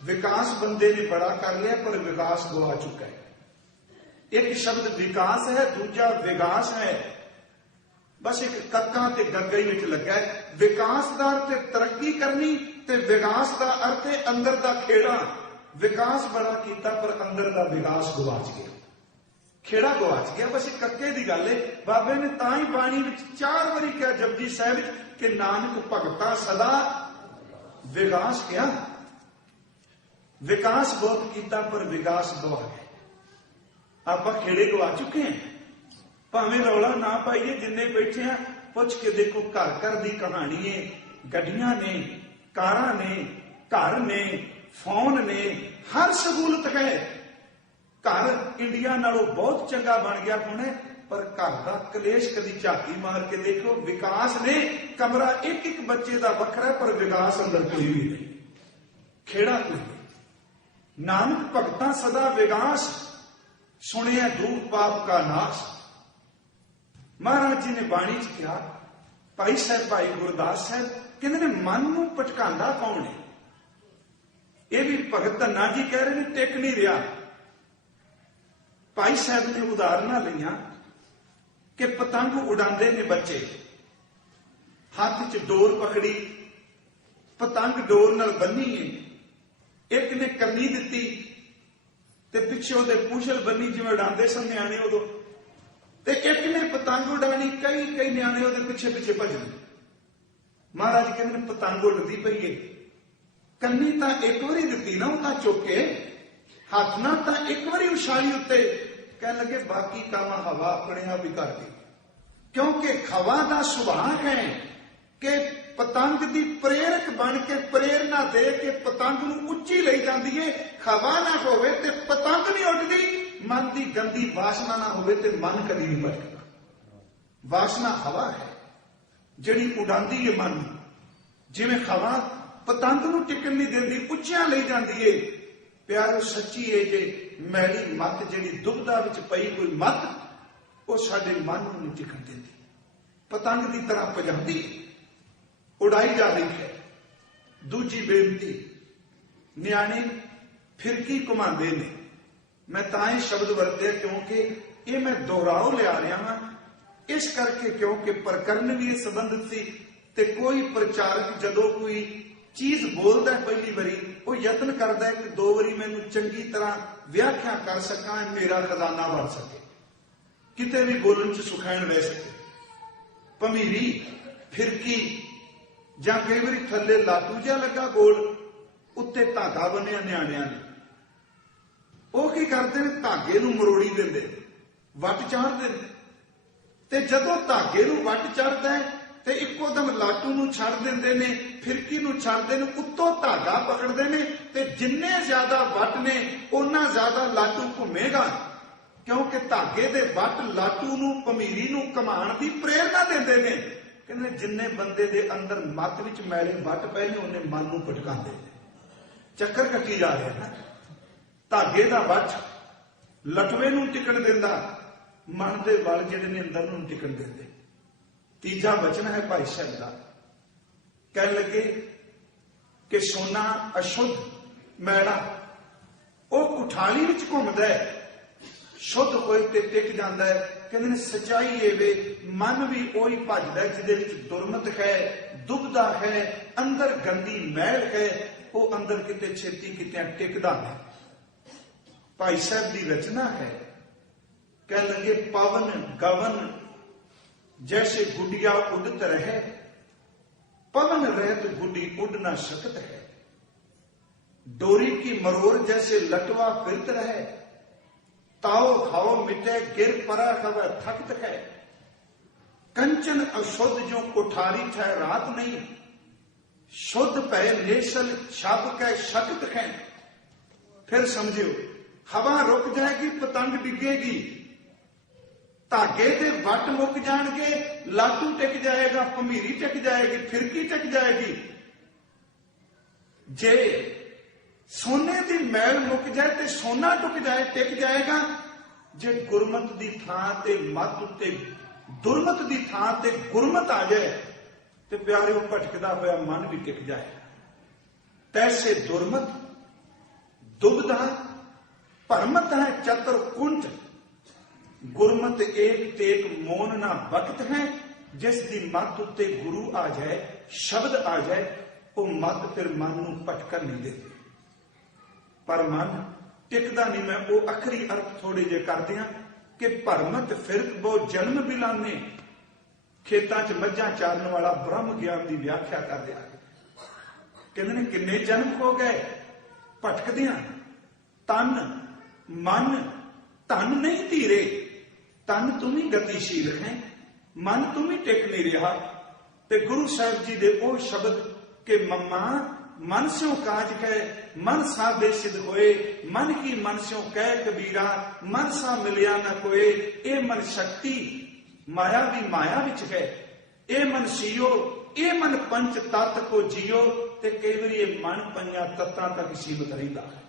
ਵਿਕਾਸ ਬੰਦੇ ਨੇ ਬੜਾ ਕਰ ਲਿਆ ਪਰ ਵਿਕਾਸ ਗਵਾ ਚੁੱਕਾ ਹੈ। ਇੱਕ ਸ਼ਬਦ ਵਿਕਾਸ ਹੈ, ਦੂਜਾ ਵਿਗਾਸ ਹੈ। ਬਸ ਇੱਕ ਕੱਕਾਂ ਤੇ ਗੱਗਾ ਵਿੱਚ ਲੱਗਾ ਹੈ। ਵਿਕਾਸ ਦਾ ਅਰਥ ਹੈ ਤਰੱਕੀ ਕਰਨੀ ਤੇ ਵਿਗਾਸ ਦਾ ਅਰਥ ਹੈ ਅੰਦਰ ਦਾ ਖੇੜਾ। ਵਿਕਾਸ ਬੜਾ ਕੀਤਾ ਪਰ ਅੰਦਰ ਦਾ ਵਿਗਾਸ ਗਵਾਚ ਗਿਆ, ਖੇੜਾ ਗਵਾਚ ਗਿਆ। ਬਸ ਇਹ ਕੱਕੇ ਦੀ ਗੱਲ ਹੈ। ਬਾਬੇ ਨੇ ਤਾਂ ਹੀ ਬਾਣੀ ਵਿੱਚ 4 ਵਾਰੀ ਕਿਹਾ ਜਪਜੀ ਸਾਹਿਬ ਵਿੱਚ ਕਿ ਨਾਨਕ ਭਗਤਾ ਸਦਾ ਵਿਗਾਸ ਕਿਹਾ। ਵਿਕਾਸ ਬਹੁਤ ਕੀਤਾ ਪਰ ਵਿਗਾਸ ਗਵਾ ਗਿਆ। ਆਪਾਂ ਖੇੜੇ ਗਵਾ ਚੁੱਕੇ ਹਾਂ। ਭਾਵੇਂ ਰੌਲਾ ਨਾ ਪਾਈਏ, ਜਿੰਨੇ ਬੈਠੇ ਆ ਪੁੱਛ ਕੇ ਦੇਖੋ, ਘਰ ਘਰ ਦੀ ਕਹਾਣੀ ਹੈ। ਗੱਡੀਆਂ ਨੇ, ਕਾਰਾਂ ਨੇ, ਘਰ ਨੇ, ਫੋਨ ਨੇ, ਹਰ ਸਹੂਲਤ ਹੈ। ਘਰ ਇੰਡੀਆ ਨਾਲੋਂ ਬਹੁਤ ਚੰਗਾ ਬਣ ਗਿਆ ਹੁਣ, ਪਰ ਘਰ ਦਾ ਕਲੇਸ਼ ਕਦੀ ਝਾਤੀ ਮਾਰ ਕੇ ਦੇਖੋ। ਵਿਕਾਸ ਨੇ, ਕਮਰਾ ਇੱਕ ਬੱਚੇ ਦਾ ਵੱਖਰਾ, ਪਰ ਵਿਕਾਸ ਅੰਦਰ ਕੋਈ ਵੀ ਨਹੀਂ, ਖੇੜਾ ਕੋਈ ਨਹੀਂ। ਨਾਨਕ ਭਗਤਾਂ ਸਦਾ ਵਿਗਾਸ, ਸੁਣਿਆ ਧੂਪ ਪਾਪ ਕਾ ਨਾਸ਼। ਮਹਾਰਾਜ ਜੀ ਨੇ ਬਾਣੀ ਚ ਕਿਹਾ, ਭਾਈ ਸਾਹਿਬ, ਭਾਈ ਗੁਰਦਾਸ ਸਾਹਿਬ ਕਹਿੰਦੇ ਨੇ ਮਨ ਨੂੰ ਭਟਕਾਉਂਦਾ ਕੌਣ ਹੈ? ਇਹ ਵੀ ਭਗਤ ਧੰਨਾ ਜੀ ਕਹਿ ਰਹੇ ਨੇ, ਟਿਕ ਨਹੀਂ ਰਿਹਾ। ਭਾਈ ਸਾਹਿਬ ਨੇ ਉਦਾਹਰਨਾਂ ਲਈਆਂ ਕਿ ਪਤੰਗ ਉਡਾਉਂਦੇ ਨੇ ਬੱਚੇ, ਹੱਥ ਚ ਡੋਰ ਪਕੜੀ, ਪਤੰਗ ਡੋਰ ਨਾਲ ਬੰਨੀ ਹੈ। ਇੱਕ ਨੇ ਕੰਨੀ ਦਿੱਤੀ ਤੇ ਪਿੱਛੇ ਉਹਦੇ ਪੂਛਲ ਬੰਨੀ, ਜਿਵੇਂ ਉਡਾਉਂਦੇ ਸਨ ਨਿਆਣੇ ਉਦੋਂ, ਤੇ ਇੱਕ ਨੇ ਪਤੰਗ ਉਡਾਣੀ। ਕਈ ਨਿਆਣੇ ਉਹਦੇ ਪਿੱਛੇ ਭੱਜਦੇ। ਮਹਾਰਾਜ ਕਹਿੰਦੇ ਨੇ ਪਤੰਗ ਉੱਡਦੀ ਪਈ ਏ, ਕੰਨੀ ਤਾਂ ਇੱਕ ਵਾਰੀ ਦਿੱਤੀ ਨਾ, ਉਹ ਤਾਂ ਚੁੱਕ ਕੇ ਹੱਥ ਨਾਲ ਤਾਂ ਇੱਕ ਵਾਰੀ ਉਛਾਲੀ ਉੱਤੇ। ਕਹਿਣ ਲੱਗੇ ਬਾਕੀ ਕੰਮ ਹਵਾ ਆਪਣੇ ਆਪ ਹੀ ਕਰਦੀ, ਕਿਉਂਕਿ ਹਵਾ ਦਾ ਸੁਭਾਅ ਹੈ ਕਿ ਪਤੰਗ ਦੀ ਪ੍ਰੇਰਕ ਬਣ ਕੇ ਪ੍ਰੇਰਨਾ ਦੇ ਕੇ ਪਤੰਗ ਨੂੰ ਉੱਚੀ ਲਈ ਜਾਂਦੀ ਏ। ਹਵਾ ਨਾ ਹੋਵੇ ਤੇ ਪਤੰਗ ਨਹੀਂ ਉੱਡਦੀ। ਮਨ ਦੀ ਗੰਦੀ ਵਾਸਨਾ ਨਾ ਹੋਵੇ ਤੇ ਮਨ ਕਦੀ ਨਹੀਂ ਭਟਕਦਾ। ਵਾਸਨਾ ਹਵਾ ਹੈ ਜਿਹੜੀ ਉਡਾਉਂਦੀ ਏ ਮਨ ਨੂੰ। ਜਿਵੇਂ ਹਵਾ ਪਤੰਗ ਨੂੰ ਟਿਕਣ ਨਹੀਂ ਦਿੰਦੀ, ਉੱਚਿਆਂ ਲਈ ਜਾਂਦੀ ਏ। ਪਿਆਰੋ ਸੱਚੀ ਏ ਜੇ ਮੈਲੀ ਮੱਤ ਜਿਹੜੀ ਦੁਬਦਾ ਵਿੱਚ ਪਈ ਕੋਈ ਮੱਤ, ਉਹ ਸਾਡੇ ਮਨ ਨੂੰ ਨਹੀਂ ਟਿਕਣ ਦਿੰਦੀ। ਪਤੰਗ ਦੀ ਤਰ੍ਹਾਂ ਭਜਾਉਂਦੀ, ਉਡਾਈ ਜਾ ਰਹੀ ਹੈ। ਦੂਜੀ ਬੇਨਤੀ, ਨਿਆਣੇ ਫਿਰਕੀ ਘੁਮਾਉਂਦੇ ਨੇ। ਮੈਂ ਤਾਂ ਇਹ ਸ਼ਬਦ ਵਰਤਿਆ ਕਿਉਂਕਿ ਇਹ ਮੈਂ ਦੁਹਰਾਓ ਲਿਆ ਰਿਹਾ ਹਾਂ, ਇਸ ਕਰਕੇ ਕਿਉਂਕਿ ਪ੍ਰਕਰਨ ਵੀ ਇਹ ਸੰਬੰਧਿਤ ਸੀ। ਤੇ ਕੋਈ ਪ੍ਰਚਾਰਕ ਜਦੋਂ ਕੋਈ चीज बोलता है पहली बारी, वो यत्न करता है कि 2 बारी मैनू चंगी तरह व्याख्या कर सका, मेरा खजाना बढ़ सके, किते भी बोलन च सुखैन रह सके। भमीरी फिरकी जां कई बारी थल्ले लाटू जिहा लगा गोल, उत्ते धागा बनिया निआणिਆਂ ने, ਉਹ ਕੀ ਕਰਦੇ ਨੇ, ਧਾਗੇ ਨੂੰ ਮਰੋੜੀ ਦਿੰਦੇ ਨੇ, ਵੱਟ ਚਾੜਦੇ ਨੇ, ਤੇ ਜਦੋਂ ਧਾਗੇ ਨੂੰ ਵੱਟ ਚੜਦਾ ਹੈ ਤੇ ਇੱਕੋ ਦਮ ਲਾਟੂ ਨੂੰ ਛੱਡ ਦਿੰਦੇ ਨੇ, ਫਿਰਕੀ ਨੂੰ ਛੱਡਦੇ ਨੇ, ਉੱਤੋਂ ਧਾਗਾ ਪਕੜਦੇ ਨੇ, ਤੇ ਜਿੰਨੇ ਜ਼ਿਆਦਾ ਵੱਟ ਨੇ ਉਹਨਾਂ ਜ਼ਿਆਦਾ ਲਾਟੂ ਘੁੰਮੇਗਾ, ਕਿਉਂਕਿ ਧਾਗੇ ਦੇ ਵੱਟ ਲਾਟੂ ਨੂੰ, ਭਮੀਰੀ ਨੂੰ ਘਮਾਉਣ ਦੀ ਪ੍ਰੇਰਨਾ ਦਿੰਦੇ ਨੇ। ਕਹਿੰਦੇ ਜਿੰਨੇ ਬੰਦੇ ਦੇ ਅੰਦਰ ਮੱਤ ਵਿੱਚ ਮੈਲੇ ਵੱਟ ਪਏ ਨੇ, ਉਹਨੇ ਮਨ ਨੂੰ ਭਟਕਾਉਂਦੇ ਨੇ। ਚੱਕਰ ਕੱਟੀ ਜਾ ਰਿਹਾ ਨਾ, ਧਾਗੇ ਦਾ ਵੱਟ ਲਟਵੇ ਨੂੰ ਟਿਕਣ ਦਿੰਦਾ, ਮਨ ਦੇ ਵਲ ਜਿਹੜੇ ਨੇ ਅੰਦਰ ਨੂੰ ਟਿਕਣ ਦਿੰਦੇ। ਤੀਜਾ ਵਚਨ ਹੈ ਭਾਈ ਸਾਹਿਬ ਦਾ, ਕਹਿਣ ਲੱਗੇ ਕਿ ਸੋਨਾ ਅਸ਼ੁੱਧ ਮੈਲਾ ਉਹ ਕੁਠਾਲੀ ਵਿੱਚ ਘੁੰਮਦਾ ਹੈ, ਸ਼ੁੱਧ ਹੋਏ ਤੇ ਟਿਕ ਜਾਂਦਾ ਹੈ। ਕਹਿੰਦੇ ਨੇ ਸੱਚਾਈ ਇਹ ਵੇ, ਮਨ ਵੀ ਉਹੀ ਭਜਦਾ ਜਿਹਦੇ ਵਿੱਚ ਦੁਰਮਤ ਹੈ, ਦੁਬਦਾ ਹੈ, ਅੰਦਰ ਗੰਦੀ ਮੈਲ ਹੈ, ਉਹ ਅੰਦਰ ਕਿਤੇ ਛੇਤੀ ਕਿਤੇ ਟਿਕਦਾ ਹੈ। ਭਾਈ ਸਾਹਿਬ ਦੀ ਰਚਨਾ ਹੈ, ਕਹਿਣ ਲੱਗੇ ਪਵਨ ਗਵਨ जैसे गुडिया उड़त रहे, पवन रहत गुडी उड़ ना सकत है, डोरी की मरोर जैसे लटवा फिरत रहे, ताओ खाओ मिटे गिर परा खबर थकत है, कंचन अशुद्ध जो कोठारी ठह रात नहीं, शुद्ध पै नेसल छप कै शकत है। फिर समझियो, हवा रुक जाएगी, पतंग डिगेगी, धागे दे वट मुक जाणगे, लाटू टिक जाएगा, भमीरी टिक जाएगी, फिरकी टिक जाएगी। जे सोने दी मैल मुक जाए तो सोना टुक जाए, टिक जाएगा। जे गुरमत दी थां ते मत उत्ते दुरमत दी थां ते गुरमत आ जाए तो प्यारे भटकदा होया मन भी टिक जाए। तैसे दुरमत दुबदा भरमत है चतुर कुंठ, गुरमत एक तेक मोन ना वक्त है, जिस दी मत उत्ते गुरु आ जाए, शब्द आ जाए, वो मत फिर मन नूं भटकन नहीं देती। पर मन टिकदा नहीं। मैं वो अखरी अर्थ थोड़े जे कर दियां कि भरमत फिरक बो जन्म बिलाने, खेतां च मझां चारन वाला ब्रह्म ज्ञान की व्याख्या कर दिया। कहंदे ने किन्ने जन्म हो गए भटकदियां, तन मन धन नहीं धीरे, तन तुम ही गतिशील है, मन तुम ही टिक नहीं रहा। ते गुरु साहब जी दे वो शब्द के मम्मा मन स्यों काज कह, मन सा बेसिद होए, मन की मन स्यों कह कबीरा, मन सा मिलिया न कोए। ए मन शक्ति माया भी माया विच है, ए मन सीओ, ए मन पंच तत्त को जियो। ते कई बार ये मन पंजा तत्तां तक सीमित रहिंदा है।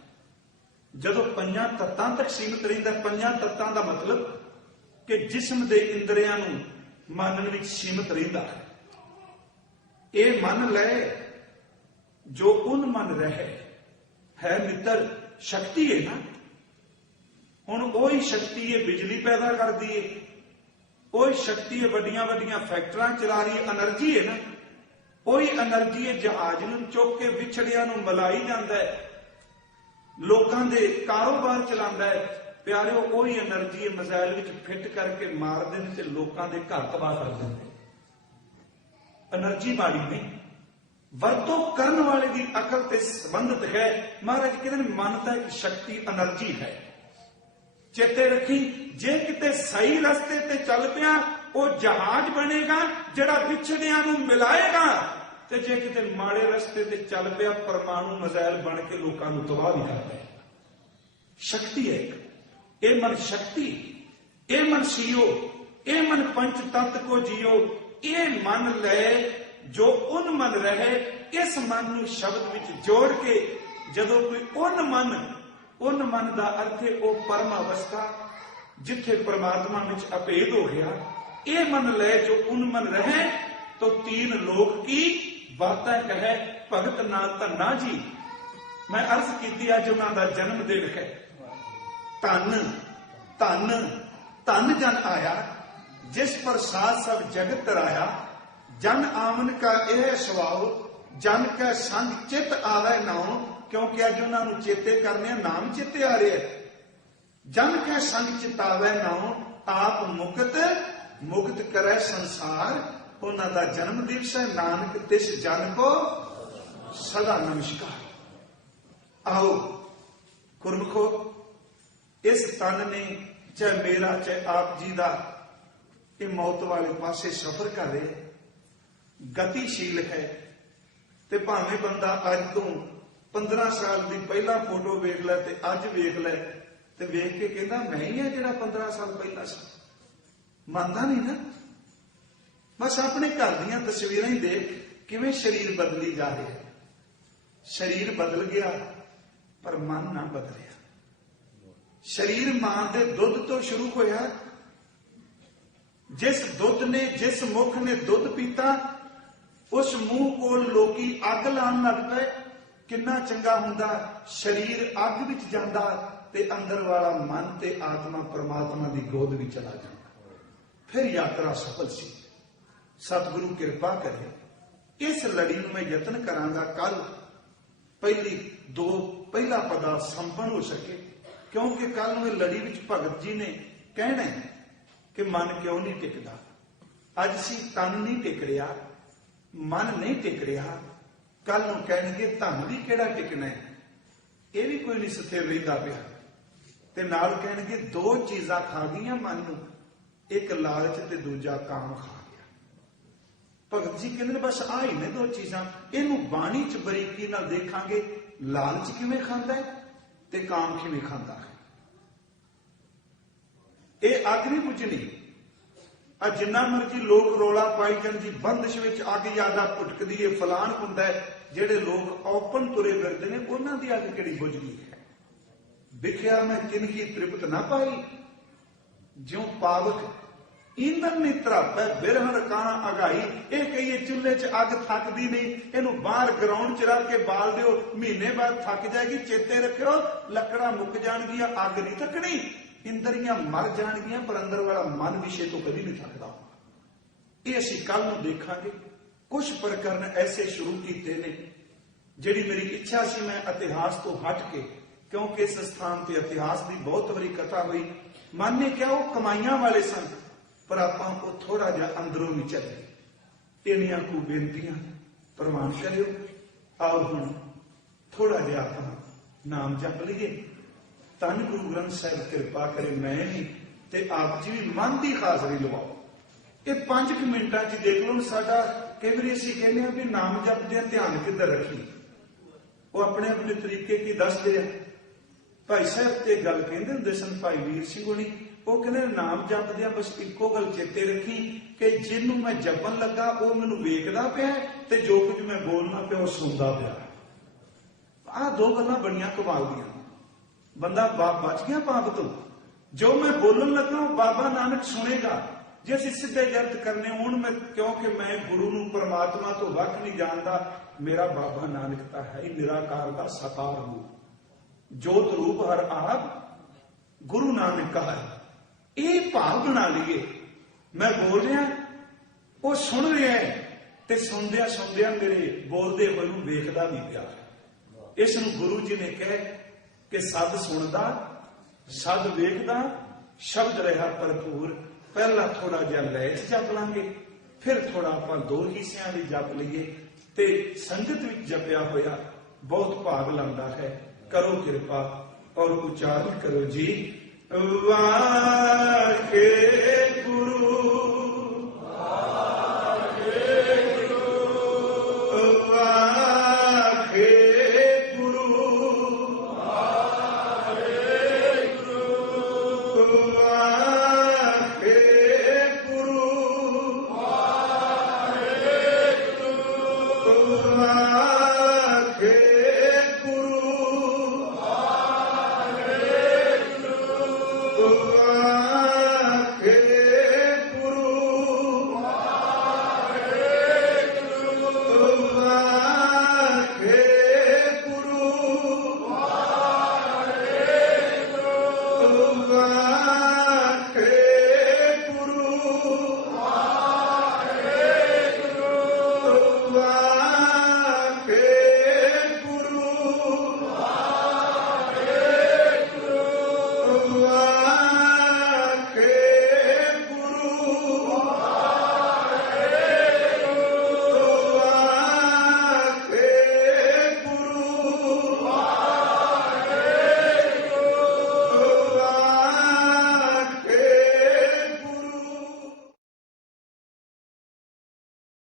जदों पंजा तत्तां तक सीमित रहिंदा, पंजा तत्तां दा मतलब कि जिस्म दे इंद्रियां नूं मानण विच सीमित रहिंदा है। ये मन ले जो उन मन रहे है मित्र, शक्ति है ना। हुण वही शक्ति है बिजली पैदा कर दी है, वही शक्ति है वड्डियां वड्डियां फैक्टरियां चला रही है, एनर्जी है ना। वही एनर्जी है जहाज नूं चुक के विछड़ियां नूं मिलाई जांदा है, लोकां दे कारोबार चलांदा है। प्यारिओ वही एनर्जी है मिसाइल विच फिट करके मार देने ते लोकां दे घर तबाह कर देंदे। एनर्जी माड़ी नहीं, वरतों करन वाले की अकल ते संबंधित है। महाराज कहते हैं मन तां एक शक्ति एनर्जी है। चेते रखी, जे किते सही रस्ते ते चल पिया वो जहाज बनेगा जिहड़ा विछड़ियां नूं मिलाएगा, ते जे किते माड़े रस्ते ते चल पिया परमाणु मिसाइल बन के लोकां नूं तबाह भी करदा है। शक्ति है एक, ए मन शक्ति, ए मन सीओ, ए मन पंच तत्त को जियो। ए मन ले जो उन मन रहे, इस मन नूं शब्द विच जोड़ के जदों कोई उन मन दा अर्थ है वो परम अवस्था जिथे परमात्मा विच अभेद हो गया। ए मन ले जो उन मन रहे तो तीन लोक की बातें कहे, भगत ना धन्ना जी। मैं अर्ज की अज उन्हां दा जन्म दिन है। धन धन धन जन आया, जिस पर साथ सब जगत तराया। जन आमन का यह स्वभाव, जन कै संग चित आवे नाउ, क्योंकि अज उन्होंने चेते करने नाम चेते आ रहा है। जन कै संग चितावे नाउ, आप मुक्त मुक्त करे संसार। उन्हों का जन्म दिवस है, नानक तिस जन को सदा नमस्कार। आओ गुरमुखो, इस तन ने चाहे मेरा चाहे आप जी का ये मौत वाले पासे सफर कर रहे, गतिशील है। ते भावें बंदा अज तो 15 साल की पहला फोटो वेख लै ते अज वेख लै ते वेख के कहता मैं ही है जिहड़ा 15 साल पहला सा। मानता नहीं ना। बस अपने घर दीयां तस्वीरां ही देख किवें शरीर बदली जा रहा है। शरीर बदल गया पर मन ना बदलिया। शरीर मां दे दुध तो शुरू होया। जिस दुध ने, जिस मुख ने दुध पीता, उस मुंह को लोकी अग लान लग पे। किन्ना चंगा हुंदा शरीर अग विच जांदा ते अंदर वाला मन ते आत्मा परमात्मा दी गोद विच चला जांदा। फिर यात्रा सफल सी। सतगुरु कृपा करे। इस लड़ी में मैं यतन करांगा कल पहला पदा संपन्न हो सके, क्योंकि कल में लड़ी विच भगत जी ने कहना है कि मन क्यों नहीं टिकता। अज सी तन नहीं टिक रहा, मन नहीं टिक रहा। कल नूं कहणगे धन भी किहड़ा टिकना है, यह भी कोई नहीं स्थिर रहिंदा पिया। ते नाल कहणगे दो चीज़ां खा गईयां मन नूं, एक लालच ते दूजा काम खा गया। भगत जी कहंदे बस आ ही ने दो चीज़ां, इहनूं बाणी च बरीकी नाल देखांगे। लालच किवें खांदा है ते काम किवें खांदा है। यह अग नहीं बुझनी। जिन्ना मर्जी लोग रौला पाई जान जी, बंदिश विच अग ज्यादा भुटकदी है, फलान हुंदा है। जिहड़े लोग ओपन तुरे फिरदे ने उन्हां दी अग किहड़ी बुझ गई है। विख्या मैं किनकी तृप्त ना पाई, ज्यों पावक ईंधन नहीं तरापै बिरहण काना अगाई। ये कहिए चुल्हे च अग थकदी नहीं, इनू बाहर ग्राउंड च रख के बाल दिओ, महीने बाद थक जाएगी। चेते रखियो लकड़ा मुक जाणगियां, अग नहीं थकनी। इंद्रियां मर जाणगियां पर अंदर वाला मन विषय तो कभी नहीं थकदा। ये असीं कल नूं देखांगे। कुछ प्रकरण ऐसे शुरू कीते ने जिहड़ी मेरी इच्छा सी मैं इतिहास तो हट के, क्योंकि इस स्थान ते इतिहास की बहुत बड़ी कथा हुई। मन ने क्या वो कमाइयां वाले सन, पर आपां को थोड़ा जिहा अंदरों भी चले। इन्नियां को बेनतियां प्रमाण करियो। आओ हुण थोड़ा जिहा आपां नाम जप लईए। धन गुरु ग्रंथ साहिब कृपा करे मैं भी ते आप जी भी मन की हाजरी लवाओ। ये 5 मिनटां च देख लो। साडा कई बार असीं कहने भी नाम जपदे ध्यान किधर रखी, वो अपने अपने तरीके की दसदे आ। भाई साहब ते गल कहंदे हुंदे सन, भाई वीर सिंह होनी, वो कहंदे नाम जपदे बस इक्को गल चेते रखी कि जिन्नू मैं जपन लगा वो मैनू वेखदा पिया ते जो कुछ मैं बोलना पिया वो सुनदा पिया। आ दो गल्लां बड़ियां कमाल दियां। बंदा बच गया पाप तो। जो मैं बोलन लगा बाबा नानक सुनेगा। जे असीं सीधे जर्त करने हूं मैं, क्योंकि मैं गुरु नूं परमात्मा तो वख नहीं जानता। मेरा बाबा नानक तां है ही निराकार का साकार रूप, जोत रूप हर आप गुरु नानक कहा है। ये भाव बना लिए। मैं बोल रहा, वो सुन रहा है ते सुनदिया सुनदिया मेरे बोलते हुए नूं वेखदा भी पिया। इस नूं गुरु जी ने कहा कि सद सुनदा, सद वेखदा, शब्द रहा भरपूर। पहला थोड़ा जिहा लय च जप लांगे, फिर थोड़ा आपां दो हिस्सियां भी जप लईए ते संगत विच जपिया होया बहुत भाग लांदा है। करो कृपा और उच्चारण करो जी। वाहे गुरु Bye.